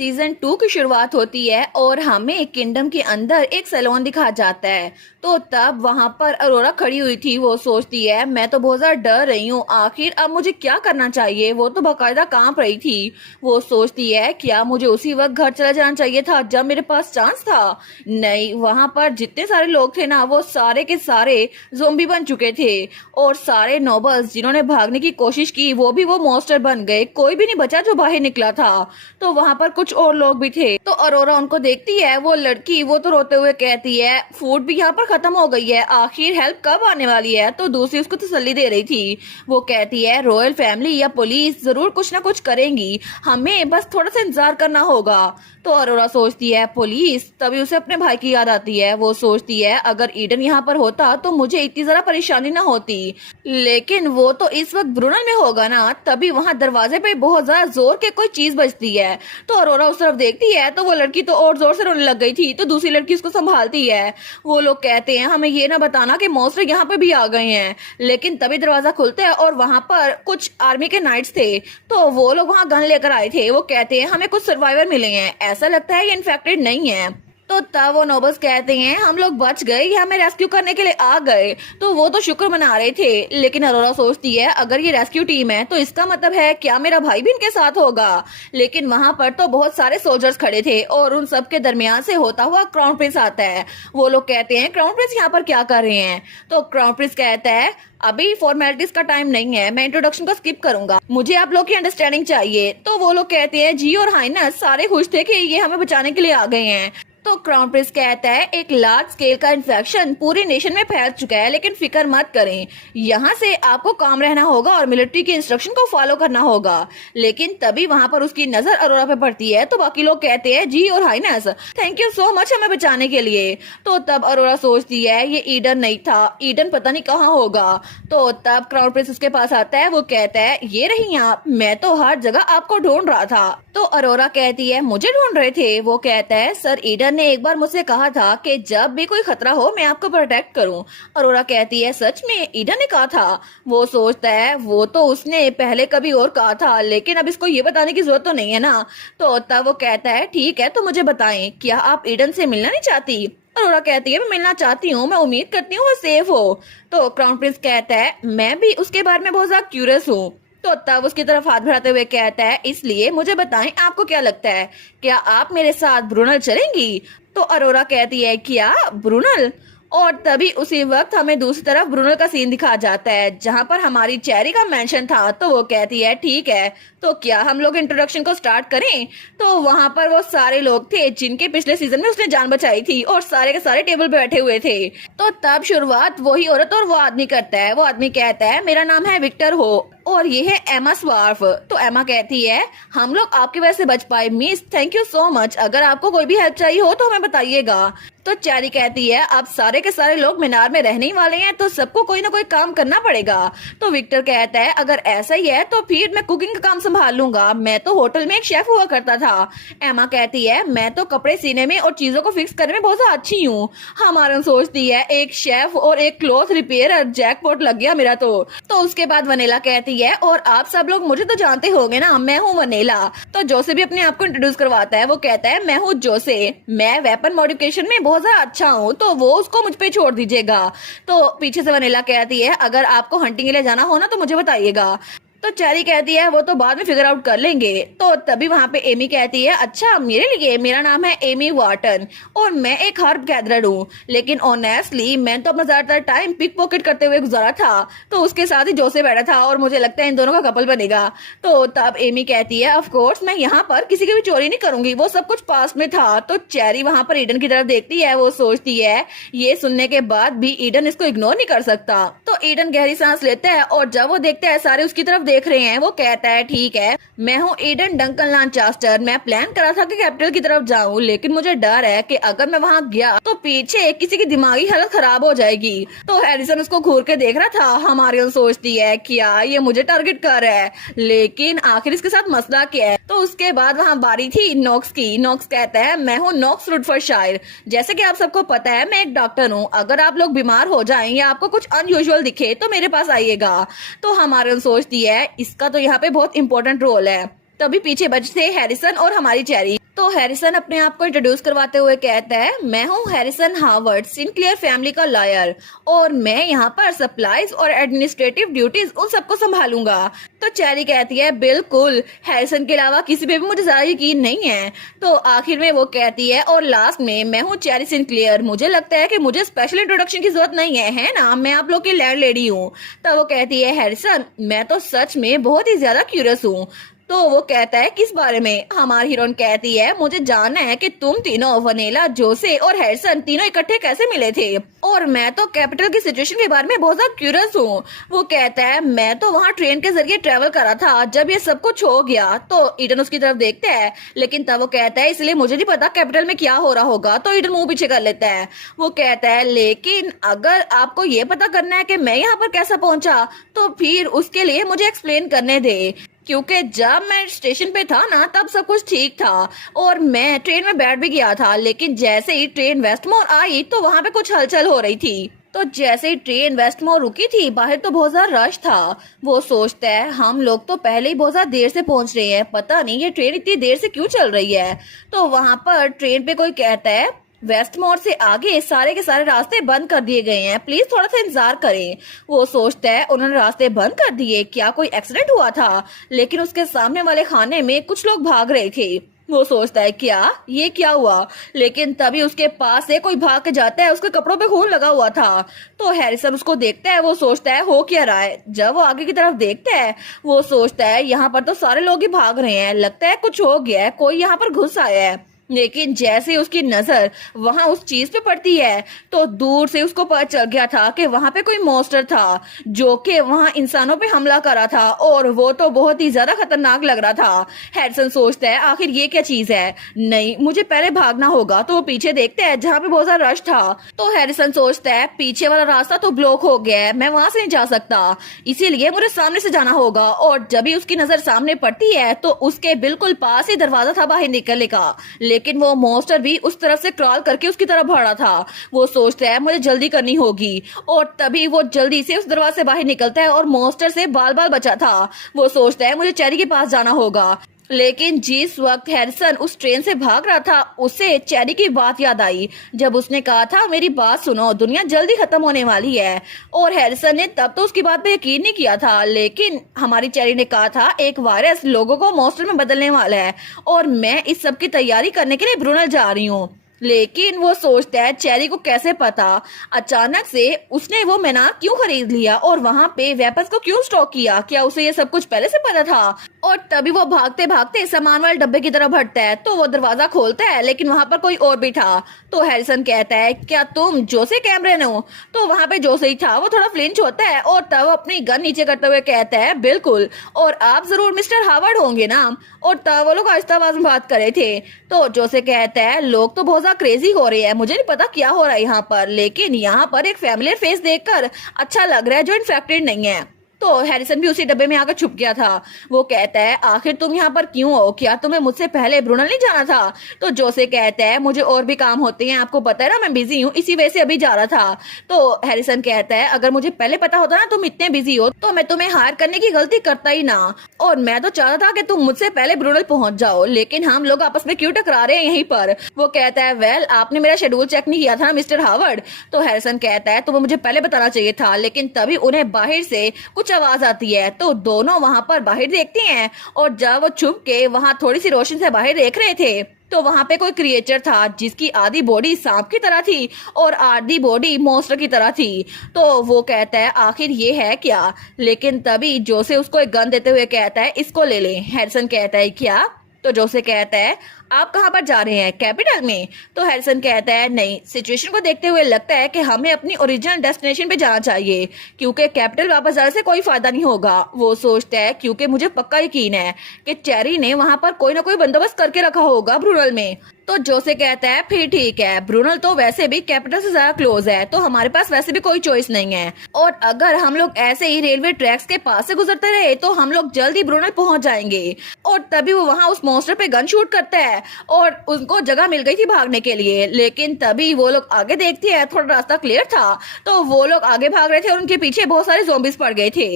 Season 2 की शुरुआत होती है और हमें किंगडम के अंदर एक सैलून दिखाया जाता है। तो तब वहां पर अरोरा खड़ी हुई थी। वो सोचती है मैं तो बहुत ज्यादा डर रही हूँ, आखिर अब मुझे क्या करना चाहिए। वो तो बाकायदा कांप रही थी। वो सोचती है क्या मुझे उसी वक्त घर चला जाना चाहिए था जब मेरे पास चांस था। नहीं, वहां पर जितने सारे लोग थे ना, वो सारे के सारे ज़ोंबी बन चुके थे और सारे नोबल्स जिन्होंने भागने की कोशिश की वो मॉन्स्टर बन गए। कोई भी नहीं बचा जो बाहर निकला था। तो वहां पर कुछ और लोग भी थे। तो अरोरा उनको देखती है। वो लड़की वो तो रोते हुए कहती है फूड भी यहाँ पर खत्म हो गई है, आखिर हेल्प कब आने वाली है। तो दूसरी उसको तसल्ली दे रही थी। वो कहती है रॉयल फैमिली या पुलिस जरूर कुछ ना कुछ करेंगी, हमें बस थोड़ा सा इंतजार करना होगा। तो अरोरा सोचती है पुलिस, तभी उसे अपने भाई की याद आती है। वो सोचती है अगर ईडन यहाँ पर होता तो मुझे इतनी जरा परेशानी ना होती, लेकिन वो तो इस वक्त ब्रुनल में होगा ना। तभी वहां दरवाजे पे बहुत ज्यादा जोर के कोई चीज बजती है। तो अरोरा उस तरफ देखती है तो वो लड़की तो और जोर से रोने लग गई थी। तो दूसरी लड़की उसको संभालती है। वो लोग कहते हैं हमें ये ना बताना कि मॉन्स्टर यहाँ पे भी आ गए हैं। लेकिन तभी दरवाजा खुलता है और वहां पर कुछ आर्मी के नाइट्स थे। तो वो लोग वहां गन लेकर आए थे। वो कहते हैं हमें कुछ सर्वाइवर मिले हैं, ऐसा लगता है ये इन्फेक्टेड नहीं है। तो तब वो नोबल्स कहते हैं हम लोग बच गए, ये हमें रेस्क्यू करने के लिए आ गए। तो वो तो शुक्र मना रहे थे। लेकिन अरोरा सोचती है अगर ये रेस्क्यू टीम है तो इसका मतलब है क्या मेरा भाई भी इनके साथ होगा। लेकिन वहां पर तो बहुत सारे सोल्जर्स खड़े थे और उन सब के दरमियान से होता हुआ क्राउन प्रिंस आता है। वो लोग कहते हैं क्राउन प्रिंस यहाँ पर क्या कर रहे हैं। तो क्राउन प्रिंस कहता है अभी फॉर्मेलिटीज का टाइम नहीं है, मैं इंट्रोडक्शन को स्किप करूंगा, मुझे आप लोग की अंडरस्टैंडिंग चाहिए। तो वो लोग कहते हैं जी और हाइनस सारे खुश थे कि ये हमें बचाने के लिए आ गए हैं। तो क्राउन प्रिंस कहता है एक लार्ज स्केल का इन्फेक्शन पूरी नेशन में फैल चुका है, लेकिन फिक्र मत करें, यहाँ से आपको काम रहना होगा और मिलिट्री की इंस्ट्रक्शन को फॉलो करना होगा। लेकिन तभी वहाँ पर उसकी नजर अरोरा पे पड़ती है। तो बाकी लोग कहते हैं जी और highness thank you so much हमें बचाने के लिए। तो तब अरोरा सोचती है ये ईडन नहीं था, ईडन पता नहीं कहाँ होगा। तो तब क्राउन प्रिंस उसके पास आता है। वो कहता है ये रही आप, मैं तो हर जगह आपको ढूंढ रहा था। तो अरोरा कहती है मुझे ढूंढ रहे थे। वो कहता है सर ईडन ने एक बार मुझसे कहा था कि जब भी कोई खतरा हो मैं आपको प्रोटेक्ट करूं। अरोरा कहती है सच में ईडन ने कहा था। वो सोचता है वो तो उसने पहले कभी और कहा था, लेकिन अब इसको ये बताने की जरूरत तो नहीं है ना। तो तब वो कहता है ठीक है तो मुझे बताएं क्या आप ईडन से मिलना नहीं चाहती। अरोरा कहती है मैं मिलना चाहती हूँ, मैं उम्मीद करती हूँ वो सेफ हो। तो क्राउन प्रिंस कहता है मैं भी उसके बारे में बहुत ज्यादा क्यूरियस हूँ। तो तब उसकी तरफ हाथ बढ़ाते हुए कहता है इसलिए मुझे बताएं आपको क्या लगता है, क्या आप मेरे साथ ब्रुनल चलेंगी। तो अरोरा कहती है क्या ब्रुनल। और तभी उसी वक्त हमें दूसरी तरफ ब्रुनल का सीन दिखाया जाता है जहां पर हमारी चेरी का मेंशन था। तो वो कहती है ठीक है तो क्या हम लोग इंट्रोडक्शन को स्टार्ट करें। तो वहां पर वो सारे लोग थे जिनके पिछले सीजन में उसने जान बचाई थी और सारे के सारे टेबल पे बैठे हुए थे। तो तब शुरुआत वही औरत और वो आदमी करता है। वो आदमी कहता है मेरा नाम है विक्टर हो और ये है एमा स्वार्फ। तो एमा कहती है हम लोग आपकी वजह से बच पाए miss, thank you so much, अगर आपको कोई भी हेल्प चाहिए हो तो हमें बताइएगा। तो चैरी कहती है अब सारे के सारे लोग मीनार में रहने ही वाले हैं तो सबको कोई ना कोई काम करना पड़ेगा। तो विक्टर कहता है अगर ऐसा ही है तो फिर मैं कुकिंग का काम संभाल लूंगा, मैं तो होटल में एक शेफ हुआ करता था। एमा कहती है मैं तो कपड़े सीने में और चीजों को फिक्स करने में बहुत ज्यादा अच्छी हूँ। हमारा सोचती है एक शेफ और एक क्लॉथ रिपेयर, जैकपॉट लग गया मेरा तो उसके बाद वनेला कहती है और आप सब लोग मुझे तो जानते होंगे ना, मैं हूँ वनेला। तो जोसे भी अपने आप को इंट्रोड्यूस करवाता है। वो कहता है मैं हूँ जोसे, मैं वेपन मॉडिफिकेशन में बहुत ज्यादा अच्छा हूँ, तो वो उसको मुझ पे छोड़ दीजिएगा। तो पीछे से वनेला कहती है अगर आपको हंटिंग के लिए जाना हो ना तो मुझे बताइएगा। तो चैरी कहती है वो तो बाद में फिगर आउट कर लेंगे। तो तभी वहां पे एमी कहती है अच्छा मेरे लिए, मेरा नाम है एमी वाटन और मैं एक हर्ब गैदरर हूँ, लेकिन ऑनेस्टली मैं तो अपना ज्यादातर टाइम पिक पॉकेट करते हुए गुजारा था। तो उसके साथ ही जोसे बैठा था और मुझे लगता है इन दोनों का कपल बनेगा। तो तब एमी कहती है ऑफ कोर्स मैं यहाँ पर किसी की भी चोरी नहीं करूंगी, वो सब कुछ पास में था। तो चैरी वहां पर ईडन की तरफ देखती है। वो सोचती है ये सुनने के बाद भी ईडन इसको इग्नोर नहीं कर सकता। तो ईडन गहरी सांस लेता है और जब वो देखता है सारे उसकी तरफ देख रहे हैं, वो कहता है ठीक है मैं हूँ ईडन डंकन लांचास्टर, मैं प्लान करा था कि कैपिटल की तरफ जाऊं, लेकिन मुझे डर है कि अगर मैं वहां गया तो पीछे किसी की दिमागी हालत खराब हो जाएगी। तो हैरिसन उसको घूर के देख रहा था। हमारी सोचती है क्या ये मुझे टारगेट कर रहा है, लेकिन आखिर इसके साथ मसला क्या है। तो उसके बाद वहाँ बारी थी नॉक्स की। नॉक्स कहता है मैं हूँ नॉक्स रुडफोर्डशायर, जैसे कि आप सबको पता है मैं एक डॉक्टर हूँ, अगर आप लोग बीमार हो जाएं या आपको कुछ अनयूजुअल दिखे तो मेरे पास आइएगा। तो हमारे सोचती है इसका तो यहाँ पे बहुत इंपॉर्टेंट रोल है। तभी पीछे बजते हैरिसन और हमारी चेरी। तो हैरिसन अपने आप को इंट्रोड्यूस करवाते हुए कहता है, मैं हूँ हैरिसन हावर्ड, सिनक्लेयर फैमिली का लॉयर, और मैं यहाँ पर सप्लाईज और एडमिनिस्ट्रेटिव ड्यूटीज उन सबको संभालूंगा। तो चेरी कहती है, बिल्कुल, हैरिसन के अलावा किसी पे भी मुझे ज्यादा यकीन नहीं है। तो आखिर में वो कहती है, और लास्ट में, मैं हूँ चेरी सिनक्लेयर, मुझे लगता है कि मुझे स्पेशल इंट्रोडक्शन की जरूरत नहीं है ना, मैं आप लोग की लैंड लेडी हूँ। तो वो कहती है, हैरिसन मैं तो सच में बहुत ही ज्यादा क्यूरियस हूँ। तो वो कहता है, किस बारे में? हमारी हीरोइन कहती है, मुझे जानना है कि तुम तीनों, वनीला, जोसे और हैरिसन, तीनों इकट्ठे कैसे मिले थे, और मैं तो कैपिटल की सिचुएशन के बारे में बहुत ज्यादा क्यूरियस हूँ। वो कहता है, मैं तो वहाँ ट्रेन के जरिए ट्रेवल करा था जब ये सब कुछ हो गया। तो ईडन उसकी तरफ देखता है, लेकिन तब वो कहता है, इसलिए मुझे नहीं पता कैपिटल में क्या हो रहा होगा। तो ईडन मुंह पीछे कर लेता है। वो कहता है, लेकिन अगर आपको ये पता करना है कि मैं यहाँ पर कैसा पहुंचा, तो फिर उसके लिए मुझे एक्सप्लेन करने दे, क्योंकि जब मैं स्टेशन पे था ना, तब सब कुछ ठीक था और मैं ट्रेन में बैठ भी गया था, लेकिन जैसे ही ट्रेन वेस्टमोर आई तो वहाँ पे कुछ हलचल हो रही थी। तो जैसे ही ट्रेन वेस्टमोर रुकी थी, बाहर तो बहुत ज्यादा रश था। वो सोचता है, हम लोग तो पहले ही बहुत ज्यादा देर से पहुंच रहे हैं, पता नहीं ये ट्रेन इतनी देर से क्यों चल रही है। तो वहाँ पर ट्रेन पे कोई कहता है, वेस्टमोर से आगे सारे के सारे रास्ते बंद कर दिए गए हैं, प्लीज थोड़ा सा इंतजार करें। वो सोचता है, उन्होंने रास्ते बंद कर दिए, क्या कोई एक्सीडेंट हुआ था? लेकिन उसके सामने वाले खाने में कुछ लोग भाग रहे थे। वो सोचता है, क्या ये क्या हुआ? लेकिन तभी उसके पास से कोई भाग के जाता है, उसके कपड़ों पे खून लगा हुआ था। तो हैरिसन उसको देखता है। वो सोचता है, हो क्या रहा है? जब वो आगे की तरफ देखता है, वो सोचता है, यहाँ पर तो सारे लोग ही भाग रहे हैं, लगता है कुछ हो गया है, कोई यहाँ पर घुस आया है। लेकिन जैसे उसकी नजर वहां उस चीज पे पड़ती है, तो दूर से उसको पता चल गया था कि वहां पे कोई मॉन्स्टर था जो कि वहां इंसानों पे हमला कर रहा था, और वो तो बहुत ही ज्यादा खतरनाक लग रहा था। हैरिसन सोचता है, आखिर ये क्या चीज है? नहीं, मुझे पहले भागना होगा। तो वो पीछे देखता है जहाँ पे बहुत सारा रश था। तो हैरिसन सोचता है, पीछे वाला रास्ता तो ब्लॉक हो गया है, मैं वहां से नहीं जा सकता, इसीलिए मुझे सामने से जाना होगा। और जब भी उसकी नजर सामने पड़ती है, तो उसके बिल्कुल पास ही दरवाजा था बाहर निकलने का, लेकिन वो मॉन्स्टर भी उस तरफ से क्रॉल करके उसकी तरफ बढ़ा था। वो सोचता है, मुझे जल्दी करनी होगी, और तभी वो जल्दी से उस दरवाजे से बाहर निकलता है और मॉन्स्टर से बाल बाल बचा था। वो सोचता है, मुझे चेरी के पास जाना होगा। लेकिन जिस वक्त हैरिसन उस ट्रेन से भाग रहा था, उसे चेरी की बात याद आई, जब उसने कहा था, मेरी बात सुनो, दुनिया जल्दी खत्म होने वाली है। और हैरिसन ने तब तो उसकी बात पे यकीन नहीं किया था, लेकिन हमारी चेरी ने कहा था, एक वायरस लोगों को मॉन्स्टर में बदलने वाला है, और मैं इस सब की तैयारी करने के लिए ब्रुनल जा रही हूँ। लेकिन वो सोचता है, चेरी को कैसे पता? अचानक से उसने वो मीनार क्यों खरीद लिया और वहाँ पे वेपन्स को क्यों स्टॉक किया? क्या उसे ये सब कुछ पहले से पता था? और तभी वो भागते भागते सामान वाले डब्बे की तरफ बढ़ता है। तो वो दरवाजा खोलता है, लेकिन वहाँ पर कोई और भी था। तो हैरिसन कहता है, क्या तुम जोसे कैमरन हो? तो वहाँ पे जोसे ही था। वो थोड़ा फ्लिंच होता है और तब अपनी गन नीचे करते हुए कहता है, बिल्कुल, और आप जरूर मिस्टर हावर्ड होंगे ना? और तब वो लोग आहिस्ता आवाज में बात कर रहे थे। तो जोसे कहता है, लोग तो बहुत क्रेजी हो रही है, मुझे नहीं पता क्या हो रहा है यहाँ पर, लेकिन यहाँ पर एक फैमिलियर फेस देखकर अच्छा लग रहा है जो इन्फेक्टेड नहीं है। तो हैरिसन भी उसी डब्बे में आकर छुप गया था। वो कहता है, आखिर तुम यहाँ पर क्यों हो? क्या तुम्हें मुझसे पहले ब्रुनल नहीं जाना था? तो जोसे कहता है, मुझे और भी काम होते हैं, आपको पता है ना, मैं बिजी हूँ, इसी वजह से अभी जा रहा था। तो हैरिसन कहता है, अगर मुझे पहले पता होता ना तुम इतने बिजी हो, तो मैं तुम्हें हायर करने की गलती करता ही ना, और मैं तो चाहता था कि तुम मुझसे पहले ब्रुनल पहुंच जाओ, लेकिन हम लोग आपस में क्यों टकरा रहे हैं यहीं पर? वो कहता है, वेल, आपने मेरा शेड्यूल चेक नहीं किया था मिस्टर हावर्ड। तो हैरिसन कहता है, तुम्हें मुझे पहले बताना चाहिए था। लेकिन तभी उन्हें बाहर से कुछ आवाज आती है। तो दोनों वहां पर बाहर देखते हैं, और जब वो छुप के वहां थोड़ी सी रोशनी से बाहर देख रहे थे, तो वहां पे कोई क्रिएचर था जिसकी आधी बॉडी सांप की तरह थी और आधी बॉडी मॉन्स्टर की तरह थी। तो वो कहता है, आखिर ये है क्या? लेकिन तभी जोसे उसको एक गन देते हुए कहता है, इसको ले ले। हैरिसन कहता है, क्या? तो जोसे कहता है, आप कहाँ पर जा रहे हैं? कैपिटल में? तो हैरिसन कहता है, नहीं, सिचुएशन को देखते हुए लगता है कि हमें अपनी ओरिजिनल डेस्टिनेशन पे जाना चाहिए, क्योंकि कैपिटल वापस जाने से कोई फायदा नहीं होगा। वो सोचता है, क्योंकि मुझे पक्का यकीन है कि चेरी ने वहां पर कोई ना कोई बंदोबस्त करके रखा होगा ब्रुनल में। तो जोसे कहता है, फिर ठीक है, ब्रुनल तो वैसे भी कैपिटल से ज्यादा क्लोज है, तो हमारे पास वैसे भी कोई चॉइस नहीं है, और अगर हम लोग ऐसे ही रेलवे ट्रैक्स के पास से गुजरते रहे तो हम लोग जल्दी ब्रुनल पहुंच जाएंगे। और तभी वो वहां उस मॉन्स्टर पे गन शूट करता है, और उनको जगह मिल गई थी भागने के लिए। लेकिन तभी वो लोग आगे देखती है, थोड़ा रास्ता क्लियर था तो वो लोग आगे भाग रहे थे और उनके पीछे बहुत सारे ज़ॉम्बीज पड़ गए थे।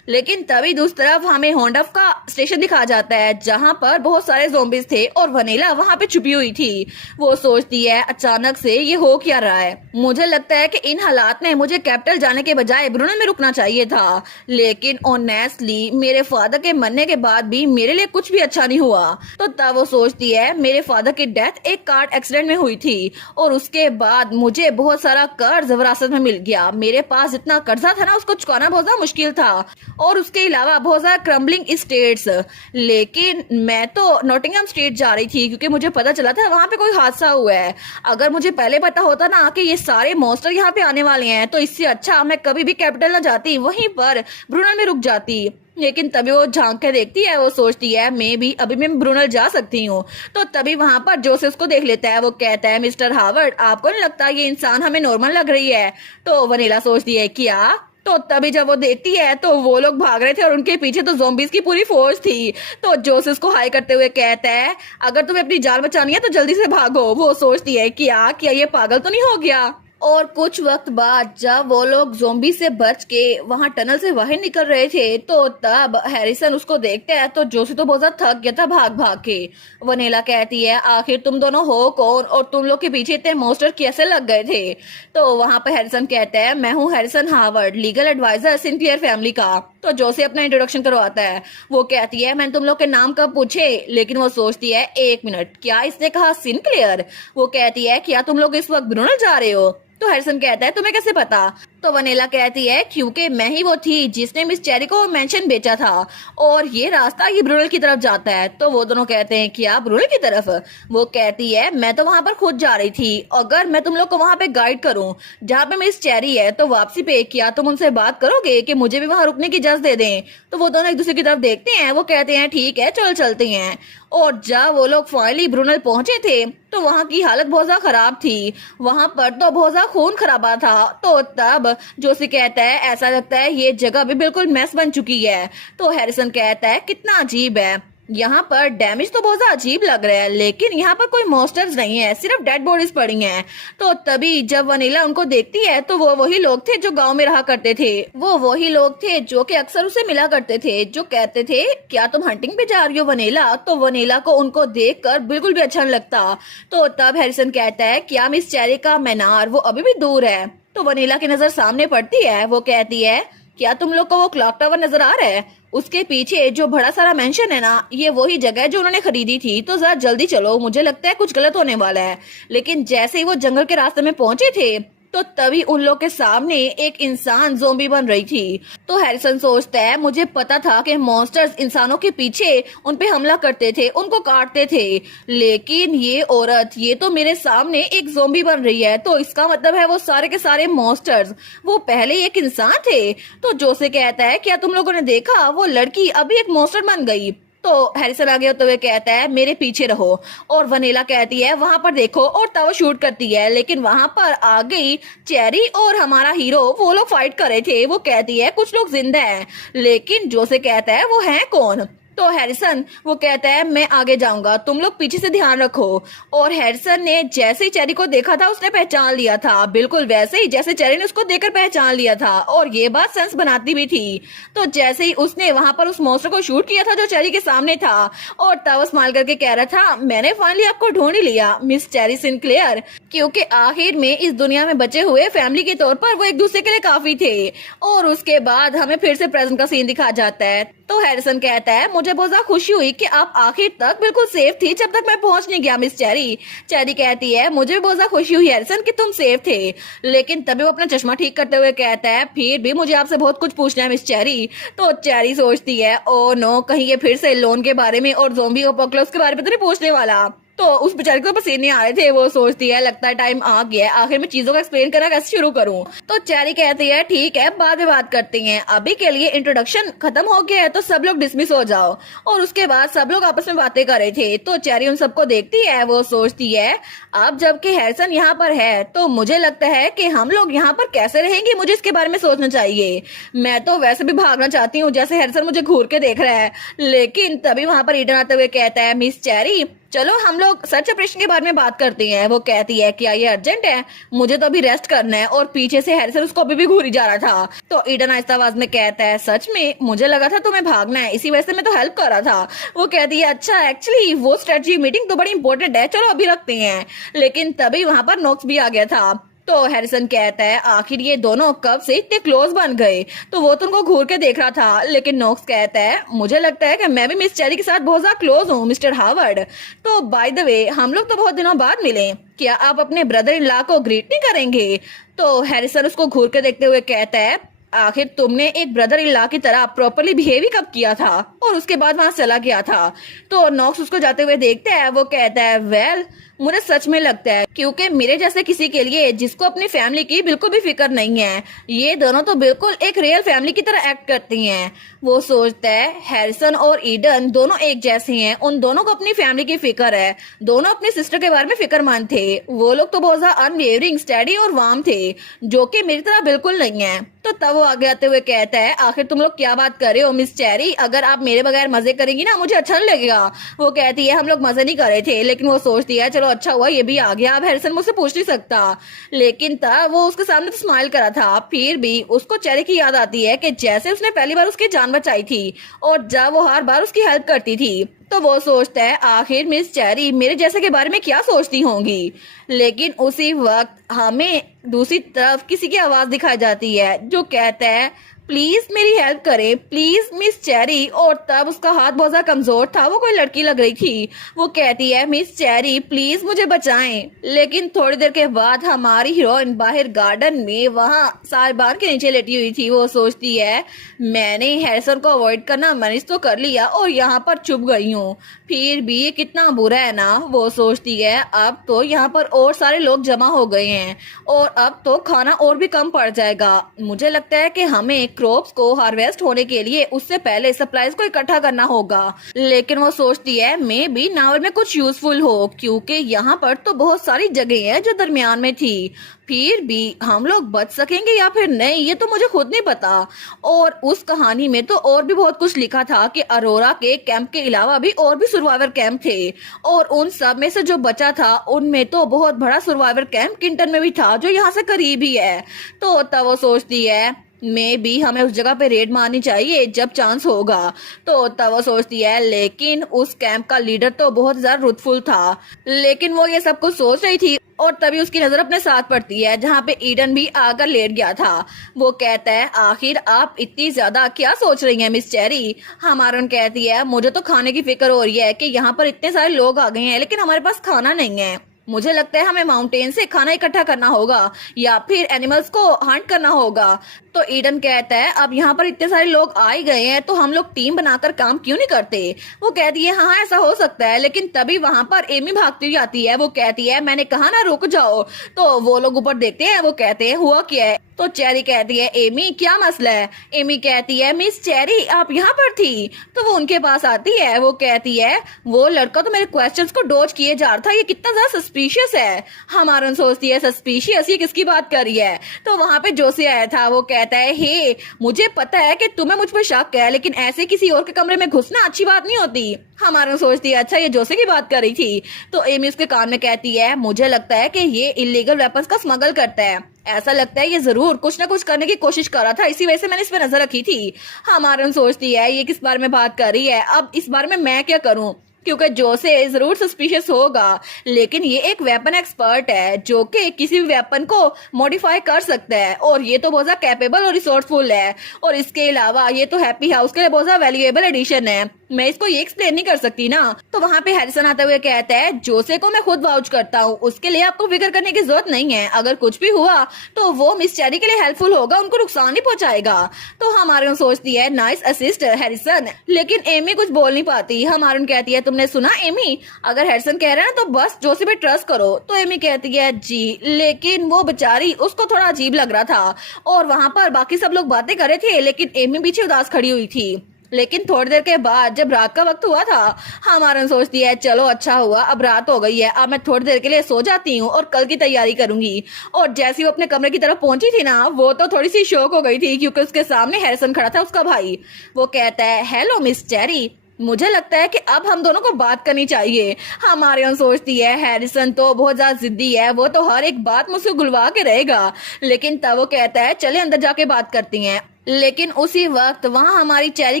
लेकिन तभी दूसरी तरफ हमें होंडफ का स्टेशन दिखा जाता है जहाँ पर बहुत सारे ज़ॉम्बीज थे और वनीला वहाँ पे छुपी हुई थी। वो सोचती है अचानक से ये हो क्या रहा है। मुझे लगता है कि इन हालात में मुझे कैपिटल जाने के बजाय ब्रुनल में रुकना चाहिए था, लेकिन ऑनेस्टली मेरे फादर के मरने के बाद भी मेरे लिए कुछ भी अच्छा नहीं हुआ। तो तब वो सोचती है मेरे फादर की डेथ एक कार एक्सीडेंट में हुई थी और उसके बाद मुझे बहुत सारा कर्ज विरासत में मिल गया। मेरे पास जितना कर्जा था ना उसको चुकाना बहुत ज्यादा मुश्किल था और उसके अलावा बहुत ज्यादा क्रम्बलिंग स्टेट्स। लेकिन मैं तो नॉटिंघम स्टेट जा रही थी क्योंकि मुझे पता चला था वहां पे कोई हादसा हुआ है। अगर मुझे पहले पता होता ना कि ये सारे मॉन्स्टर यहाँ पे आने वाले हैं तो इससे अच्छा मैं कभी भी कैपिटल ना जाती, वहीं पर ब्रुनल में रुक जाती। लेकिन तभी वो झांक के देखती है, वो सोचती है मैं भी अभी मैं ब्रुनल जा सकती हूँ। तो तभी वहां पर जोसेफ को देख लेता है। वो कहता है मिस्टर हावर्ड आपको नहीं लगता ये इंसान हमें नॉर्मल लग रही है? तो वनीला सोचती है क्या? तो तभी जब वो देखती है तो वो लोग भाग रहे थे और उनके पीछे तो ज़ॉम्बीज की पूरी फोर्स थी। तो जोसेफ को हाई करते हुए कहता है अगर तुम्हें अपनी जान बचानी है तो जल्दी से भागो। वो सोचती है क्या ये पागल तो नहीं हो गया? और कुछ वक्त बाद जब वो लोग ज़ॉम्बी से बच के वहां टनल से बाहर निकल रहे थे तो तब हैरिसन उसको देखते हैं तो जोशी तो बहुत ज्यादा थक गया था भाग भाग के। वनीला कहती है आखिर तुम दोनों हो कौन और तुम लोग के पीछे इतने मॉन्स्टर कैसे लग गए थे? तो वहां पर हैरिसन कहता है मैं हूँ Harrison Howard, legal adviser Sinclair family का। तो जोशी अपना इंट्रोडक्शन करवाता है। वो कहती है मैंने तुम लोग के नाम कब पूछे? लेकिन वो सोचती है एक मिनट, क्या इसने कहा सिनक्लेयर? वो कहती है क्या तुम लोग इस वक्त ब्रुनल जा रहे हो? तो हैरिसन कहता है तुम्हें कैसे पता? तो वनीला कहती है क्योंकि मैं ही वो थी जिसने मिस चेरी को मेंशन बेचा था और ये रास्ता ये ब्रुनल की तरफ जाता है। तो वो दोनों कहते हैं क्या ब्रुनल की तरफ? वो कहती है मैं तो वहां पर खुद जा रही थी, अगर मैं तुम लोग को वहां पे गाइड करूं जहाँ पे मिस चेरी है तो वापसी पे क्या तुम उनसे बात करोगे कि मुझे भी वहां रुकने की इजाजत दे दें? तो वो दोनों एक दूसरे की तरफ देखते हैं। वो कहते हैं ठीक है चलो चलते हैं। और जब वो लोग फाइनली ब्रुनल पहुंचे थे तो वहां की हालत बहुत ज्यादा खराब थी, वहां पर तो बहुत ज्यादा खून खराबा था। तो तब जोशी कहता है ऐसा लगता है ये जगह भी बिल्कुल मैस बन चुकी है। तो हैरिसन कहता है कितना अजीब है, यहाँ पर डैमेज तो बहुत ज्यादा अजीब लग रहा है लेकिन यहाँ पर कोई मॉन्स्टर्स नहीं है, सिर्फ डेड बॉडीज पड़ी हैं। तो तभी जब वनीला उनको देखती है तो वो वही लोग थे जो गांव में रहा करते थे, वो वही लोग थे जो कि अक्सर उसे मिला करते थे, जो कहते थे क्या तुम हंटिंग पे जा रही हो वनीला? तो वनीला को उनको देखकर बिल्कुल भी अच्छा नहीं लगता। तो तब हैरिसन कहता है क्या मिस चेरी का मीनार वो अभी भी दूर है? तो वनीला की नजर सामने पड़ती है। वो कहती है क्या तुम लोग को वो क्लॉक टावर नजर आ रहा है? उसके पीछे जो बड़ा सारा मेंशन है ना ये वही जगह है जो उन्होंने खरीदी थी। तो जरा जल्दी चलो, मुझे लगता है कुछ गलत होने वाला है। लेकिन जैसे ही वो जंगल के रास्ते में पहुंचे थे तो तभी उन लोग के सामने एक इंसान ज़ॉम्बी बन रही थी। तो हैरिसन सोचता है मुझे पता था कि मॉन्स्टर्स इंसानों के पीछे उन पे हमला करते थे, उनको काटते थे, लेकिन ये औरत ये तो मेरे सामने एक ज़ॉम्बी बन रही है। तो इसका मतलब है वो सारे के सारे मॉन्स्टर्स वो पहले एक इंसान थे। तो जोसे कहता है क्या तुम लोगों ने देखा वो लड़की अभी एक मॉन्स्टर बन गई? तो हैरिसन आगे होते हुए कहता है मेरे पीछे रहो। और वनीला कहती है वहां पर देखो और तब वो शूट करती है। लेकिन वहां पर आ गई चेरी और हमारा हीरो, वो लोग फाइट कर रहे थे। वो कहती है कुछ लोग जिंदा हैं, लेकिन जोसे कहता है वो हैं कौन? तो हैरिसन वो कहता है मैं आगे जाऊंगा, तुम लोग पीछे से ध्यान रखो। और हैरिसन ने जैसे ही चेरी को देखा था उसने पहचान लिया था, बिल्कुल वैसे ही जैसे चेरी ने उसको देखकर पहचान लिया था। और ये बात सेंस बनाती भी थी। तो जैसे ही उसने वहां पर उस मॉन्स्टर को शूट किया था जो चेरी के सामने था और तब स्माइल करके कह रहा था मैंने फाइनली आपको ढूंढ ही लिया मिस चेरी सिनक्लेयर, क्योंकि आखिर में इस दुनिया में बचे हुए फैमिली के तौर पर वो एक दूसरे के लिए काफी थे। और उसके बाद हमें फिर से प्रेजेंट का सीन दिखा जाता है। तो हैरिसन कहता है मुझे बहुत ज्यादा खुशी हुई कि आप आखिर तक बिल्कुल सेफ थी जब तक मैं पहुंच नहीं गया मिस चेरी। चेरी कहती है मुझे भी बहुत ज्यादा खुशी हुई हैरिसन कि तुम सेफ थे। लेकिन तभी वो अपना चश्मा ठीक करते हुए कहता है फिर भी मुझे आपसे बहुत कुछ पूछना है मिस चेरी। तो चेरी सोचती है ओ नो कहीं ये फिर से लोन के बारे में और ज़ॉम्बी अपोकलिप्स के बारे में तो नहीं पूछने वाला। तो उस बेचारे को पसीने आ रहे थे। वो सोचती है लगता है टाइम आ गया है, आखिर में चीजों का एक्सप्लेन करना कैसे शुरू करूं। तो चेरी कहती है ठीक है बाद में बात करते हैं, अभी के लिए इंट्रोडक्शन खत्म हो गया है तो सब लोग डिसमिस हो जाओ। और उसके बाद सब लोग आपस में बातें कर रहे थे। तो चेरी उन सबको देखती है। वो सोचती है अब जबकि हैरिसन यहाँ पर है तो मुझे लगता है कि हम लोग यहाँ पर कैसे रहेंगे, मुझे इसके बारे में सोचना चाहिए। मैं तो वैसे भी भागना चाहती हूँ जैसे हैरिसन मुझे घूर के देख रहा है। लेकिन तभी वहां पर ईडन आते हुए कहता है मिस चेरी चलो हम लोग सर्च ऑपरेशन के बारे में बात करते हैं। वो कहती है क्या ये अर्जेंट है, मुझे तो अभी रेस्ट करना है। और पीछे से हैरिसन उसको अभी भी घूरी जा रहा था। तो ईडन आहिस्ता आवाज में कहता है सच में मुझे लगा था तुम्हें भागना है, इसी वजह से मैं तो हेल्प कर रहा था। वो कहती है अच्छा एक्चुअली वो स्ट्रेटजी मीटिंग तो बड़ी इंपॉर्टेंट है, चलो अभी रखते हैं। लेकिन तभी वहां पर नोक्स भी आ गया था। तो हैरिसन कहता है आखिर ये दोनों कब से इतने क्लोज बन गए। तो वो तो उनको घूर के देख रहा था। लेकिन नोक्स कहता है मुझे लगता है कि मैं भी मिस चेरी के साथ बहुत ज्यादा क्लोज हूँ मिस्टर हार्वर्ड। तो बाय द वे हम लोग तो बहुत दिनों बाद मिले, क्या आप अपने ब्रदर इन लॉ को ग्रीट नहीं करेंगे। तो हैरिसन उसको घूर के देखते हुए कहता है आखिर तुमने एक ब्रदर इन लॉ की तरह प्रॉपरली बिहेव ही कब किया था। और उसके बाद वहां चला गया था। तो नॉक्स उसको जाते हुए देखता है। वो कहता है वेल मुझे सच में लगता है क्योंकि मेरे जैसे किसी के लिए जिसको अपनी फैमिली की बिल्कुल भी फिक्र नहीं है, ये दोनों तो बिल्कुल एक रियल फैमिली की तरह एक्ट करती हैं। वो सोचता है हैरिसन और ईडन दोनों एक जैसे हैं, उन दोनों को अपनी फैमिली की फिक्र है, दोनों अपनी सिस्टर के बारे में फिक्रमंद थे। वो लोग तो बहुत ज्यादा अनवेवरिंग, स्टडी और वार्म थे, जो कि मेरी तरह बिल्कुल नहीं है। तो तब वो आगे आते हुए कहता है आखिर तुम लोग क्या बात कर रहे हो मिस चेरी, अगर आप मेरे बगैर मजे करेंगी ना मुझे अच्छा नहीं लगेगा। वो कहती है हम लोग मजे नहीं कर रहे थे, लेकिन वो सोचती है चलो अच्छा हुआ ये भी आ गया, अब हैरिसन मुझसे पूछ नहीं सकता। लेकिन तब वो उसके सामने तो स्माइल करा था, फिर भी उसको चेरी की याद आती है कि जैसे उसने पहली बार उसकी जान बचाई थी और जब वो हर बार उसकी हेल्प करती थी। तो वो सोचता है आखिर मिस चेरी मेरे जैसे के बारे में क्या सोचती होंगी। लेकिन उसी वक्त हमें दूसरी तरफ किसी की आवाज दिखाई जाती है जो कहता है प्लीज मेरी हेल्प करें प्लीज मिस चेरी। और तब उसका हाथ बहुत ज्यादा कमजोर था, वो कोई लड़की लग रही थी। वो कहती है मिस चेरी प्लीज मुझे बचाएं। लेकिन थोड़ी देर के बाद हमारी हीरोइन बाहर गार्डन में वहां साइबान के नीचे लेटी हुई थी। वो सोचती है मैंने हैरिसन को अवॉइड करना मैनेज तो कर लिया और यहाँ पर चुप गई हूँ, फिर भी ये कितना बुरा है ना। वो सोचती है अब तो यहाँ पर और सारे लोग जमा हो गए हैं और अब तो खाना और भी कम पड़ जाएगा। मुझे लगता है कि हमें क्रॉप्स को हार्वेस्ट होने के लिए उससे पहले सप्लाईज को इकट्ठा करना होगा। लेकिन वो सोचती है मे बी नावल में कुछ यूजफुल हो, क्योंकि यहाँ पर तो बहुत सारी जगह है जो दरमियान में थी। फिर भी हम लोग बच सकेंगे या फिर नहीं ये तो मुझे खुद नहीं पता। और उस कहानी में तो और भी बहुत कुछ लिखा था कि अरोरा के कैंप के अलावा भी और भी सर्वाइवर कैंप थे और उन सब में से जो बचा था उनमें तो बहुत बड़ा सर्वाइवर कैंप किंटन में भी था जो यहाँ से करीब ही है। तो तब वो सोचती है मे भी हमें उस जगह पे रेड मारनी चाहिए जब चांस होगा। तो तब वो सोचती है लेकिन उस कैंप का लीडर तो बहुत ज्यादा रुतफुल था। लेकिन वो ये सब कुछ सोच रही थी और तभी उसकी नजर अपने साथ पड़ती है जहाँ पे ईडन भी आकर लेट गया था। वो कहता है आखिर आप इतनी ज्यादा क्या सोच रही हैं मिस चेरी। हमारन कहती है मुझे तो खाने की फिक्र हो रही है कि यहाँ पर इतने सारे लोग आ गए हैं लेकिन हमारे पास खाना नहीं है। मुझे लगता है हमें माउंटेन से खाना इकट्ठा करना होगा या फिर एनिमल्स को हंट करना होगा। तो ईडन कहता है अब यहाँ पर इतने सारे लोग आ ही गए हैं तो हम लोग टीम बनाकर काम क्यों नहीं करते। वो कहती है हाँ ऐसा हो सकता है। लेकिन तभी वहां पर एमी भागती हुई आती है। वो कहती है मैंने कहा ना रुक जाओ। तो वो लोग ऊपर देखते हैं। वो कहते हैं हुआ क्या है। तो चेरी कहती है एमी क्या मसला है। एमी कहती है मिस चेरी आप यहाँ पर थी। तो वो उनके पास आती है। वो कहती है वो लड़का तो मेरे क्वेश्चंस को डॉज किए जा रहा था, ये कितना ज्यादा सस्पिशियस है। हमारन सोचती है सस्पिशियस ये किसकी बात कर रही है। तो वहां पे जोशी आया था। वो कहता है हे मुझे पता है कि तुम्हें मुझ पर शक है लेकिन ऐसे किसी और के कमरे में घुसना अच्छी बात नहीं होती। हमारे सोचती है अच्छा ये जोशी की बात कर रही थी। तो एमी उसके कान में कहती है मुझे लगता है कि ये इलीगल वेपन्स का स्मगल करता है, ऐसा लगता है ये जरूर कुछ ना कुछ करने की कोशिश कर रहा था, इसी वजह से मैंने इस पे नजर रखी थी। हमारे सोचती है ये किस बारे में बात कर रही है, अब इस बारे में मैं क्या करूं, क्योंकि जोसे जरूर सस्पिशियस होगा लेकिन ये एक वेपन एक्सपर्ट है जो कि किसी भी वेपन को मॉडिफाई कर सकता है और ये तो बहुत ज्यादा कैपेबल और रिसोर्सफुल है। और इसके अलावा ये तो हैप्पी हाउस के लिए बहुत ज्यादा वैल्यूएबल एडिशन है, मैं इसको ये एक्सप्लेन नहीं कर सकती ना। तो वहां पे हैरिसन आते हुए कहता है जोसे को मैं खुद वाउच करता हूँ, उसके लिए आपको फिक्र करने की जरूरत नहीं है, अगर कुछ भी हुआ तो वो मिस चेरी के लिए हेल्पफुल होगा, उनको नुकसान नहीं पहुंचाएगा। तो हमारे सोचती है नाइस असिस्ट हैरिसन। लेकिन एमी कुछ बोल नहीं पाती। हमारे कहती है तुमने सुना एमी, अगर हैरिसन कह रहा है तो बस जोसे पे ट्रस्ट करो। तो एमी कहती है जी, लेकिन वो बेचारी उसको थोड़ा अजीब लग रहा था और वहां पर बाकी सब लोग बातें कर रहे थे लेकिन एमी पीछे उदास खड़ी हुई थी। लेकिन थोड़ी देर के बाद जब रात का वक्त हुआ था हमारन सोचती है चलो अच्छा हुआ अब रात हो गई है, अब मैं थोड़ी देर के लिए सो जाती हूँ और कल की तैयारी करूंगी। और जैसे वो अपने कमरे की तरफ पहुंची थी ना वो तो थोड़ी सी शॉक हो गई थी क्योंकि उसके सामने हैरिसन खड़ा था, उसका भाई। वो कहता है हेलो मिस चेरी, मुझे लगता है कि अब हम दोनों को बात करनी चाहिए। हमारे यहाँ सोचती है हैरिसन तो बहुत ज्यादा जिद्दी है, वो तो हर एक बात मुझसे गुलवा के रहेगा। लेकिन तब वो कहता है चले अंदर जाके बात करती हैं। लेकिन उसी वक्त वहां हमारी चेरी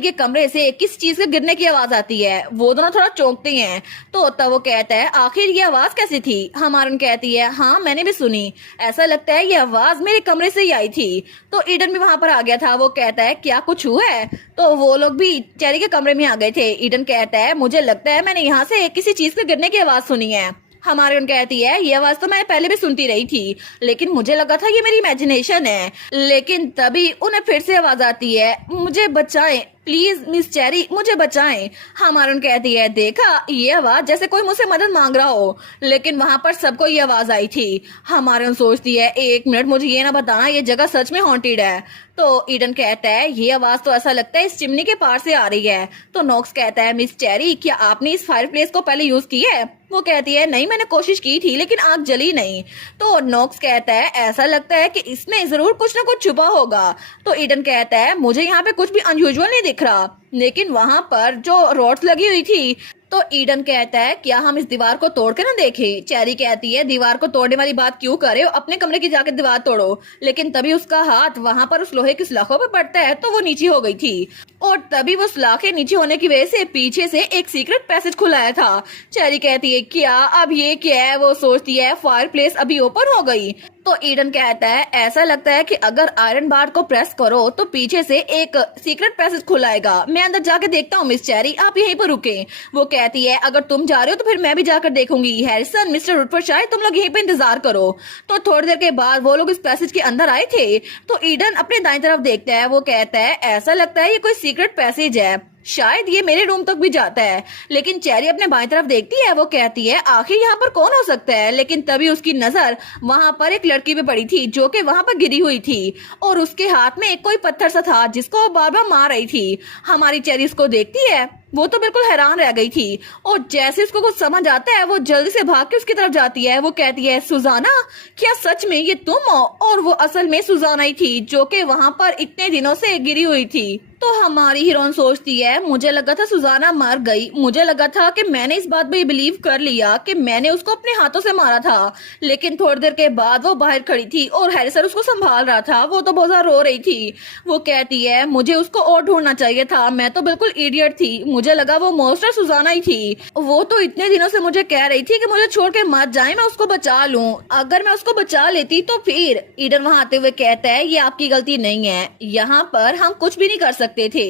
के कमरे से किस चीज के गिरने की आवाज आती है। वो दोनों थोड़ा चौंकते हैं। तो तब वो कहता है आखिर ये आवाज कैसी थी। हमारन कहती है हाँ मैंने भी सुनी, ऐसा लगता है ये आवाज मेरे कमरे से ही आई थी। तो ईडन भी वहां पर आ गया था। वो कहता है क्या कुछ हुआ है। तो वो लोग भी चेरी के कमरे में आ गए थे। ईडन कहता है मुझे लगता है मैंने यहाँ से किसी चीज के गिरने की आवाज सुनी है। हमारे उन कहती है ये आवाज तो मैं पहले भी सुनती रही थी, लेकिन मुझे लगा था ये मेरी इमेजिनेशन है। लेकिन तभी उन्हें फिर से आवाज आती है मुझे बचाएं प्लीज मिस चेरी, मुझे बचाएं। हमारे उन कहती है देखा ये आवाज जैसे कोई मुझसे मदद मांग रहा हो, लेकिन वहां पर सबको ये आवाज आई थी। हमारे उन सोचती है एक मिनट मुझे ये ना बताना ये जगह सच में हॉन्टेड है। तो ईडन कहता है ये आवाज तो ऐसा लगता है इस चिमनी के पार से आ रही है। तो नॉक्स कहता है मिस चेरी क्या आपने इस फायरप्लेस को पहले यूज की है। वो कहती है नहीं मैंने कोशिश की थी लेकिन आग जली नहीं। तो नॉक्स कहता है ऐसा लगता है कि इसमें जरूर कुछ ना कुछ छुपा होगा। तो ईडन कहता है मुझे यहाँ पे कुछ भी अनयूजुअल नहीं दिख रहा, लेकिन वहां पर जो रॉड्स लगी हुई थी। तो ईडन कहता है क्या हम इस दीवार को तोड़ के ना देखें। चेरी कहती है दीवार को तोड़ने वाली बात क्यों करे, अपने कमरे की जाकर दीवार तोड़ो। लेकिन तभी उसका हाथ वहां पर उस लोहे की सलाखों पर पड़ता है तो वो नीचे हो गई थी। और तभी वो सलाखें नीचे होने की वजह से पीछे से एक सीक्रेट पैसेज खुलाया था। चेरी कहती है क्या अब ये क्या है। वो सोचती है फायर प्लेस अभी ओपन हो गई। तो ईडन कहता है ऐसा लगता है कि अगर आयरन बार को प्रेस करो तो पीछे से एक सीक्रेट पैसेज खुलाएगा। मैं अंदर जाके देखता हूँ मिस चेरी, आप यहीं पर रुके। वो कहती है अगर तुम जा रहे हो तो फिर मैं भी जाकर देखूंगी। हैरिसन मिस्टर रुटफोर्ड शायद तुम लोग यहीं पे इंतजार करो। तो थोड़ी देर के बाद वो लोग इस पैसेज के अंदर आए थे। तो ईडन अपने दाईं तरफ देखता है। वो कहता है ऐसा लगता है ये कोई सीक्रेट पैसेज है, शायद ये मेरे रूम तक भी जाता है। लेकिन चेरी अपने बाईं तरफ देखती है। वो कहती है आखिर यहाँ पर कौन हो सकता है। लेकिन तभी उसकी नजर वहां पर एक लड़की पे पड़ी थी जो कि वहां पर गिरी हुई थी और उसके हाथ में एक कोई पत्थर सा था जिसको वो बार बार मार रही थी। हमारी चेरी उसको देखती है, वो तो बिल्कुल हैरान रह गई थी और जैसे उसको कुछ समझ आता है वो जल्दी से भाग के उसकी तरफ जाती है। वो कहती है सुजाना क्या सच में ये तुम हो। और वो असल में सुजाना ही थी जो कि वहां पर इतने दिनों से गिरी हुई थी। तो हमारी हीरोइन सोचती है मुझे लगा था सुजाना मर गई, मुझे लगा था कि मैंने इस बात पे बिलीव कर लिया कि मैंने उसको अपने हाथों से मारा था। लेकिन थोड़ी देर के बाद वो बाहर खड़ी थी और हैरिसन उसको संभाल रहा था। वो तो बहुत ज्यादा रो रही थी। वो कहती है मुझे उसको और ढूंढना चाहिए था, मैं तो बिल्कुल इडियट थी, मुझे लगा वो मोस्टर सुजाना ही थी। वो तो इतने दिनों से मुझे कह रही थी कि मुझे छोड़ के मत जाए, मैं उसको बचा लूं। अगर मैं उसको बचा लेती तो फिर। ईडन वहां आते हुए कहता है ये आपकी गलती नहीं है, यहाँ पर हम कुछ भी नहीं कर सकते थे।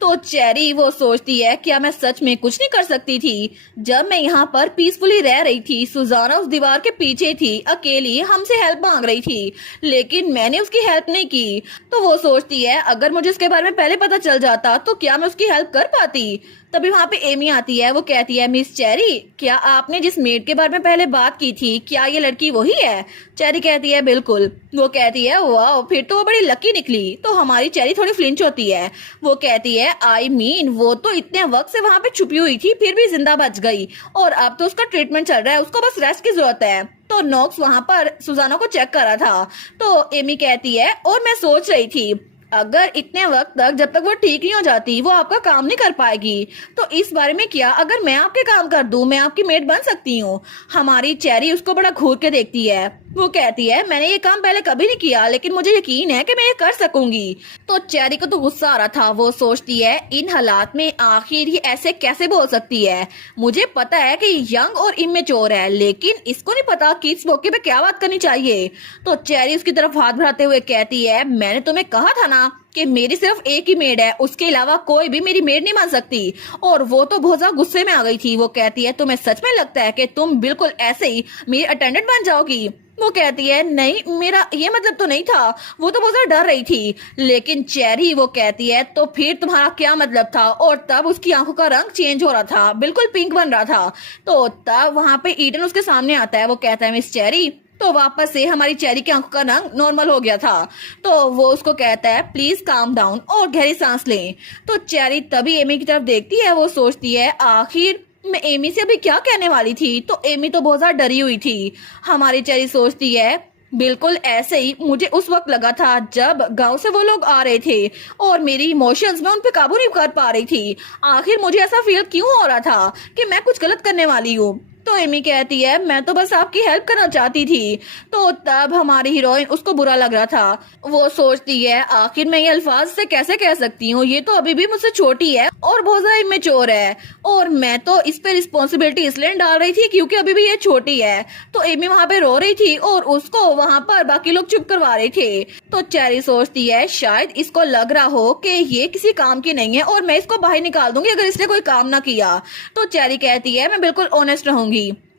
तो चेरी वो सोचती है क्या मैं सच में कुछ नहीं कर सकती थी। जब मैं यहाँ पर पीसफुली रह रही थी सुजाना उस दीवार के पीछे थी, अकेली हमसे हेल्प मांग रही थी, लेकिन मैंने उसकी हेल्प नहीं की। तो वो सोचती है अगर मुझे इसके बारे में पहले पता चल जाता तो क्या मैं उसकी हेल्प कर पाती। तभी वहां पे एमी आती है। वो कहती है मिस चेरी क्या आपने जिस मेड के बारे में पहले बात की थी क्या ये लड़की वही है। चेरी कहती है बिल्कुल। वो कहती है वाह फिर तो वो बड़ी लकी निकली। तो हमारी चेरी थोड़ी फ्लिंच होती है। वो कहती है आई मीन वो तो इतने वक्त से वहां पे छुपी हुई थी फिर भी जिंदा बच गई और अब तो उसका ट्रीटमेंट चल रहा है, उसको बस रेस्ट की जरूरत है। तो नॉक्स वहां पर सुजाना को चेक कर रहा था। तो एमी कहती है और मैं सोच रही थी अगर इतने वक्त तक जब तक वो ठीक नहीं हो जाती वो आपका काम नहीं कर पाएगी, तो इस बारे में क्या अगर मैं आपके काम कर दूं, मैं आपकी मेड बन सकती हूँ। हमारी चेरी उसको बड़ा घूर के देखती है। वो कहती है मैंने ये काम पहले कभी नहीं किया लेकिन मुझे यकीन है कि मैं ये कर सकूंगी। तो चेरी को तो गुस्सा आ रहा था। वो सोचती है इन हालात में आखिर ये ऐसे कैसे बोल सकती है। मुझे पता है कि यंग और इमेच्योर है लेकिन इसको नहीं पता कि इस मौके पे क्या बात करनी चाहिए। तो चेरी उसकी तरफ हाथ बढ़ाते हुए कहती है मैंने तुम्हें कहा था ना कि मेरी सिर्फ एक ही मेड है, उसके अलावा कोई भी मेरी मेड नहीं बन सकती। और वो तो बहुत ज्यादा गुस्से में आ गई थी। वो कहती है तुम्हें सच में लगता है कि तुम बिल्कुल ऐसे ही मेरी अटेंडेंट बन जाओगी। वो कहती है नहीं मेरा ये मतलब तो नहीं था। वो तो बहुत ज्यादा डर रही थी। लेकिन चेरी वो कहती है तो फिर तुम्हारा क्या मतलब था। और तब उसकी आंखों का रंग चेंज हो रहा था, बिल्कुल पिंक बन रहा था। तो तब वहां पे ईडन उसके सामने आता है। वो कहता है मिस चेरी। तो वापस से हमारी चेरी की आंखों का रंग नॉर्मल हो गया था। तो वो उसको कहता है प्लीज काम डाउन और गहरी सांस लें। तो चेरी तभी एमी की तरफ देखती है। वो सोचती है आखिर मैं एमी से अभी क्या कहने वाली थी। तो एमी तो बहुत ज्यादा डरी हुई थी। हमारी चेरी सोचती है बिल्कुल ऐसे ही मुझे उस वक्त लगा था जब गांव से वो लोग आ रहे थे और मेरी इमोशंस में उन पे काबू नहीं कर पा रही थी। आखिर मुझे ऐसा फील क्यों हो रहा था कि मैं कुछ गलत करने वाली हूँ। तो एमी कहती है मैं तो बस आपकी हेल्प करना चाहती थी। तो तब हमारी हीरोइन उसको बुरा लग रहा था। वो सोचती है आखिर मैं ये अल्फाज से कैसे कह सकती हूँ, ये तो अभी भी मुझसे छोटी है और बहुत ज्यादा इमेच्योर है और मैं तो इस पे रिस्पॉन्सिबिलिटी इसलिए डाल रही थी क्योंकि अभी भी ये छोटी है। तो एमी वहाँ पे रो रही थी और उसको वहाँ पर बाकी लोग चुप करवा रहे थे। तो चेरी सोचती है शायद इसको लग रहा हो कि ये किसी काम की नहीं है और मैं इसको बाहर निकाल दूंगी अगर इसने कोई काम ना किया। तो चेरी कहती है मैं बिल्कुल ऑनेस्ट रहूंगी।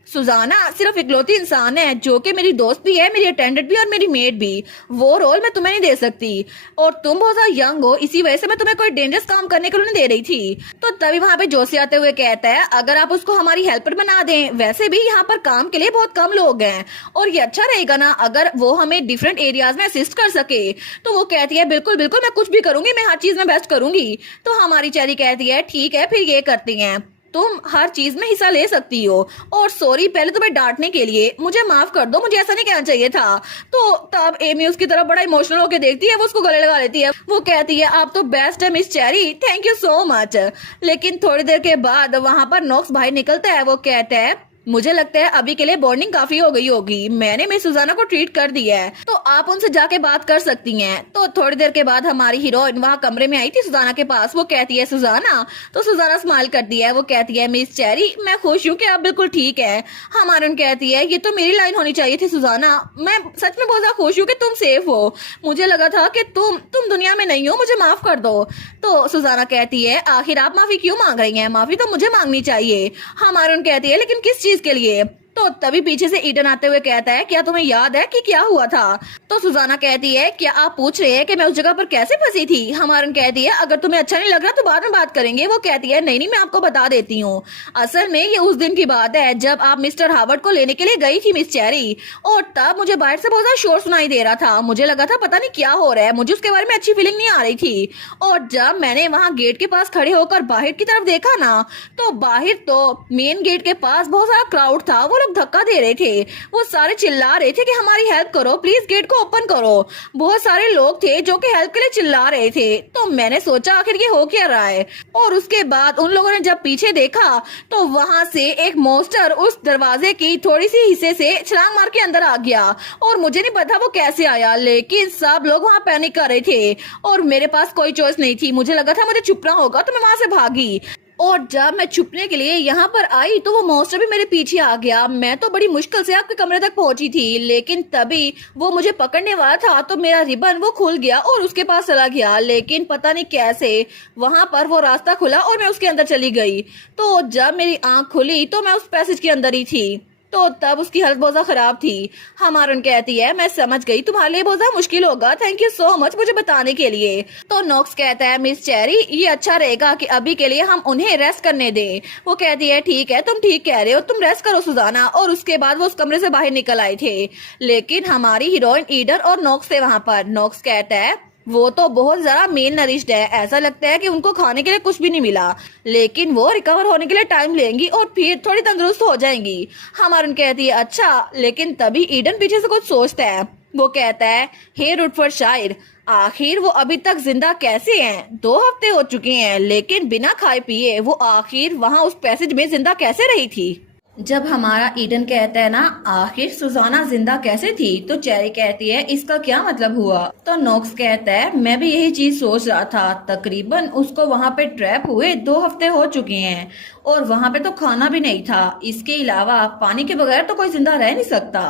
सुजाना सिर्फ इकलौती इंसान है जो कि मेरी दोस्त भी है, मेरी अटेंडेंट भी और मेरी मेड भी। वो रोल मैं तुम्हें नहीं दे सकती और तुम बहुत ज्यादा यंग हो, इसी वजह से मैं तुम्हें कोई डेंजरस काम करने के लिए नहीं दे रही थी। तो तभी वहाँ पे जोशी आते हुए कहता है अगर आप उसको हमारी हेल्पर बना दें, वैसे भी यहाँ पर काम के लिए बहुत कम लोग हैं और ये अच्छा रहेगा ना अगर वो हमें डिफरेंट एरियाज में असिस्ट कर सके। तो वो कहती है बिल्कुल बिल्कुल मैं कुछ भी करूंगी, मैं हर चीज में बेस्ट करूंगी। तो हमारी चेरी कहती है ठीक है फिर ये करती हैं, तुम हर चीज में हिस्सा ले सकती हो और सॉरी पहले तुम्हें डांटने के लिए, मुझे माफ कर दो, मुझे ऐसा नहीं कहना चाहिए था। तो तब एमी उसकी तरफ बड़ा इमोशनल होकर देखती है, वो उसको गले लगा लेती है। वो कहती है आप तो बेस्ट है miss cherry, thank you so much. लेकिन थोड़ी देर के बाद वहां पर नॉक्स बाहर निकलता है। वो कहता है मुझे लगता है अभी के लिए बॉन्डिंग काफी हो गई होगी, मैंने मिस सुजाना को ट्रीट कर दिया है तो आप उनसे जाके बात कर सकती हैं। तो थोड़ी देर के बाद हमारी हीरोइन वहाँ कमरे में आई थी सुजाना के पास। वो कहती है सुजाना, तो सुजाना स्माइल करती है। वो कहती है मिस चेरी मैं खुश हूँ कि आप बिल्कुल ठीक है। हमारी कहती है ये तो मेरी लाइन होनी चाहिए थी सुजाना, मैं सच में बहुत ज्यादा खुश हूँ कि तुम सेफ हो, मुझे लगा था कि तुम दुनिया में नहीं हो, मुझे माफ कर दो। तो सुजाना कहती है आखिर आप माफी क्यों मांग रही हैं, माफी तो मुझे मांगनी चाहिए। हमारी कहती है लेकिन किस के लिए। तो तभी पीछे से ईडन आते हुए कहता है क्या तुम्हें याद है कि क्या हुआ था। तो सुजाना कहती है क्या आप पूछ रहे हैं कि मैं उस जगह पर कैसे फंसी थी। हमारन कहती है अगर तुम्हें अच्छा नहीं लग रहा तो बाद में बात करेंगे। वो कहती है नहीं मैं आपको बता देती हूँ, असल में ये उस दिन की बात है जब आप मिस्टर हार्वर्ड को लेने के लिए गई थी मिस चेरी, और तब मुझे बाहर से बहुत ज्यादा शोर सुनाई दे रहा था। मुझे लगा था पता नहीं क्या हो रहा है, मुझे उसके बारे में अच्छी फीलिंग नहीं आ रही थी। और जब मैंने वहाँ गेट के पास खड़े होकर बाहर की तरफ देखा ना, तो बाहर तो मेन गेट के पास बहुत सारा क्राउड था, वो धक्का दे रहे थे, वो सारे चिल्ला रहे थे कि हमारी हेल्प करो, प्लीज गेट को ओपन करो। बहुत सारे लोग थे जो कि हेल्प के लिए चिल्ला रहे थे। तो मैंने सोचा आखिर ये हो क्या रहा है, और उसके बाद उन लोगों ने जब पीछे देखा तो वहां से एक मॉन्स्टर उस दरवाजे की थोड़ी सी हिस्से से छलांग मार के अंदर आ गया, और मुझे नहीं पता वो कैसे आया, लेकिन सब लोग वहां पैनिक कर रहे थे और मेरे पास कोई चॉइस नहीं थी। मुझे लगा था मुझे छुपना होगा तो मैं वहां से भागी, और जब मैं छुपने के लिए यहाँ पर आई तो वो मॉन्स्टर भी मेरे पीछे आ गया। मैं तो बड़ी मुश्किल से आपके कमरे तक पहुंची थी, लेकिन तभी वो मुझे पकड़ने वाला था तो मेरा रिबन वो खुल गया और उसके पास चला गया, लेकिन पता नहीं कैसे वहां पर वो रास्ता खुला और मैं उसके अंदर चली गई। तो जब मेरी आंख खुली तो मैं उस पैसेज के अंदर ही थी। तो तब उसकी हालत बहुत ज्यादा खराब थी। हमारन कहती है मैं समझ गई, तुम्हारे लिए बहुत ज्यादा मुश्किल होगा, थैंक यू सो मच मुझे बताने के लिए। तो नॉक्स कहता है मिस चेरी ये अच्छा रहेगा कि अभी के लिए हम उन्हें रेस्ट करने दें। वो कहती है ठीक है तुम ठीक कह रहे हो, तुम रेस्ट करो सुजाना। और उसके बाद वो उस कमरे से बाहर निकल आए थे, लेकिन हमारी हीरोइन ईडर और नॉक्स थे वहां पर। नॉक्स कहता है वो तो बहुत ज्यादा मेल नरिश्ड है, ऐसा लगता है कि उनको खाने के लिए कुछ भी नहीं मिला, लेकिन वो रिकवर होने के लिए टाइम लेंगी और फिर थोड़ी तंदुरुस्त हो जाएंगी। हमारन कहती है अच्छा, लेकिन तभी ईडन पीछे से कुछ सोचता है। वो कहता है हे रुटफोर्ड शायर, आखिर वो अभी तक जिंदा कैसे हैं? 2 हफ्ते हो चुके हैं, लेकिन बिना खाए पिए वो आखिर वहाँ उस पैसेज में जिंदा कैसे रही थी। जब हमारा ईडन कहता है ना आखिर सुजाना जिंदा कैसे थी, तो चेरी कहती है इसका क्या मतलब हुआ। तो नॉक्स कहता है मैं भी यही चीज सोच रहा था, तकरीबन उसको वहाँ पे ट्रैप हुए 2 हफ्ते हो चुके हैं और वहाँ पे तो खाना भी नहीं था, इसके अलावा पानी के बगैर तो कोई जिंदा रह नहीं सकता।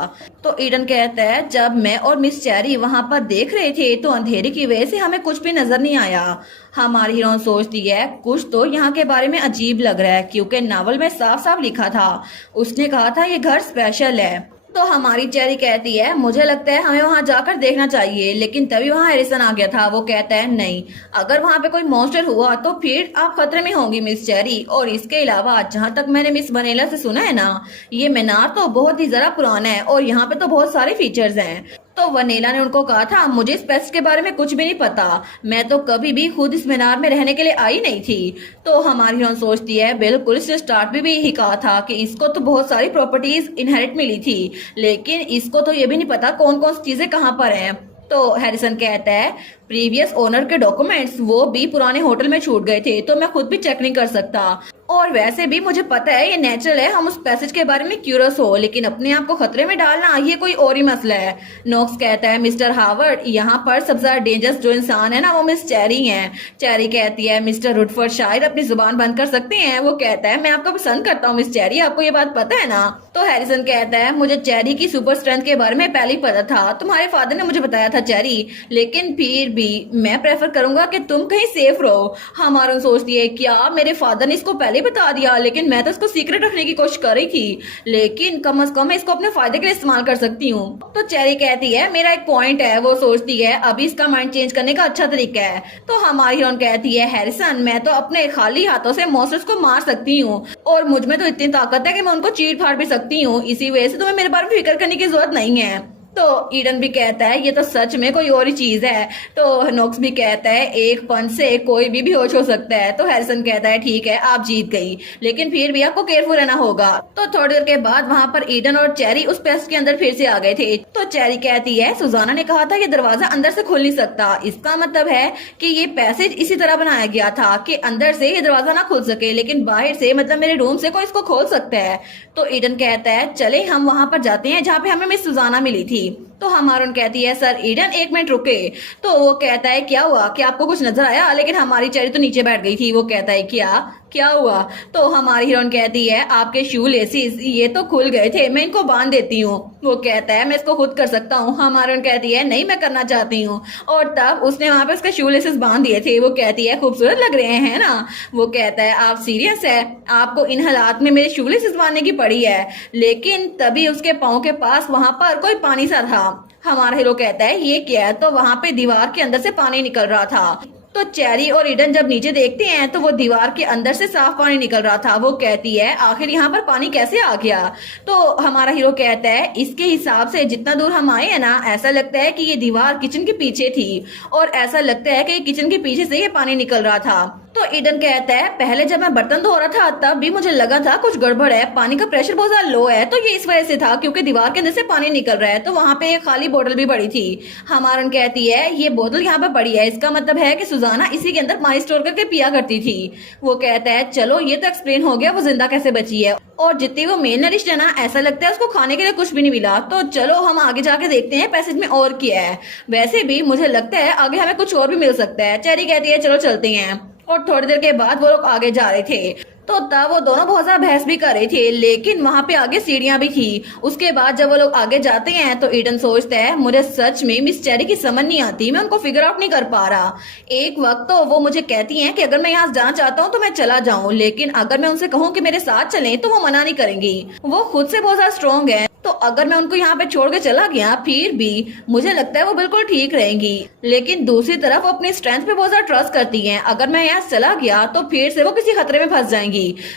तो ईडन कहता है जब मैं और मिस चेरी वहाँ पर देख रहे थे तो अंधेरे की वजह से हमें कुछ भी नजर नहीं आया। हमारी हीरोइन सोचती है कुछ तो यहाँ के बारे में अजीब लग रहा है, क्योंकि नावल में साफ साफ लिखा था, उसने कहा था ये घर स्पेशल है। तो हमारी चेरी कहती है मुझे लगता है हमें वहां जाकर देखना चाहिए, लेकिन तभी वहां हैरिसन आ गया था। वो कहता है नहीं, अगर वहां पे कोई मॉन्स्टर हुआ तो फिर आप खतरे में होंगी मिस चेरी, और इसके अलावा जहां तक मैंने मिस वनीला से सुना है ना, ये मीनार तो बहुत ही जरा पुराना है और यहाँ पे तो बहुत सारे फीचर्स हैं। तो वनीला ने उनको कहा था, मुझे इस पेस्ट के बारे में कुछ भी नहीं पता, मैं तो कभी भी खुद इस मीनार में रहने के लिए आई नहीं थी। तो हमारी हीरोइन सोचती है, बिल्कुल इसने स्टार्ट में भी यही कहा था कि इसको तो बहुत सारी प्रॉपर्टीज इनहेरिट मिली थी, लेकिन इसको तो ये भी नहीं पता कौन कौन सी चीजें कहाँ पर हैं। तो हैरिसन कहता है, प्रीवियस ओनर के डॉक्यूमेंट्स वो भी पुराने होटल में छूट गए थे, तो मैं खुद भी चेक नहीं कर सकता, और वैसे भी मुझे पता है ये नेचुरल है हम उस पैसेज के बारे में क्यूरियस हो, लेकिन अपने आप को खतरे में डालना ये कोई और ही मसला है। नोक्स कहता है, मिस्टर हार्वर्ड, यहाँ पर सबसे ज्यादा डेंजरस जो इंसान है ना वो मिस चेरी हैं। चेरी कहती है, मिस्टर रुडफोर्ड शायद अपनी जुबान बंद कर सकते हैं। वो कहता है, मैं आपको पसंद करता हूँ मिस चेरी, आपको ये बात पता है ना। तो हैरिसन कहता है, मुझे चेरी की सुपर स्ट्रेंथ के बारे में पहले ही पता था, तुम्हारे फादर ने मुझे बताया था चेरी, लेकिन फिर भी मैं प्रेफर करूंगा कि तुम कहीं सेफ रहो। हमारा सोचती है, क्या मेरे फादर ने इसको पहले बता दिया, लेकिन मैं तो इसको सीक्रेट रखने की कोशिश कर रही थी, लेकिन कम से कम मैं इसको अपने फायदे के लिए इस्तेमाल कर सकती हूँ। तो चेरी कहती है, मेरा एक पॉइंट है। वो सोचती है अभी इसका माइंड चेंज करने का अच्छा तरीका है। तो हमारी हीरोइन कहती है, हैरिसन, मैं तो अपने खाली हाथों से मॉन्स्टर्स को मार सकती हूँ, और मुझ में तो इतनी ताकत है कि मैं उनको चीर फाड़ भी सकती हूँ, इसी वजह से तुम्हें मेरे बारे में फिक्र करने की जरूरत नहीं है। तो ईडन भी कहता है, ये तो सच में कोई और ही चीज है। तो नोक्स भी कहता है, एक पंच से कोई भी बेहोश हो सकता है। तो हैरिसन कहता है, ठीक है आप जीत गई, लेकिन फिर भी आपको केयरफुल रहना होगा। तो थोड़ी देर के बाद वहाँ पर ईडन और चेरी उस पेस्ट के अंदर फिर से आ गए थे। तो चेरी कहती है, सुजाना ने कहा था कि दरवाजा अंदर से खुल नहीं सकता, इसका मतलब है कि ये पैसेज इसी तरह बनाया गया था कि अंदर से ये दरवाजा ना खुल सके, लेकिन बाहर से मतलब मेरे रूम से कोई इसको खोल सकता है। तो ईडन कहता है, चले हम वहाँ पर जाते हैं जहाँ पे हमें मिस सुजाना मिली थी। तो हमारून कहती है, सर ईडन एक मिनट रुके। तो वो कहता है, क्या हुआ, क्या आपको कुछ नजर आया? लेकिन हमारी चेरी तो नीचे बैठ गई थी। वो कहता है, क्या हुआ? तो हमारी हीरोइन कहती है, आपके शू लेसिस ये तो खुल गए थे, मैं इनको बांध देती हूँ। वो कहता है, मैं इसको खुद कर सकता हूँ। हमारी हीरोइन कहती है, नहीं मैं करना चाहती हूँ, और तब उसने वहां पे उसके शू लेसिस बांध दिए थे। वो कहती है, खूबसूरत लग रहे हैं ना? वो कहता है, आप सीरियस है? आपको इन हालात में मेरे शू लेसिस बांधने की पड़ी है? लेकिन तभी उसके पाँव के पास वहां पर कोई पानी सा था। हमारा हीरो कहता है, ये क्या है? तो वहां पे दीवार के अंदर से पानी निकल रहा था। तो चेरी और ईडन जब नीचे देखते हैं तो वो दीवार के अंदर से साफ पानी निकल रहा था। वो कहती है, आखिर यहाँ पर पानी कैसे आ गया? तो हमारा हीरो कहता है, इसके हिसाब से जितना दूर हम आए हैं ना, ऐसा लगता है कि ये दीवार किचन के पीछे थी, और ऐसा लगता है कि किचन के पीछे से ये पानी निकल रहा था। तो ईडन कहता है, पहले जब मैं बर्तन धो रहा था तब भी मुझे लगा था कुछ गड़बड़ है, पानी का प्रेशर बहुत ज्यादा लो है, तो ये इस वजह से था क्योंकि दीवार के अंदर से पानी निकल रहा है। तो वहां पे एक खाली बोतल भी पड़ी थी। हमारन कहती है, ये बोतल यहाँ पे पड़ी है, इसका मतलब है कि सुजाना इसी के अंदर पानी स्टोर करके पिया करती थी। वो कहता है, चलो ये तो एक्सप्लेन हो गया वो जिंदा कैसे बची है, और जितनी वो मेल नरिश्ड है ना, ऐसा लगता है उसको खाने के लिए कुछ भी नहीं मिला। तो चलो हम आगे जाके देखते हैं पैसेज में और क्या है। वैसे भी मुझे लगता है आगे हमें कुछ और भी मिल सकता है। चेरी कहती है, चलो चलते हैं। और थोड़ी देर के बाद वो लोग आगे जा रहे थे। तो तब वो दोनों बहुत ज्यादा बहस भी कर रहे थे, लेकिन वहां पे आगे सीढ़ियां भी थी। उसके बाद जब वो लोग आगे जाते हैं तो ईडन सोचता है, मुझे सच में मिस चेरी की समझ नहीं आती, मैं उनको फिगर आउट नहीं कर पा रहा। एक वक्त तो वो मुझे कहती हैं कि अगर मैं यहाँ जाना चाहता हूँ तो मैं चला जाऊँ, लेकिन अगर मैं उनसे कहूँ कि मेरे साथ चलें तो वो मना नहीं करेंगी। वो खुद से बहुत ज्यादा स्ट्रॉन्ग है, तो अगर मैं उनको यहाँ पे छोड़ के चला गया फिर भी मुझे लगता है वो बिल्कुल ठीक रहेंगी। लेकिन दूसरी तरफ वो अपनी स्ट्रेंथ पे बहुत ज्यादा ट्रस्ट करती हैं, अगर मैं यहाँ चला गया तो फिर से वो किसी खतरे में फंस जाएंगी।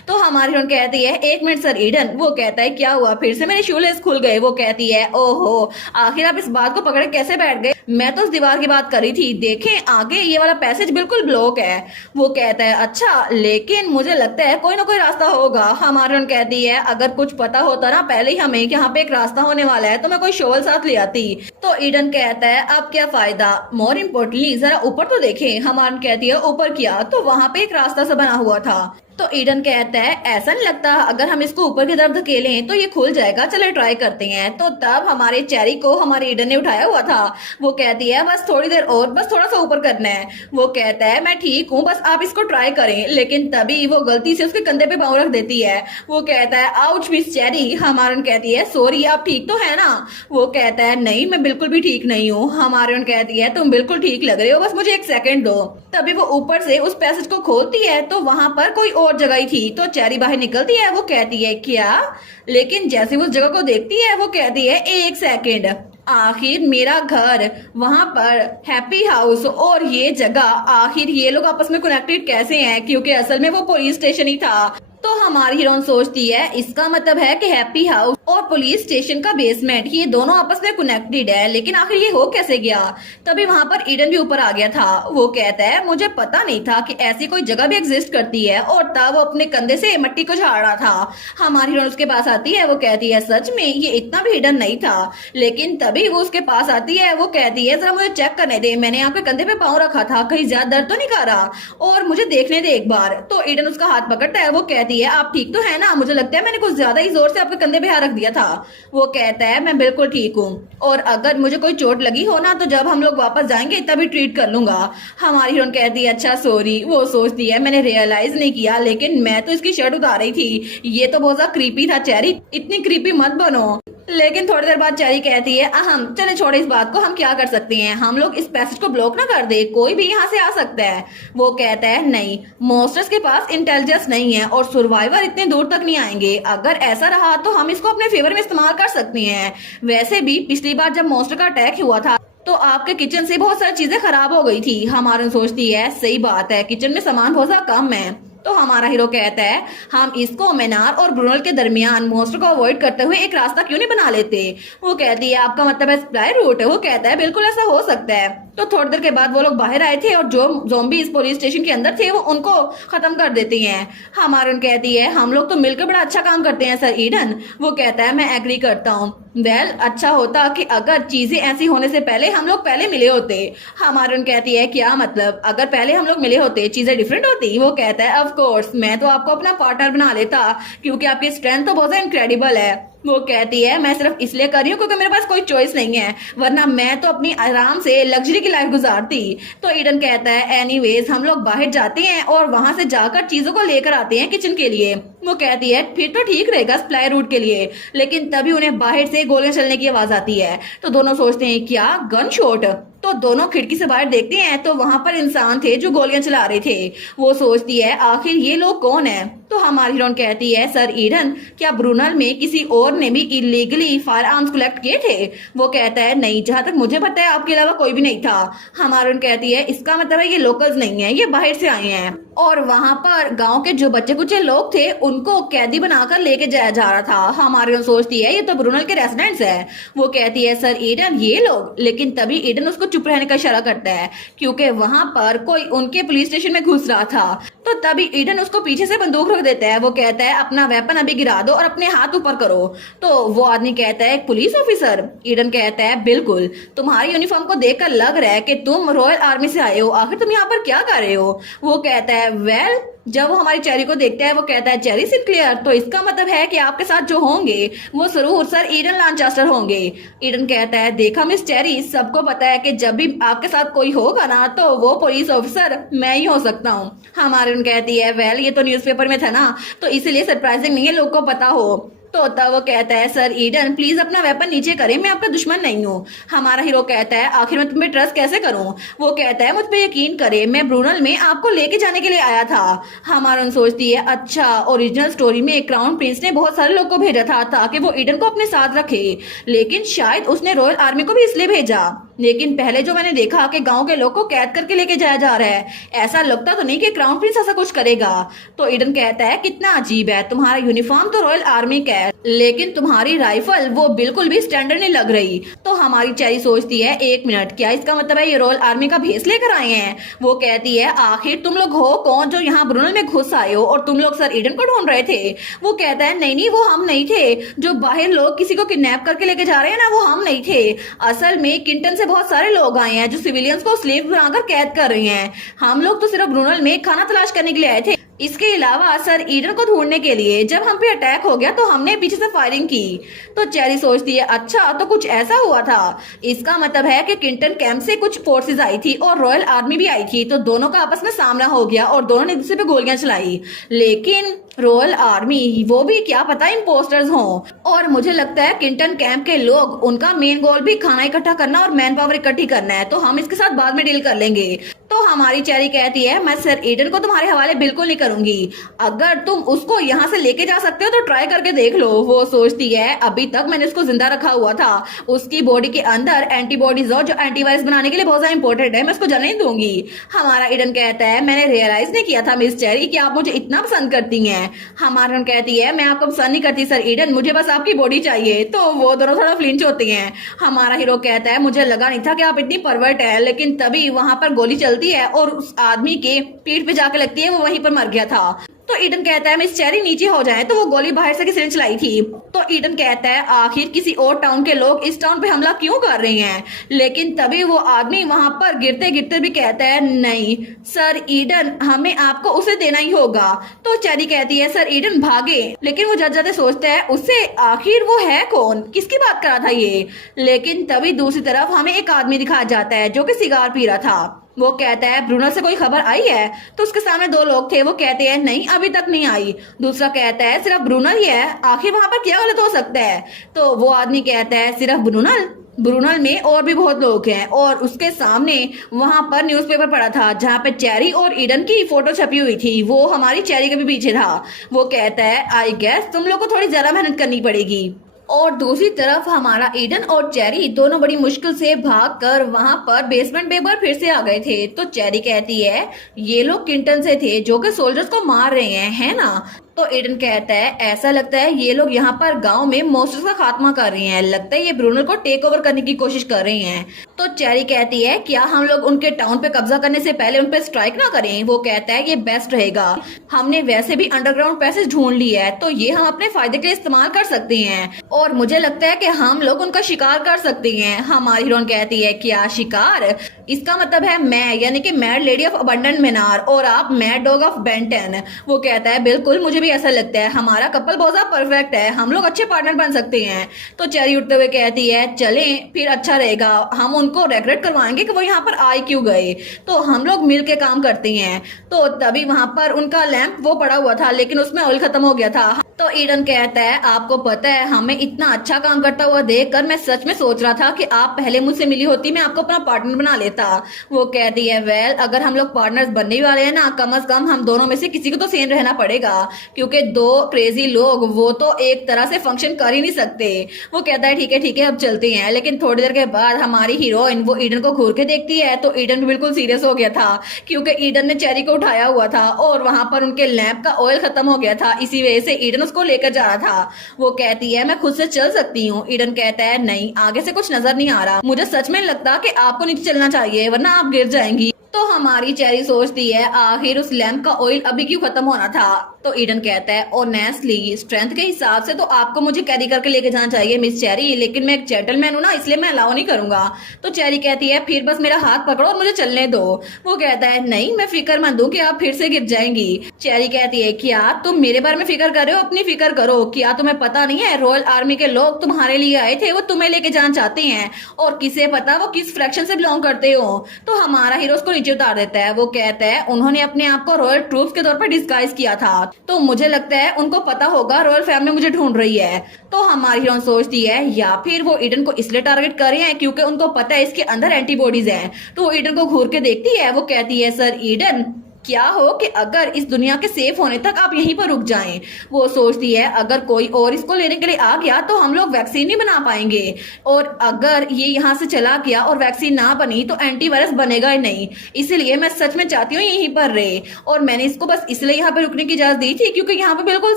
तो हमारी हीरोइन कहती है, एक मिनट सर ईडन। वो कहता है, क्या हुआ? फिर से मेरे शूलेस खुल गए। वो कहती है, ओहो, आखिर आप इस बात को पकड़े कैसे बैठ गए? मैं तो उस दीवार की बात कर रही थी, देखें आगे ये वाला पैसेज बिल्कुल ब्लॉक है। वो कहता है, अच्छा, लेकिन मुझे लगता है कोई ना कोई रास्ता होगा। हमारी हीरोइन कहती है, अगर कुछ पता होता ना पहले ही हमें कि यहाँ पे एक रास्ता होने वाला है तो मैं कोई शोवल साथ ले आती। तो ईडन कहता है, अब क्या फायदा, मोर इम्पोर्टेंटली जरा ऊपर तो देखें। हमारी कहती है, ऊपर क्या? तो वहां पे एक रास्ता सा बना हुआ था। तो ईडन कहता है, ऐसा नहीं लगता अगर हम इसको ऊपर की तरफ धकेलें तो ये खुल जाएगा, चलो ट्राई करते हैं। तो तब हमारे चेरी को हमारे ईडन ने उठाया हुआ था। वो कहती है, बस थोड़ी देर और, बस थोड़ा सा ऊपर करना है। वो कहता है, मैं ठीक हूँ, बस आप इसको ट्राई करें। लेकिन तभी वो गलती से उसके कंधे पे पाँव रख देती है। वो कहता है, आउच मिस चेरी। हमारन कहती है, सॉरी, आप ठीक तो है ना? वो कहता है, नहीं मैं बिल्कुल भी ठीक नहीं हूँ। हमारन कहती है, तुम बिल्कुल ठीक लग रहे हो, बस मुझे एक सेकंड दो। तभी वो ऊपर से उस पैसेज को खोलती है तो वहां पर कोई और जगह ही थी। तो चेरी बाहर निकलती है। वो कहती है, क्या? लेकिन जैसे वो उस जगह को देखती है वो कहती है, एक सेकंड, आखिर मेरा घर, वहां पर हैप्पी हाउस और ये जगह, आखिर ये लोग आपस में कनेक्टेड कैसे हैं? क्योंकि असल में वो पुलिस स्टेशन ही था। तो तो हमारी हीरोइन सोचती है इसका मतलब है कि हैप्पी हाउस और पुलिस स्टेशन का बेसमेंट ये दोनों आपस में कनेक्टेड है, लेकिन आखिर ये हो कैसे गया। तभी वहां पर ईडन भी ऊपर आ गया था। वो कहता है मुझे पता नहीं था कि ऐसी कोई जगह भी एग्जिस्ट करती है, और तब वो अपने कंधे से मिट्टी को झाड़ रहा था। हमारी हीरोइन उसके पास आती है, वो कहती है सच में ये इतना भी हिडन नहीं था। लेकिन तभी वो उसके पास आती है, वो कहती है जरा मुझे चेक करने दे, मैंने यहाँ पे कंधे पे पाँव रखा था, कहीं ज्यादा दर्द तो नहीं कर रहा, और मुझे देखने दे एक बार। तो ईडन उसका हाथ पकड़ता है, वो कहती है आप ठीक तो है ना, मुझे लगता है मैंने कुछ ज्यादा ही जोर से आपके कंधे पे हाथ रख दिया था। वो कहता है मैं बिल्कुल ठीक हूँ, और अगर मुझे कोई चोट लगी हो ना तो जब हम लोग वापस जाएंगे तभी ट्रीट कर लूंगा। हमारी हीरोइन कहती है अच्छा सॉरी। वो सोचती है मैंने रियलाइज नहीं किया, लेकिन मैं तो इसकी शर्ट उतार रही थी, ये तो बहुत ज्यादा क्रीपी था चेरी, इतनी क्रीपी मत बनो। लेकिन थोड़ी देर बाद चेरी कहती है अहम चले छोड़े इस बात को, हम क्या कर सकते हैं, हम लोग इस पैसेज को ब्लॉक ना कर दे, कोई भी यहाँ से आ सकता है। वो कहता है नहीं, मॉन्स्टर्स के पास इंटेलिजेंस नहीं है और सर्वाइवर इतने दूर तक नहीं आएंगे, अगर ऐसा रहा तो हम इसको अपने फेवर में इस्तेमाल कर सकते हैं। वैसे भी पिछली बार जब मॉन्स्टर का अटैक हुआ था तो आपके किचन से बहुत सारी चीजें खराब हो गई थी। हमारी सोचती है सही बात है, किचन में सामान बहुत ज्यादा कम है। तो हमारा हीरो कहता है हम इसको मेनार और ब्रूनल के दरमियान मॉन्स्टर को अवॉइड करते हुए एक रास्ता क्यों नहीं बना लेते। वो कहती है आपका मतलब है सप्लाई रूट है। वो कहता है बिल्कुल ऐसा हो सकता है। तो थोड़ी देर के बाद वो लोग बाहर आए थे और जो ज़ॉम्बी इस पुलिस स्टेशन के अंदर थे वो उनको खत्म कर देती हैं। हमारी उन कहती है हम लोग तो मिलकर बड़ा अच्छा काम करते हैं सर ईडन। वो कहता है मैं एग्री करता हूँ, वेल अच्छा होता कि अगर चीजें ऐसी होने से पहले हम लोग पहले मिले होते। हमारी उन कहती है क्या मतलब, अगर पहले हम लोग मिले होते चीजें डिफरेंट होती। वो कहता है ऑफ कोर्स, मैं तो आपको अपना पार्टनर बना लेता क्योंकि आपकी स्ट्रेंथ तो बहुत इनक्रेडिबल है। वो कहती है मैं सिर्फ इसलिए कर रही हूँ क्योंकि मेरे पास कोई चॉइस नहीं है, वरना मैं तो अपनी आराम से लग्जरी की लाइफ गुजारती। तो ईडन कहता है एनीवेज हम लोग बाहर जाते हैं और वहां से जाकर चीजों को लेकर आते हैं किचन के लिए। वो कहती है फिर तो ठीक रहेगा सप्लाई रूट के लिए, लेकिन तभी उन्हें बाहर से गोलियां चलने की आवाज आती है। तो दोनों सोचते हैं क्या गन शॉट। तो दोनों खिड़की से बाहर देखते हैं तो वहां पर इंसान थे जो गोलियां चला रहे थे। वो सोचती है आखिर ये लोग कौन है। तो हमारी हीरोइन कहती है सर ईडन क्या ब्रूनल में किसी और ने भी इलीगली फायर आर्म्स कलेक्ट किए थे। वो कहता है नहीं, जहां तक मुझे पता है आपके अलावा कोई भी नहीं था। हमारी हीरोइन कहती है इसका मतलब है ये लोकल्स नहीं है, ये बाहर से आए हैं, और वहां पर गांव के जो बच्चे कुछ लोग थे उनको कैदी बनाकर लेके जाया जा रहा था। हमारी हीरोइन सोचती है ये तो ब्रूनल के रेसिडेंट्स है। वो कहती है सर ईडन ये लोग, लेकिन तभी ईडन उसको चुप रहने का इशारा करता है क्योंकि वहां पर कोई उनके पुलिस स्टेशन में घुस रहा था। तो तभी ईडन उसको पीछे से बंदूक रख देता है। वो कहता है अपना वेपन अभी गिरा दो और अपने हाथ ऊपर करो। तो वो आदमी कहता है पुलिस ऑफिसर। ईडन कहता है बिल्कुल, तुम्हारी यूनिफॉर्म को देखकर लग रहा है कि तुम रॉयल आर्मी से आए हो, आखिर तुम यहाँ पर क्या कर रहे हो। वो कहता है वेल, जब वो हमारी चेरी को देखता है वो कहता है चेरी सिंक्लेयर, तो इसका मतलब है कि आपके साथ जो होंगे वो जरूर सर ईडन लांचास्टर होंगे। ईडन कहता है देखा मिस चेरी, सबको पता है कि जब भी आपके साथ कोई होगा ना तो वो पुलिस ऑफिसर मैं ही हो सकता हूँ। हमारी उन कहती है वेल ये तो न्यूज़पेपर में था ना, तो इसलिए सरप्राइजिंग नहीं है लोग को पता हो। तो तब वो कहता है सर ईडन प्लीज अपना वेपन नीचे करें, मैं आपका दुश्मन नहीं हूँ। हमारा हीरो कहता है आखिर मैं तुम पे ट्रस्ट कैसे करूँ। वो कहता है मुझ पे यकीन करे, मैं ब्रूनल में आपको लेके जाने के लिए आया था। हमारा उन सोचती है अच्छा, ओरिजिनल स्टोरी में क्राउन प्रिंस ने बहुत सारे लोग को भेजा था ताकि वो ईडन को अपने साथ रखे, लेकिन शायद उसने रॉयल आर्मी को भी इसलिए भेजा। लेकिन पहले जो मैंने देखा कि गांव के लोग को कैद करके लेके जाया जा रहा है, ऐसा लगता तो नहीं कि क्राउन प्रिंस ऐसा कुछ करेगा। तो ईडन कहता है कितना अजीब है, तुम्हारा यूनिफॉर्म तो रॉयल आर्मी का है लेकिन तुम्हारी राइफल वो बिल्कुल भी स्टैंडर्ड नहीं लग रही। तो हमारी चेरी सोचती है एक मिनट, क्या इसका मतलब है ये रॉयल आर्मी का भेस लेकर आए हैं। वो कहती है आखिर तुम लोग हो कौन जो यहाँ ब्रूनल में घुस आए हो और तुम लोग सर ईडन को ढूंढ रहे थे। वो कहता है नहीं नहीं, वो हम नहीं थे, जो बाहर लोग किसी को किडनैप करके लेके जा रहे हैं ना वो हम नहीं थे। असल में किंटन से बहुत सारे लोग आए हैं जो सिविलियंस को स्लेव बनाकर कैद कर रहे हैं। हम लोग तो सिर्फ ब्रूनल में खाना तलाश करने के लिए आए थे, इसके अलावा सर ईडन को ढूंढने के लिए। जब हम पे अटैक हो गया तो हमने पीछे से फायरिंग की। तो चेरी सोचती है अच्छा तो कुछ ऐसा हुआ था, इसका मतलब है कि किंटन कैंप से कुछ फोर्सेस आई थी और रॉयल आर्मी भी आई थी, तो दोनों का आपस में सामना हो गया और दोनों ने एक दूसरे पे गोलियां चलाई। लेकिन रॉयल आर्मी वो भी क्या पता इम्पोस्टर्स हों, और मुझे लगता है किंटन कैंप के लोग उनका मेन गोल भी खाना इकट्ठा करना और मैन पावर इकट्ठी करना है, तो हम इसके साथ बाद में डील कर लेंगे। तो हमारी चेरी कहती है मैं सर ईडन को तुम्हारे हवाले बिल्कुल नहीं करूंगी, अगर तुम उसको यहाँ से लेके जा सकते हो तो ट्राई करके देख लो। वो सोचती है अभी तक मैंने उसको जिंदा रखा हुआ था, उसकी बॉडी के अंदर एंटीबॉडीज और जो एंटीवायरस बनाने के लिए बहुत ज्यादा इंपॉर्टेंट है, मैं उसको जाने नहीं दूंगी। हमारा ईडन कहता है मैंने रियलाइज नहीं किया था मिस चेरी कि आप मुझे इतना पसंद करती हैं। हमारा ईडन कहती है मैं आपको पसंद नहीं करती सर ईडन, मुझे बस आपकी बॉडी चाहिए। तो वो दोनों थोड़ा फ्लिंच होती हैं। हमारा हीरो कहता है मुझे लगा नहीं था कि आप इतनी परवर्ट है, लेकिन तभी वहां पर गोली चलती है और उस आदमी के पीठ पे जाके लगती है, वो वहीं पर मर गया था। तो ईडन कहता है मिस चेरी नीचे हो जाए, तो वो गोली बाहर से किसी ने चलाई थी। तो ईडन कहता है आखिर किसी और टाउन के लोग इस टाउन पे हमला क्यों कर रहे हैं, लेकिन तभी वो आदमी वहां पर गिरते गिरते भी कहता है नहीं सर ईडन, हमें आपको उसे देना ही होगा। तो चेरी कहती है सर ईडन भागे, लेकिन वो जाते जाते सोचता है उससे आखिर वो है कौन, किसकी बात कर रहा था ये। लेकिन तभी दूसरी तरफ हमें एक आदमी दिखाया जाता है जो कि सिगार पी रहा था। वो कहता है ब्रूनो से कोई खबर आई है, तो उसके सामने दो लोग थे, वो कहते हैं नहीं अभी तक नहीं आई। दूसरा कहता है सिर्फ ब्रूनल ही है, आखिर वहां पर क्या गलत हो सकता है। तो वो आदमी कहता है सिर्फ ब्रूनल, ब्रूनल में और भी बहुत लोग हैं। और उसके सामने वहां पर न्यूज़पेपर पड़ा था जहां पे चेरी और ईडन की फोटो छपी हुई थी, वो हमारी चेरी के भी पीछे था। वो कहता है आई गेस तुम लोग को थोड़ी ज्यादा मेहनत करनी पड़ेगी। और दूसरी तरफ हमारा ईडन और चेरी दोनों बड़ी मुश्किल से भागकर वहां पर बेसमेंट में एक बार फिर से आ गए थे। तो चेरी कहती है ये लोग किंटन से थे जो कि सोल्जर्स को मार रहे हैं, है ना। तो ईडन कहता है ऐसा लगता है ये लोग यहाँ पर गांव में मॉन्स्टर्स का खात्मा कर रहे हैं, लगता है ये ब्रूनल को टेक ओवर करने की कोशिश कर रहे हैं। तो चेरी कहती है क्या हम लोग उनके टाउन पे कब्जा करने से पहले उन पे स्ट्राइक ना करें। वो कहता है ये बेस्ट रहेगा, हमने वैसे भी अंडरग्राउंड पैसेज ढूंढ ली है, तो ये हम अपने फायदे के लिए इस्तेमाल कर सकते हैं और मुझे लगता है कि हम लोग उनका शिकार कर सकते हैं। हमारी हीरोइन कहती है क्या शिकार, इसका मतलब है मैं यानी कि मैड लेडी ऑफ अबंडेंट मीनार और आप मैड डॉग ऑफ बेंटन। वो कहता है बिल्कुल मुझे भी ऐसा लगता है, हमारा कपल बहुत ज्यादा परफेक्ट है, हम लोग अच्छे पार्टनर बन सकते हैं। तो चेरी उठते हुए कहती है चलें फिर अच्छा रहेगा, हम उनको रेगरेट करवाएंगे कि वो यहाँ पर आए क्यों गए, तो हम लोग मिल के काम करते हैं। तो तभी वहां पर उनका लैंप वो पड़ा हुआ था लेकिन उसमें ऑयल खत्म हो गया था। तो ईडन कहता है आपको पता है हमें इतना अच्छा काम करता हुआ देखकर मैं सच में सोच रहा था कि आप पहले मुझसे मिली होती, मैं आपको अपना पार्टनर बना लेता। वो कहती है वेल अगर हम लोग पार्टनर्स बनने वाले हैं ना, कम से कम हम दोनों में से किसी को तो सेम रहना पड़ेगा, क्योंकि दो क्रेजी लोग वो तो एक तरह से फंक्शन कर ही नहीं सकते। वो कहता है ठीक है अब चलते हैं। लेकिन थोड़ी देर के बाद हमारी हीरोइन वो ईडन को घूर के देखती है, तो ईडन बिल्कुल सीरियस हो गया था क्योंकि ईडन ने चेरी को उठाया हुआ था और वहां पर उनके लैंप का ऑयल खत्म हो गया था, इसी वजह से ईडन उसको लेकर जा रहा था। वो कहती है मैं खुद से चल सकती हूँ। ईडन कहता है नहीं आगे से कुछ नजर नहीं आ रहा, मुझे सच में लगता कि आपको नीचे चलना चाहिए वरना आप गिर जाएंगी। तो हमारी चेरी सोचती है आखिर उस लैंप का ऑयल अभी क्यों खत्म होना था। तो ईडन कहता है ऑनेस्टली स्ट्रेंथ के हिसाब से तो आपको मुझे कैरी करके लेके जाना चाहिए मिस चेरी, लेकिन मैं एक जेंटलमैन हूँ ना, इसलिए मैं अलाउ नहीं करूंगा। तो चेरी कहती है फिर बस मेरा हाथ पकड़ो और मुझे चलने दो। वो कहता है नहीं मैं फिक्रमंद हूँ कि आप फिर से गिर जाएंगी। चेरी कहती है क्या तुम मेरे बारे में फिक्र कर रहे हो, अपनी फिक्र करो, क्या तुम्हें पता नहीं है रॉयल आर्मी के लोग तुम्हारे लिए आए थे, वो तुम्हें लेके जाना चाहते हैं और किसे पता वो किस फ्रैक्शन से बिलोंग करते हो। तो हमारा हीरो उसको नीचे उतार देता है। वो कहता है उन्होंने अपने आप को रॉयल ट्रूप्स के तौर पर डिस्गाइज किया था, तो मुझे लगता है उनको पता होगा रॉयल फैमिली मुझे ढूंढ रही है। तो हमारी हीरोइन सोचती है या फिर वो ईडन को इसलिए टारगेट कर रहे हैं क्योंकि उनको पता है इसके अंदर एंटीबॉडीज हैं। तो वो ईडन को घूर के देखती है। वो कहती है सर ईडन क्या हो कि अगर इस दुनिया के सेफ होने तक आप यहीं पर रुक जाएं। वो सोचती है अगर कोई और इसको लेने के लिए आ गया तो हम लोग वैक्सीन नहीं बना पाएंगे, और अगर ये यहाँ से चला गया और वैक्सीन ना बनी तो एंटीवायरस बनेगा ही नहीं, इसलिए मैं सच में चाहती हूँ यहीं पर रहे। और मैंने इसको बस इसलिए यहाँ पे रुकने की इजाजत दी थी क्योंकि यहाँ पे बिल्कुल